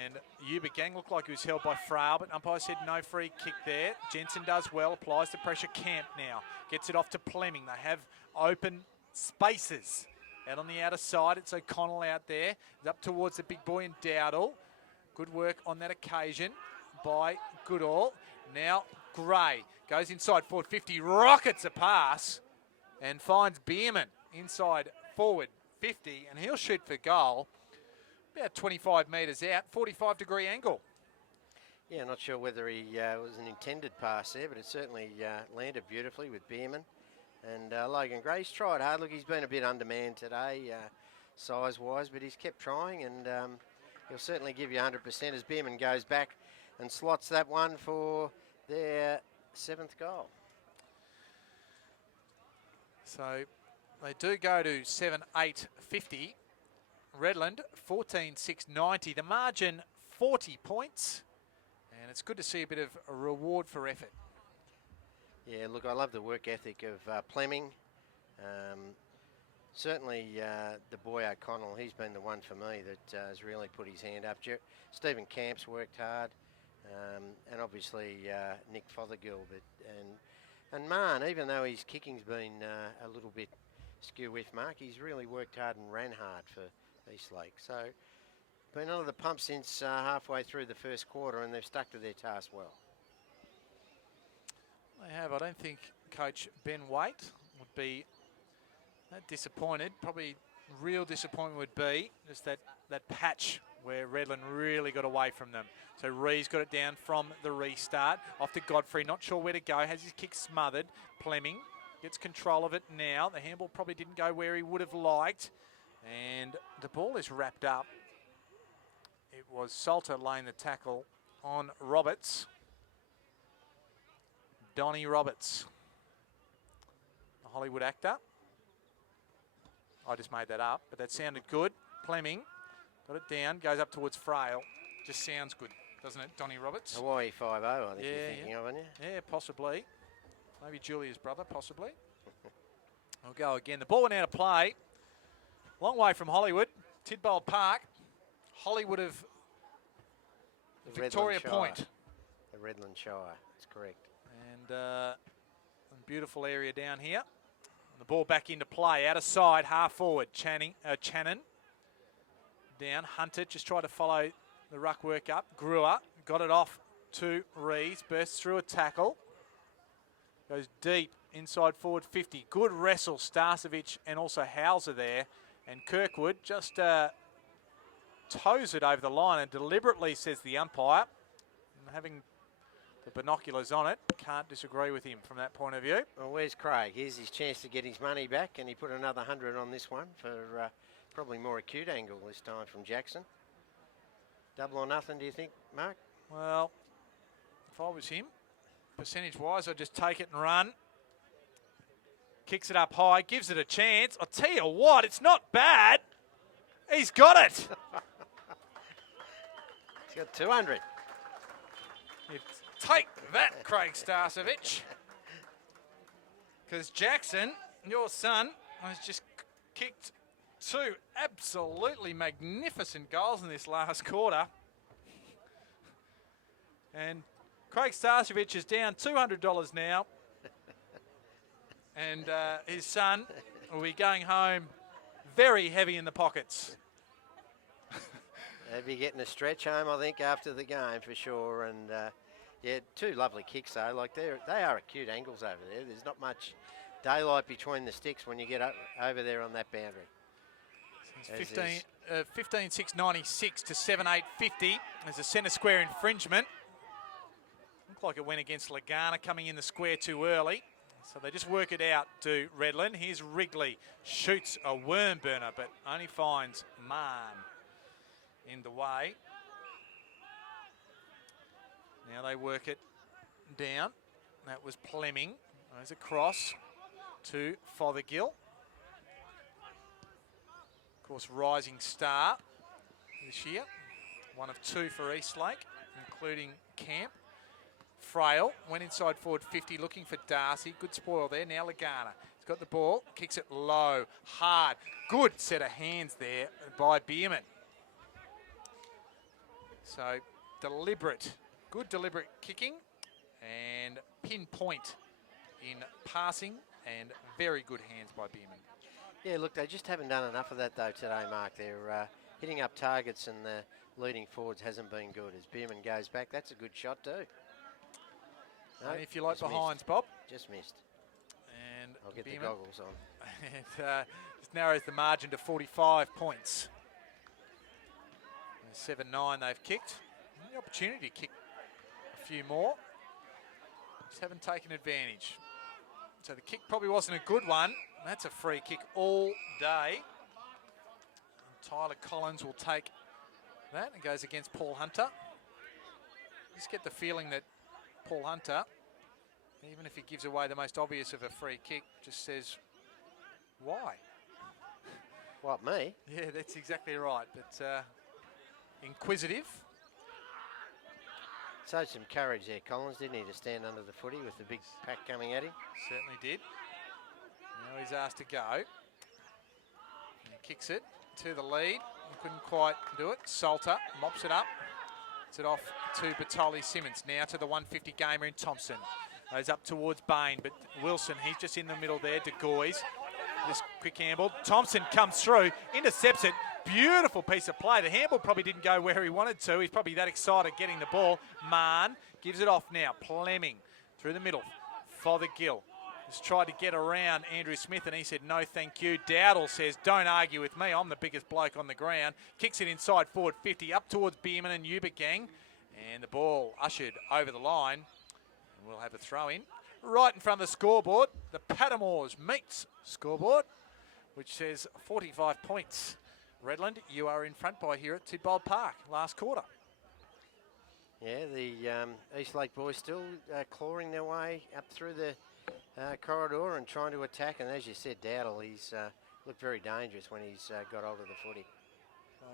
And Yuba Gang looked like he was held by Frail, but umpire said no free kick there. Jensen does well, applies the pressure. Camp now gets it off to Fleming. They have open spaces. Out on the outer side, it's O'Connell out there. It's up towards the big boy in Dowdle. Good work on that occasion by Goodall. Now Gray goes inside forward 50, rockets a pass and finds Bierman inside forward 50, and he'll shoot for goal. About 25 metres out, 45-degree angle. Yeah, not sure whether he was an intended pass there, but it certainly landed beautifully with Bierman. And Logan Gray's tried hard. Look, he's been a bit undermanned today, size-wise, but he's kept trying, and he'll certainly give you 100% as Bierman goes back and slots that one for their 7th goal. So they do go to 7-8-50. Redland 14-6-90. The margin 40 points, and it's good to see a bit of a reward for effort. Yeah, look, I love the work ethic of Fleming. Certainly the boy O'Connell, he's been the one for me that has really put his hand up. Stephen Camp's worked hard, and obviously Nick Fothergill. And Marn, even though his kicking's been a little bit skew with Mark, he's really worked hard and ran hard for Eastlake. So been under the pump since halfway through the first quarter, and they've stuck to their task well. They have. I don't think Coach Ben Waite would be that disappointed. Probably real disappointment would be just that patch where Redland really got away from them. So Reeves got it down from the restart. Off to Godfrey, not sure where to go. Has his kick smothered. Fleming gets control of it now. The handball probably didn't go where he would have liked. And the ball is wrapped up. It was Salter laying the tackle on Roberts. Donnie Roberts, a Hollywood actor. I just made that up, but that sounded good. Fleming got it down, goes up towards Frail. Just sounds good, doesn't it, Donnie Roberts? Hawaii 5-0, I think you're thinking of, aren't you? Yeah, possibly. Maybe Julia's brother, possibly. We'll go again. The ball went out of play. Long way from Hollywood. Tidbold Park. Hollywood of Victoria Point. the Redland Shire. That's correct. And a beautiful area down here. The ball back into play, out of side, half forward. Channon down. Hunter just tried to follow the ruck work up. Brewer got it off to Rees. Bursts through a tackle. Goes deep inside forward 50. Good wrestle, Starcevic and also Hauser there. And Kirkwood just toes it over the line and deliberately, says the umpire. And having the binoculars on it, can't disagree with him from that point of view. Well, where's Craig? Here's his chance to get his money back, and he put another 100 on this one for probably more acute angle this time from Jackson. Double or nothing, do you think, Mark? Well, if I was him, percentage-wise, I'd just take it and run. Kicks it up high, gives it a chance. I'll tell you what, it's not bad. He's got it. He's got 200. Take that, Craig Starcevic. Because Jackson, your son, has just kicked 2 absolutely magnificent goals in this last quarter. And Craig Starcevic is down $200 now. And his son will be going home very heavy in the pockets. They'll be getting a stretch home, I think, after the game for sure. And yeah, 2 lovely kicks though. Like they are acute angles over there. There's not much daylight between the sticks when you get over there on that boundary. 15-6-96 to 7-8-50. There's a centre square infringement. Looked like it went against Lagana coming in the square too early. So they just work it out to Redland. Here's Wrigley. Shoots a worm burner, but only finds Marn in the way. Now they work it down. That was Plemming. There's a cross to Fothergill. Of course, rising star this year. 1 of 2 for Eastlake, including Camp. Frail went inside forward 50, looking for Darcy. Good spoil there. Now Lagana. He's got the ball, kicks it low, hard. Good set of hands there by Bierman. So deliberate, good deliberate kicking and pinpoint in passing and very good hands by Bierman. Yeah, look, they just haven't done enough of that though today, Mark. They're hitting up targets and the leading forwards hasn't been good. As Bierman goes back, that's a good shot too. No, and if you like just behinds, missed. Bob. Just missed. And I'll get Bierman, the goggles on. It just narrows the margin to 45 points. 7-9 they've kicked. The opportunity to kick a few more. Just haven't taken advantage. So the kick probably wasn't a good one. That's a free kick all day. And Tyler Collins will take that and goes against Paul Hunter. Just get the feeling that Paul Hunter, even if he gives away the most obvious of a free kick, just says, why? What, me? Yeah, that's exactly right. But inquisitive. Showed some courage there, Collins, didn't he, to stand under the footy with the big pack coming at him? Certainly did. Now he's asked to go. He kicks it to the lead. He couldn't quite do it. Salter mops it up. It's it off to Batoli Simmons. Now to the 150 gamer in Thompson. Goes up towards Bain, but Wilson, he's just in the middle there. De Goys. This quick handball. Thompson comes through, intercepts it. Beautiful piece of play. The handball probably didn't go where he wanted to. He's probably that excited getting the ball. Marn gives it off now. Plemming through the middle. Fothergill has tried to get around Andrew Smith and he said, no, thank you. Dowdle says, don't argue with me. I'm the biggest bloke on the ground. Kicks it inside forward 50 up towards Bierman and Ubergang. And the ball ushered over the line. And we'll have a throw in. Right in front of the scoreboard. The Patamores meets scoreboard, which says 45 points. Redland, you are in front by here at Tidbold Park, last quarter. Yeah, the Eastlake boys still clawing their way up through the corridor and trying to attack. And as you said, Dowdle, he's looked very dangerous when he's got hold of the footy. So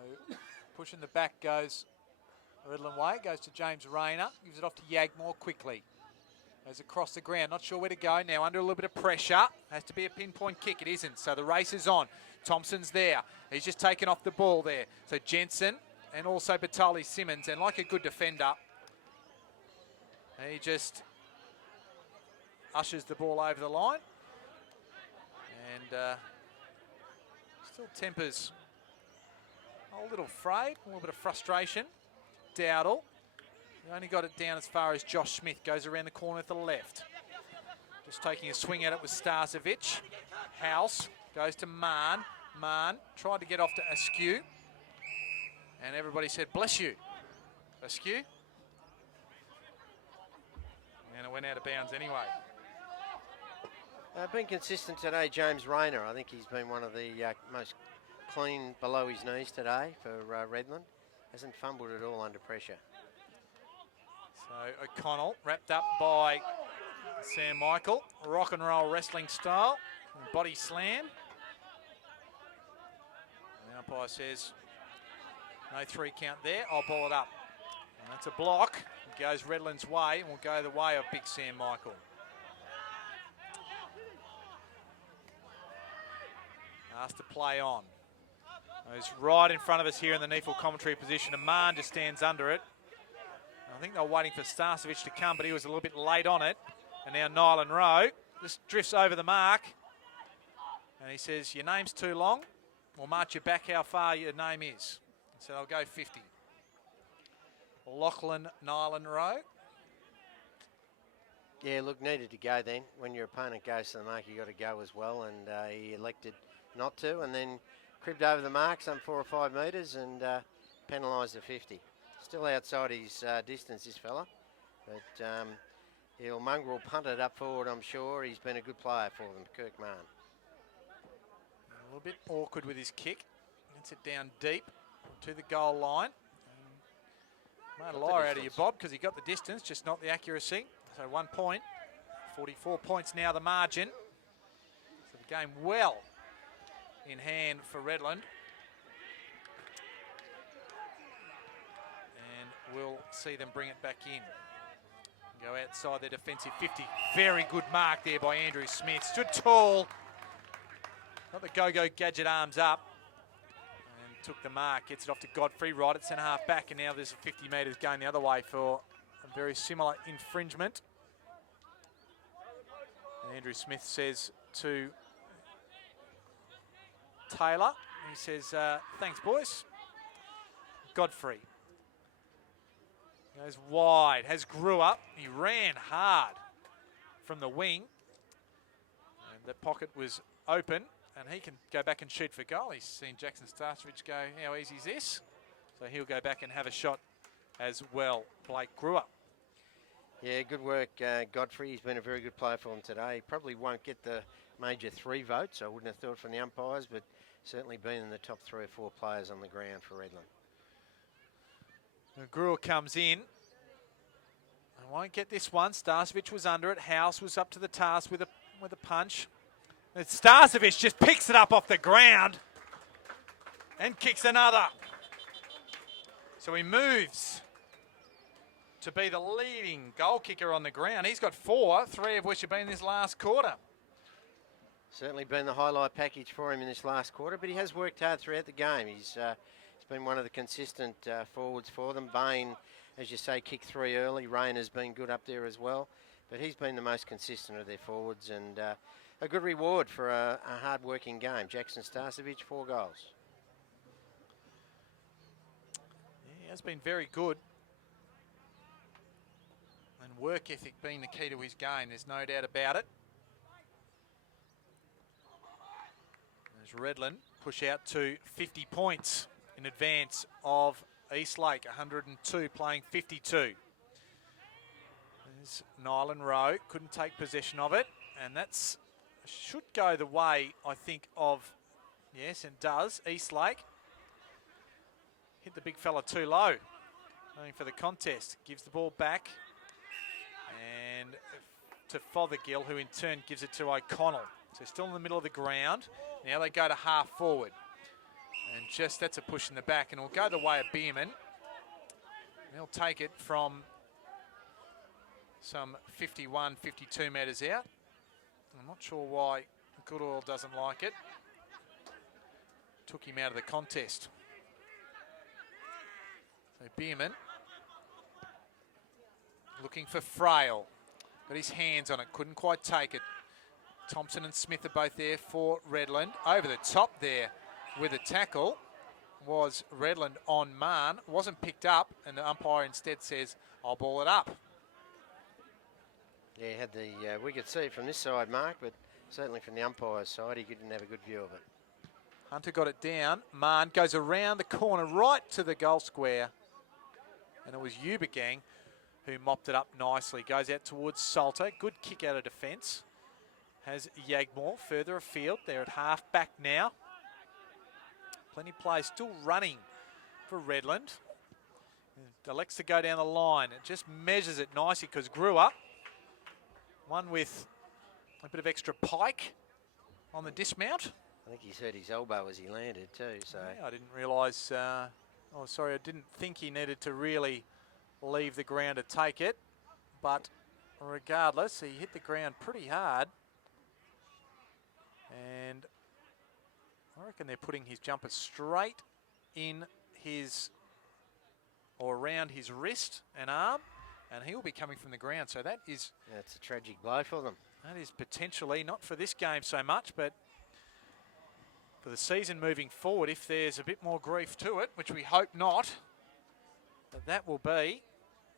pushing the back goes Redland way, goes to James Rayner, gives it off to Yagmore quickly. Goes across the ground, not sure where to go now, under a little bit of pressure. Has to be a pinpoint kick, it isn't, so the race is on. Thompson's there, he's just taken off the ball there. So Jensen and also Batoli Simmons, and like a good defender, He just ushers the ball over the line. And still tempers a little frayed, a little bit of frustration. Dowdle, he only got it down as far as Josh Smith, goes around the corner to the left. Just taking a swing at it with Starcevic. House goes to Mahn. Mahn tried to get off to Askew. And everybody said, bless you, Askew. And it went out of bounds anyway. Been consistent today, James Rayner. I think he's been one of the most clean below his knees today for Redland. Hasn't fumbled at all under pressure. So O'Connell wrapped up by Sam Michael. Rock and roll wrestling style. Body slam. And the umpire says, no 3 count there, I'll ball it up. And that's a block. It goes Redland's way and will go the way of big Sam Michael. Asked to play on. He's right in front of us here in the NEAFL commentary position. And Mahn just stands under it. I think they're waiting for Starcevic to come, but he was a little bit late on it. And now Nylan Rowe just drifts over the mark. And he says, your name's too long. We'll march you back how far your name is. So I'll go 50. Lachlan Nylan Rowe. Yeah, look, needed to go then. When your opponent goes to the mark, you got to go as well. And he elected not to, and then cribbed over the mark some 4 or 5 metres and penalised the 50. Still outside his distance, this fella. But he'll mongrel punt it up forward, I'm sure. He's been a good player for them, Kirk Mahn. A little bit awkward with his kick. Gets it down deep to the goal line. Made a liar out of you, Bob, because he got the distance, just not the accuracy. So 1 point. 44 points now the margin. So the game well in hand for Redland. And we'll see them bring it back in. Go outside their defensive 50. Very good mark there by Andrew Smith. Stood tall. Got the go-go gadget arms up. And took the mark. Gets it off to Godfrey right at centre half back. And now there's 50 metres going the other way for a very similar infringement. And Andrew Smith says to Taylor, he says, thanks, boys. Godfrey goes wide, has grew up. He ran hard from the wing. And the pocket was open, and he can go back and shoot for goal. He's seen Jackson Starcevic go, how easy is this? So he'll go back and have a shot as well. Blake grew up. Yeah, good work, Godfrey. He's been a very good player for them today. He probably won't get the major 3 votes, I wouldn't have thought, from the umpires, but certainly been in the top 3 or 4 players on the ground for Redland. Brewer comes in. I won't get this one. Starcevic was under it. House was up to the task with a punch. And Starcevic just picks it up off the ground and kicks another. So he moves to be the leading goal kicker on the ground. He's got 4, 3 of which have been in this last quarter. Certainly been the highlight package for him in this last quarter, but he has worked hard throughout the game. He's been one of the consistent forwards for them. Bain, as you say, kicked 3 early. Rayner's been good up there as well, but he's been the most consistent of their forwards, and a good reward for a hard-working game. Jackson Starcevic, 4 goals. Yeah, he has been very good. And work ethic being the key to his game, there's no doubt about it. As Redland push out to 50 points in advance of Eastlake, 102 playing 52. There's Nylan Rowe, couldn't take possession of it, and that's should go the way, I think, of, yes, and does, Eastlake. Hit the big fella too low, going for the contest, gives the ball back, and to Fothergill, who in turn gives it to O'Connell. So still in the middle of the ground. Now they go to half forward. And just that's a push in the back, and it'll go the way of Bierman. He'll take it from some 51, 52 metres out. I'm not sure why Goodall doesn't like it. Took him out of the contest. So Bierman looking for Frail. Got his hands on it, couldn't quite take it. Thompson and Smith are both there for Redland. Over the top there with a tackle was Redland on Marn. Wasn't picked up, and the umpire instead says, I'll ball it up. Yeah, had the we could see it from this side, Mark, but certainly from the umpire's side, he didn't have a good view of it. Hunter got it down. Marn goes around the corner right to the goal square. And it was Ubergang who mopped it up nicely. Goes out towards Salter. Good kick out of defence. Has Yagmore further afield. They're at half back now. Plenty of play still running for Redland. Elects to go down the line. It just measures it nicely because grew up. One with a bit of extra pike on the dismount. I think he's hurt his elbow as he landed too. So Yeah, I didn't realise. I didn't think he needed to really leave the ground to take it. But regardless, he hit the ground pretty hard. And I reckon they're putting his jumper straight in his, or around his wrist and arm. And he'll be coming from the ground. So that is... That's a tragic blow for them. That is potentially, not for this game so much, but for the season moving forward, if there's a bit more grief to it, which we hope not, that will be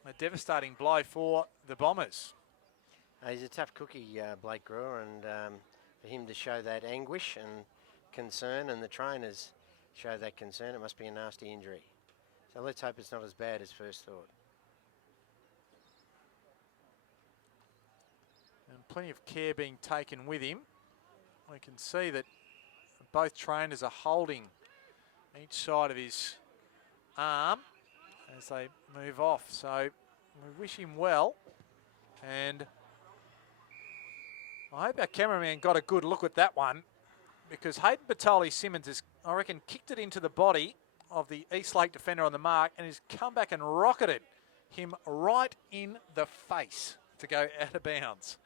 a devastating blow for the Bombers. He's a tough cookie, Blake Brewer, and for him to show that anguish and concern, and the trainers show that concern, it must be a nasty injury. So let's hope it's not as bad as first thought. And plenty of care being taken with him. We can see that both trainers are holding each side of his arm as they move off. So we wish him well. And I hope our cameraman got a good look at that one, because Hayden Batoli-Simmons has, I reckon, kicked it into the body of the Eastlake defender on the mark and has come back and rocketed him right in the face to go out of bounds.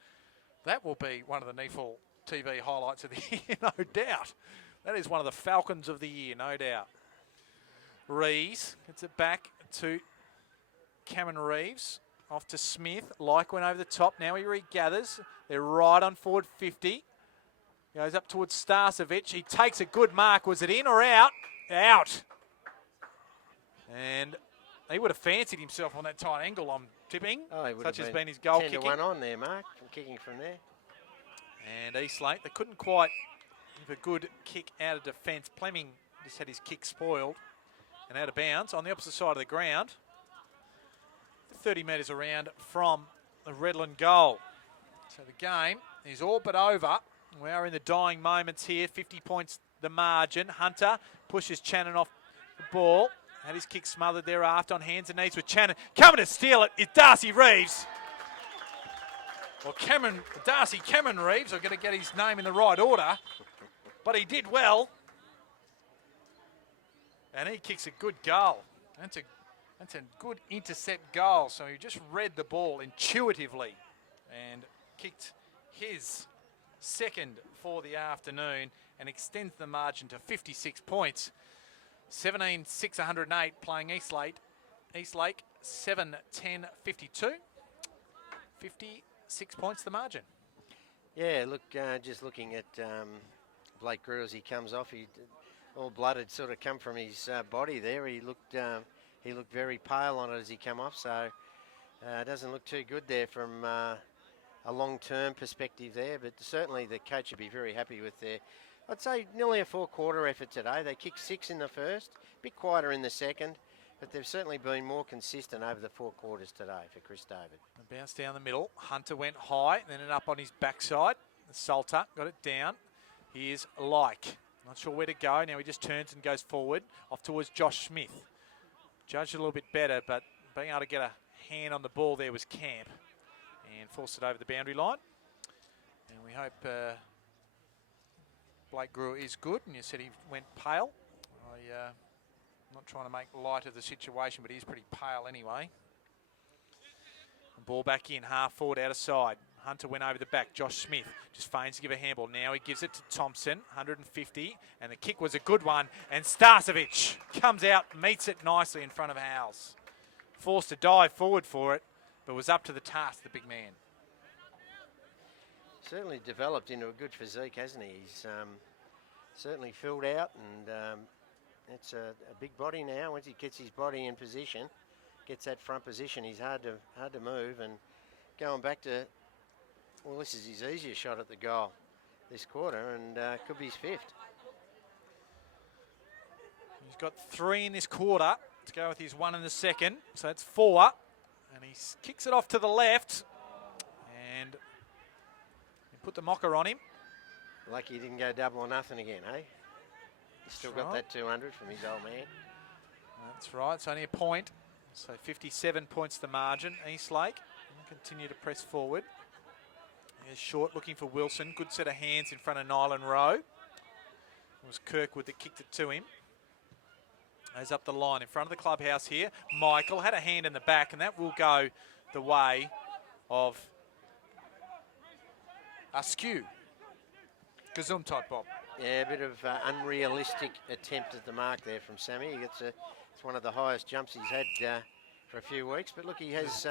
That will be one of the NEAFL TV highlights of the year, no doubt. That is one of the Falcons of the year, no doubt. Reeves gets it back to Cameron Reeves. Off to Smith. Like went over the top. Now he regathers. They're right on forward 50. Goes up towards Starcevic. He takes a good mark. Was it in or out? Out. And he would have fancied himself on that tight angle, I'm tipping. Oh, he would such have has been his goal 10 kicking. to 1 on there, Mark, from kicking from there. And Eastlake, they couldn't quite give a good kick out of defence. Plemming just had his kick spoiled and out of bounds on the opposite side of the ground. 30 metres around from the Redland goal. So the game is all but over. We are in the dying moments here. 50 points the margin. Hunter pushes Channon off the ball. Had his kick smothered thereafter on hands and knees with Channon. Coming to steal it is Darcy Reeves. Well, Cameron Reeves, I'm going to get his name in the right order. But he did well. And he kicks a good goal. That's a good intercept goal. So he just read the ball intuitively and kicked his second for the afternoon and extends the margin to 56 points. 17,608 playing Eastlake. Eastlake 7-10-52. 56 points the margin. Yeah, look, just looking at Blake Greer as he comes off, he all blood had sort of come from his body there. He looked very pale on it as he came off, so it doesn't look too good there from a long-term perspective there, but certainly the coach would be very happy with their, I'd say, nearly a four-quarter effort today. They kicked 6 in the first, a bit quieter in the second, but they've certainly been more consistent over the 4 quarters today for Chris David. A bounce down the middle. Hunter went high, then it up on his backside. Salter got it down. Here's Like. Not sure where to go. Now he just turns and goes forward, off towards Josh Smith. Judged a little bit better, but being able to get a hand on the ball there was Camp. And forced it over the boundary line. And we hope Blake Greer is good. And you said he went pale. I'm not trying to make light of the situation, but he's pretty pale anyway. Ball back in, half forward, out of side. Hunter went over the back. Josh Smith just feigns to give a handball. Now he gives it to Thompson, 150, and the kick was a good one. And Starcevic comes out, meets it nicely in front of Howells. Forced to dive forward for it, but was up to the task, the big man. Certainly developed into a good physique, hasn't he? He's certainly filled out, and it's a big body now. Once he gets his body in position, gets that front position, he's hard to move. And going back to, well, this is his easiest shot at the goal this quarter, and could be his 5th. He's got 3 in this quarter to go with his 1 in the second, so that's 4. And he kicks it off to the left, and he put the mocker on him. Lucky he didn't go double or nothing again, eh? He's still got that 200 from his old man. That's right, it's only a point. So 57 points the margin. Eastlake continue to press forward. Here's Short looking for Wilson. Good set of hands in front of Nyland Rowe. It was Kirkwood that kicked it to him. Goes up the line in front of the clubhouse here. Michael had a hand in the back, and that will go the way of Askew. Gesundheit, Bob. Yeah, a bit of unrealistic attempt at the mark there from Sammy. It's one of the highest jumps he's had for a few weeks. But look, he has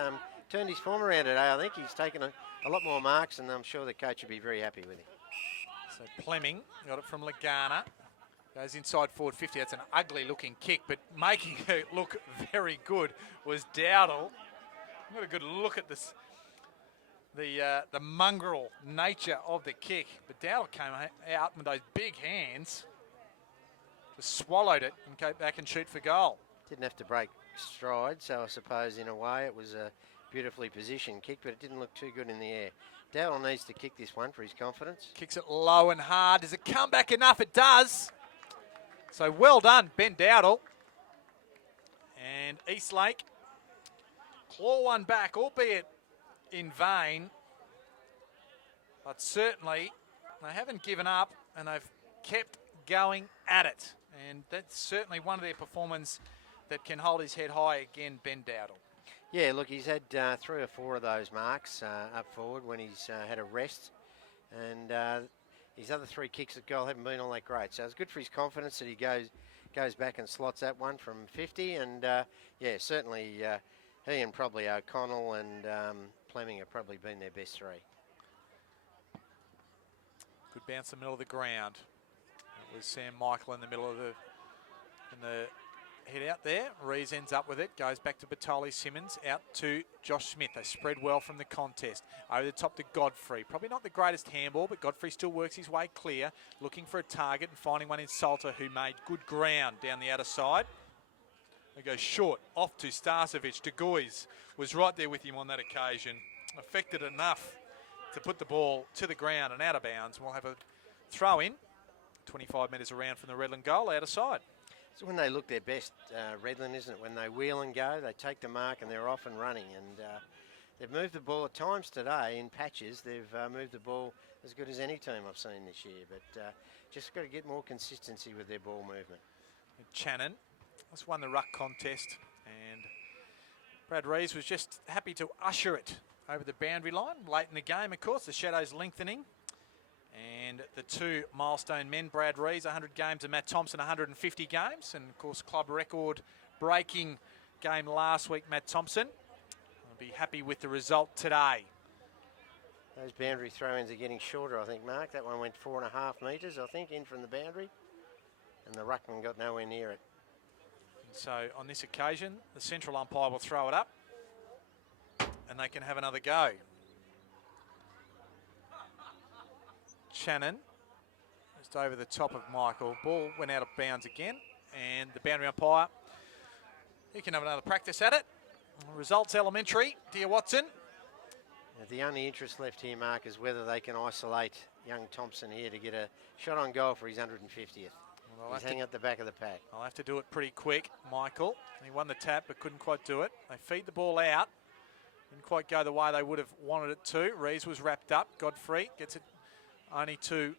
turned his form around today. I think he's taken a lot more marks, and I'm sure the coach will be very happy with him. So Fleming got it from Lagana. Goes inside forward 50. That's an ugly looking kick, but making it look very good was Dowdle. I've got a good look at this. The mongrel nature of the kick. But Dowdle came out with those big hands, just swallowed it and go back and shoot for goal. Didn't have to break stride, so I suppose in a way it was a beautifully positioned kick, but it didn't look too good in the air. Dowdle needs to kick this one for his confidence. Kicks it low and hard. Does it come back enough? It does. So well done, Ben Dowdle. And Eastlake claw one back, albeit in vain. But certainly they haven't given up, and they've kept going at it. And that's certainly one of their performances that can hold his head high again, Ben Dowdle. Yeah, look, he's had 3 or 4 of those marks up forward when he's had a rest. And his other 3 kicks at goal haven't been all that great. So it's good for his confidence that he goes back and slots that one from 50. And, yeah, certainly he and probably O'Connell and Fleming have probably been their best 3. Good bounce in the middle of the ground. That was Sam Michael in the middle of the head out there. Rees ends up with it, goes back to Batoli Simmons, out to Josh Smith. They spread well from the contest. Over the top to Godfrey. Probably not the greatest handball, but Godfrey still works his way clear, looking for a target and finding one in Salter, who made good ground down the outer side. They go short, off to Starcevic. De Goys was right there with him on that occasion. Affected enough to put the ball to the ground and out of bounds. We'll have a throw in, 25 metres around from the Redland goal, out of side. It's when they look their best, Redland, isn't it? When they wheel and go, they take the mark and they're off and running. And they've moved the ball at times today in patches. They've moved the ball as good as any team I've seen this year. But just got to get more consistency with their ball movement. Channon has won the ruck contest, and Brad Rees was just happy to usher it over the boundary line. Late in the game, of course, the shadows lengthening. And the 2 milestone men, Brad Rees, 100 games, and Matt Thompson, 150 games. And, of course, club record breaking game last week, Matt Thompson. I'll be happy with the result today. Those boundary throw-ins are getting shorter, I think, Mark. That one went 4.5 metres, I think, in from the boundary. And the ruckman got nowhere near it. And so, on this occasion, the central umpire will throw it up. And they can have another go. Channon just over the top of Michael. Ball went out of bounds again, and the boundary umpire, he can have another practice at it. Results elementary. Dear Watson. Now, the only interest left here, Mark, is whether they can isolate young Thompson here to get a shot on goal for his 150th. Well, he's hanging at the back of the pack. I'll have to do it pretty quick, Michael. He won the tap but couldn't quite do it. They feed the ball out. Didn't quite go the way they would have wanted it to. Rees was wrapped up. Godfrey gets it only to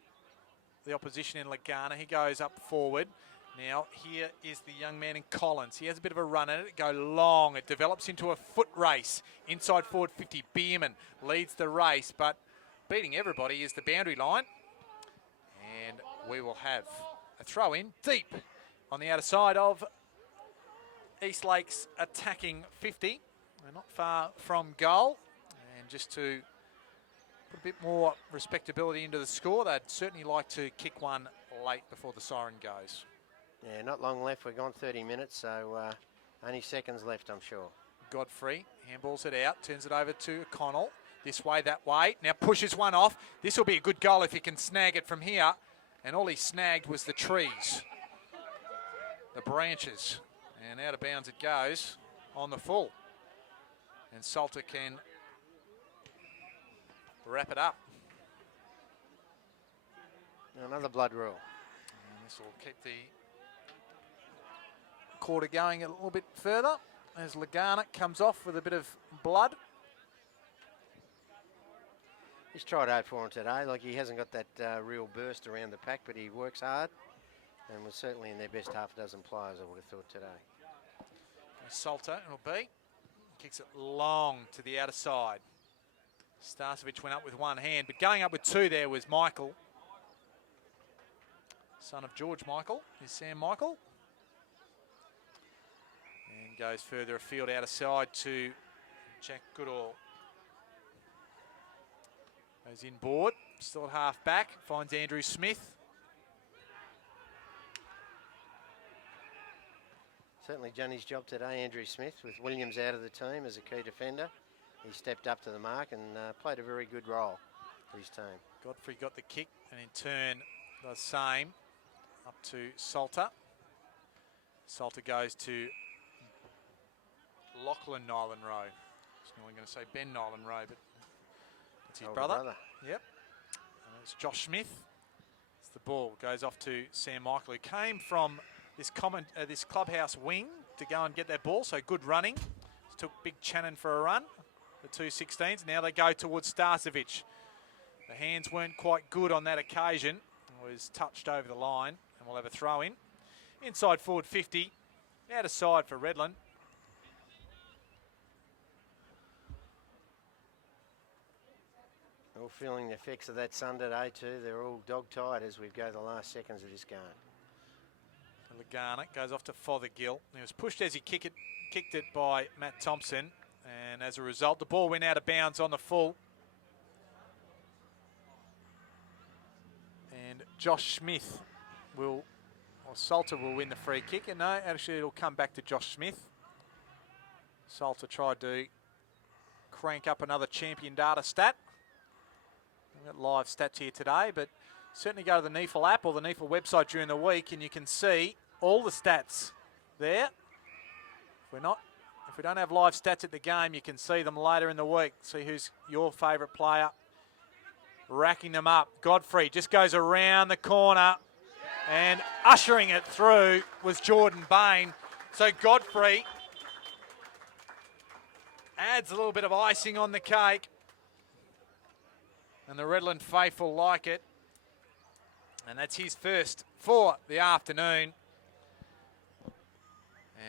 the opposition in Lagana. He goes up forward. Now, here is the young man in Collins. He has a bit of a run at it. Go long. It develops into a foot race. Inside forward 50. Bierman leads the race, but beating everybody is the boundary line. And we will have a throw in deep on the outer side of Eastlake's attacking 50. We're not far from goal. And just to put a bit more respectability into the score, they'd certainly like to kick one late before the siren goes. Yeah, not long left. We've gone 30 minutes, so only seconds left, I'm sure. Godfrey handballs it out, turns it over to O'Connell. This way, that way. Now pushes one off. This will be a good goal if he can snag it from here. And all he snagged was the trees, the branches. And out of bounds it goes on the full. And Salter can wrap it up. Another blood rule. And this will keep the quarter going a little bit further as Lagana comes off with a bit of blood. He's tried hard for him today. Like, he hasn't got that real burst around the pack, but he works hard and was certainly in their best half a dozen players, I would have thought, today. Salter, it'll be. Kicks it long to the outer side. Starcevic went up with one hand, but going up with two there was Michael. Son of George Michael is Sam Michael. And goes further afield outer side to Jack Goodall. Goes inboard, still at half back, finds Andrew Smith. Certainly done his job today, Andrew Smith, with Williams out of the team as a key defender. He stepped up to the mark and played a very good role for his team. Godfrey got the kick and in turn the same up to Salter. Salter goes to Lachlan Nyland Rowe. I was only going to say Ben Nyland Rowe, but it's his brother. Yep. And it's Josh Smith. It's the ball. Goes off to Sam Michael, who came from this this clubhouse wing to go and get that ball. So good running. Took Big Channon for a run. The 2-16s. Now they go towards Starcevic. The hands weren't quite good on that occasion. It was touched over the line, and we'll have a throw in. Inside forward 50. Out of side for Redland. All feeling the effects of that sun today too. They're all dog-tired as we go the last seconds of this game. Lagana goes off to Fothergill. He was pushed as he kicked it by Matt Thompson, and as a result, the ball went out of bounds on the full. And Josh Smith Salter will win the free kick, and no, actually it'll come back to Josh Smith. Salter tried to crank up another champion data stat. We've got live stats here today, but certainly go to the NEAFL app or the NEAFL website during the week and you can see all the stats there. If we don't have live stats at the game, you can see them later in the week. See who's your favourite player. Racking them up. Godfrey just goes around the corner and ushering it through was Jordan Bain. So Godfrey adds a little bit of icing on the cake. And the Redland faithful like it. And that's his first for the afternoon.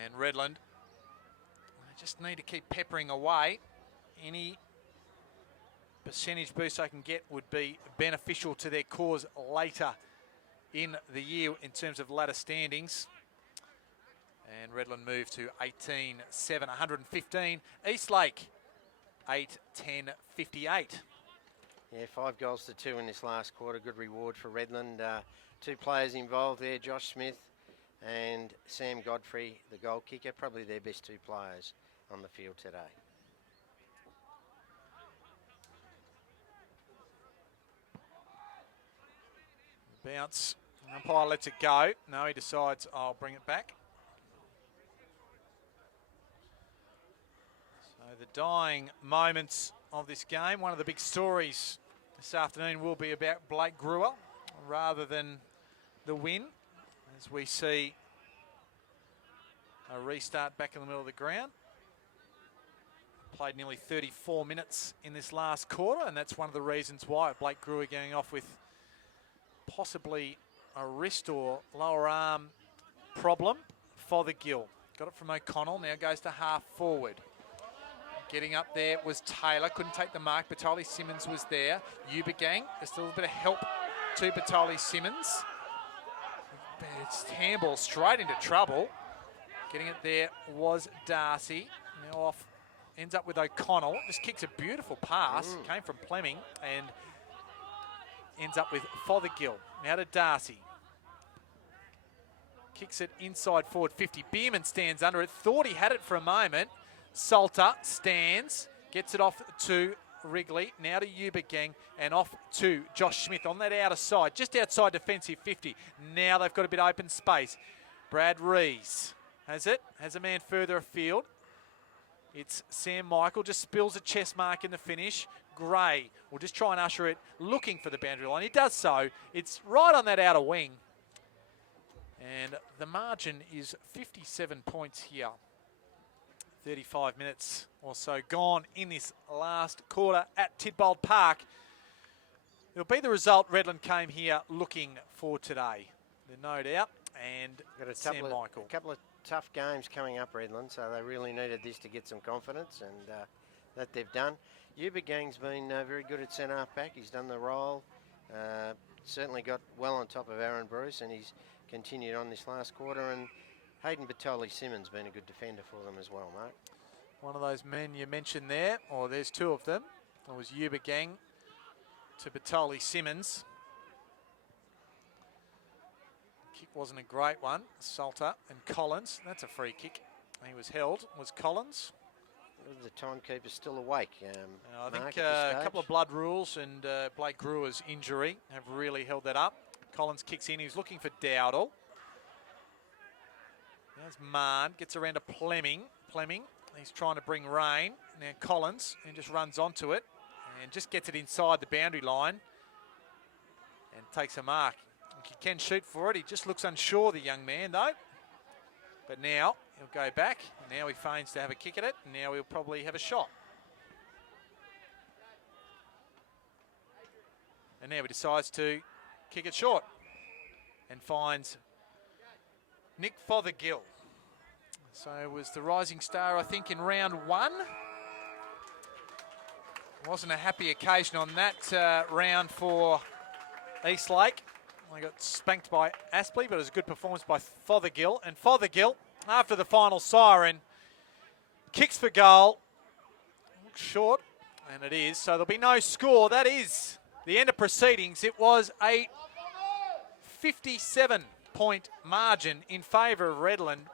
And Redland, I just need to keep peppering away. Any percentage boost I can get would be beneficial to their cause later in the year in terms of ladder standings. And Redland move to 18-7, 115. Eastlake, 8-10-58. Yeah, 5 goals to 2 in this last quarter. Good reward for Redland. 2 players involved there, Josh Smith and Sam Godfrey, the goal kicker. Probably their best 2 players on the field today. Bounce. Umpire lets it go. No, he decides I'll bring it back. So the dying moments of this game. One of the big stories this afternoon will be about Blake Brewer rather than the win, as we see a restart back in the middle of the ground. Played nearly 34 minutes in this last quarter, and that's one of the reasons why Blake Brewer going off with possibly a wrist or lower arm problem. Fothergill got it from O'Connell, now goes to half forward. Getting up there was Taylor, couldn't take the mark. Batoli Simmons was there. Ubergang, there's still a bit of help to Batoli Simmons. But it's handball straight into trouble. Getting it there was Darcy. Now off ends up with O'Connell. Just kicks a beautiful pass. Came from Fleming and ends up with Fothergill. Now to Darcy. Kicks it inside forward 50. Bierman stands under it. Thought he had it for a moment. Salter stands. Gets it off to Wrigley. Now to Ubergang and off to Josh Smith on that outer side. Just outside defensive 50. Now they've got a bit of open space. Brad Rees has it. Has a man further afield. It's Sam Michael. Just spills a chest mark in the finish. Gray will just try and usher it, looking for the boundary line. He does so. It's right on that outer wing. And the margin is 57 points here. 35 minutes or so gone in this last quarter at Tidbold Park. It'll be the result Redland came here looking for today. There's no doubt. And Got Sam Michael. A couple of tough games coming up, Redland, so they really needed this to get some confidence, and that they've done. Ubergang's been very good at centre half back. He's done the role. Certainly got well on top of Aaron Bruce, and he's continued on this last quarter. And Hayden Batoli-Simmons been a good defender for them as well, Mark. One of those men you mentioned there, or there's two of them. It was Ubergang to Batoli-Simmons. Kick wasn't a great one. Salter and Collins. That's a free kick. He was held. Was Collins. The timekeeper's still awake. I think a couple of blood rules and Blake Brewer's injury have really held that up. Collins kicks in. He's looking for Dowdle. There's Mahon. Gets around to Fleming. He's trying to bring rain. Now Collins and just runs onto it and just gets it inside the boundary line and takes a mark. He can shoot for it. He just looks unsure, the young man, though. But now he'll go back. Now he feigns to have a kick at it. And now he'll probably have a shot. And now he decides to kick it short and finds Nick Fothergill. So it was the rising star, I think, in round one. Wasn't a happy occasion on that round for Eastlake. They got spanked by Aspley, but it was a good performance by Fothergill. And Fothergill, after the final siren, kicks for goal. Looks short, and it is. So there'll be no score. That is the end of proceedings. It was a 57-point margin in favour of Redland.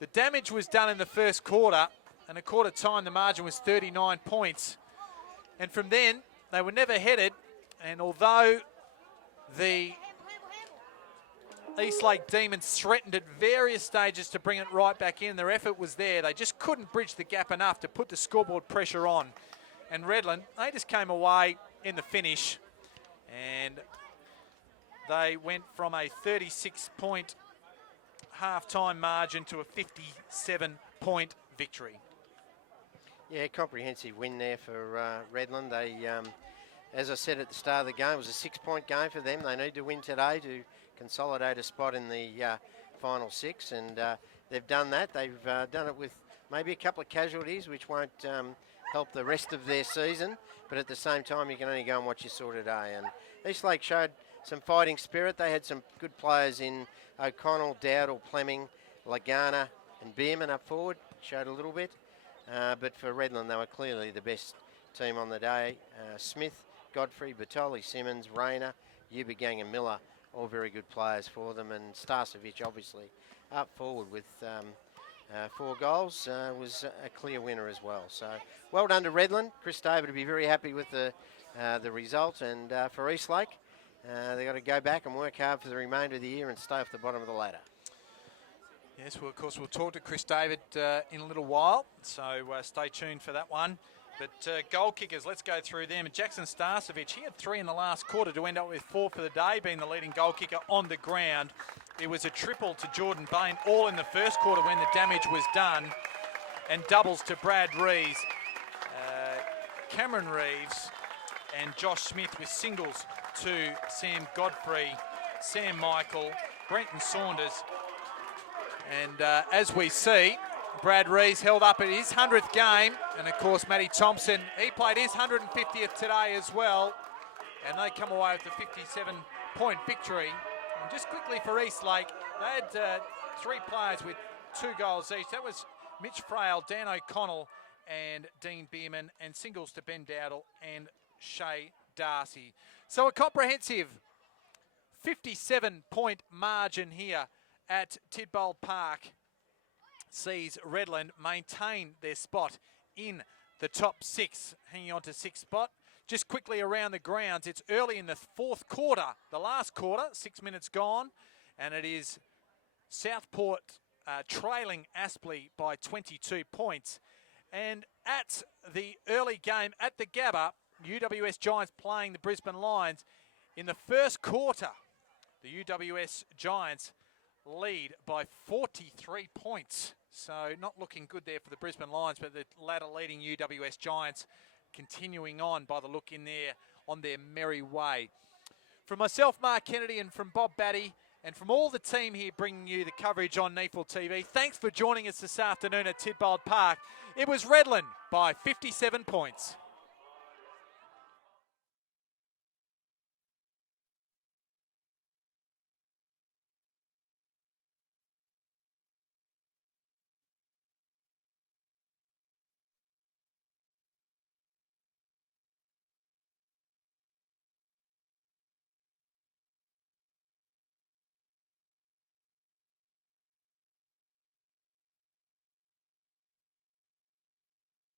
The damage was done in the first quarter, and at quarter time the margin was 39 points. And from then, they were never headed, and although the Eastlake Demons threatened at various stages to bring it right back in, their effort was there. They just couldn't bridge the gap enough to put the scoreboard pressure on. And Redland, they just came away in the finish, and they went from a 36-point half-time margin to a 57-point victory. Yeah, comprehensive win there for Redland. They, as I said at the start of the game, it was a 6-point game for them. They need to win today to consolidate a spot in the final six, and they've done that. They've done it with maybe a couple of casualties, which won't help the rest of their season, but at the same time, you can only go and watch you saw today. And Eastlake showed some fighting spirit. They had some good players in O'Connell, Dowdle, Fleming, Lagana and Bierman up forward, showed a little bit. But for Redland, they were clearly the best team on the day. Smith, Godfrey, Batoli-Simmons, Rayner, Ubergang and Miller, all very good players for them. And Starcevic, obviously, up forward with 4 goals, was a clear winner as well. So well done to Redland. Chris David will be very happy with the result. And for Eastlake, they've got to go back and work hard for the remainder of the year and stay off the bottom of the ladder. Yes, well, of course, we'll talk to Chris David in a little while, so stay tuned for that one. But goal kickers, let's go through them. Jackson Starcevic, he had 3 in the last quarter to end up with 4 for the day, being the leading goal kicker on the ground. It was a triple to Jordan Bain, all in the first quarter when the damage was done, and doubles to Brad Rees, Cameron Reeves, and Josh Smith with singles to Sam Godfrey, Sam Michael, Brenton Saunders. And as we see, Brad Rees held up at his 100th game. And of course, Matty Thompson, he played his 150th today as well. And they come away with a 57-point victory. And just quickly for Eastlake, they had 3 players with 2 goals each. That was Mitch Frail, Dan O'Connell and Dean Bierman, and singles to Ben Dowdle and Shay Darcy. So a comprehensive 57-point margin here at Tidbold Park sees Redland maintain their spot in the top 6, hanging on to 6th spot. Just quickly around the grounds, it's early in the 4th quarter, the last quarter, 6 minutes gone, and it is Southport trailing Aspley by 22 points. And at the early game at the Gabba, UWS Giants playing the Brisbane Lions. In the first quarter, the UWS Giants lead by 43 points. So not looking good there for the Brisbane Lions, but the ladder leading UWS Giants continuing on by the look in there on their merry way. From myself, Mark Kennedy, and from Bob Batty, and from all the team here bringing you the coverage on NEAFL TV, thanks for joining us this afternoon at Tidbold Park. It was Redland by 57 points.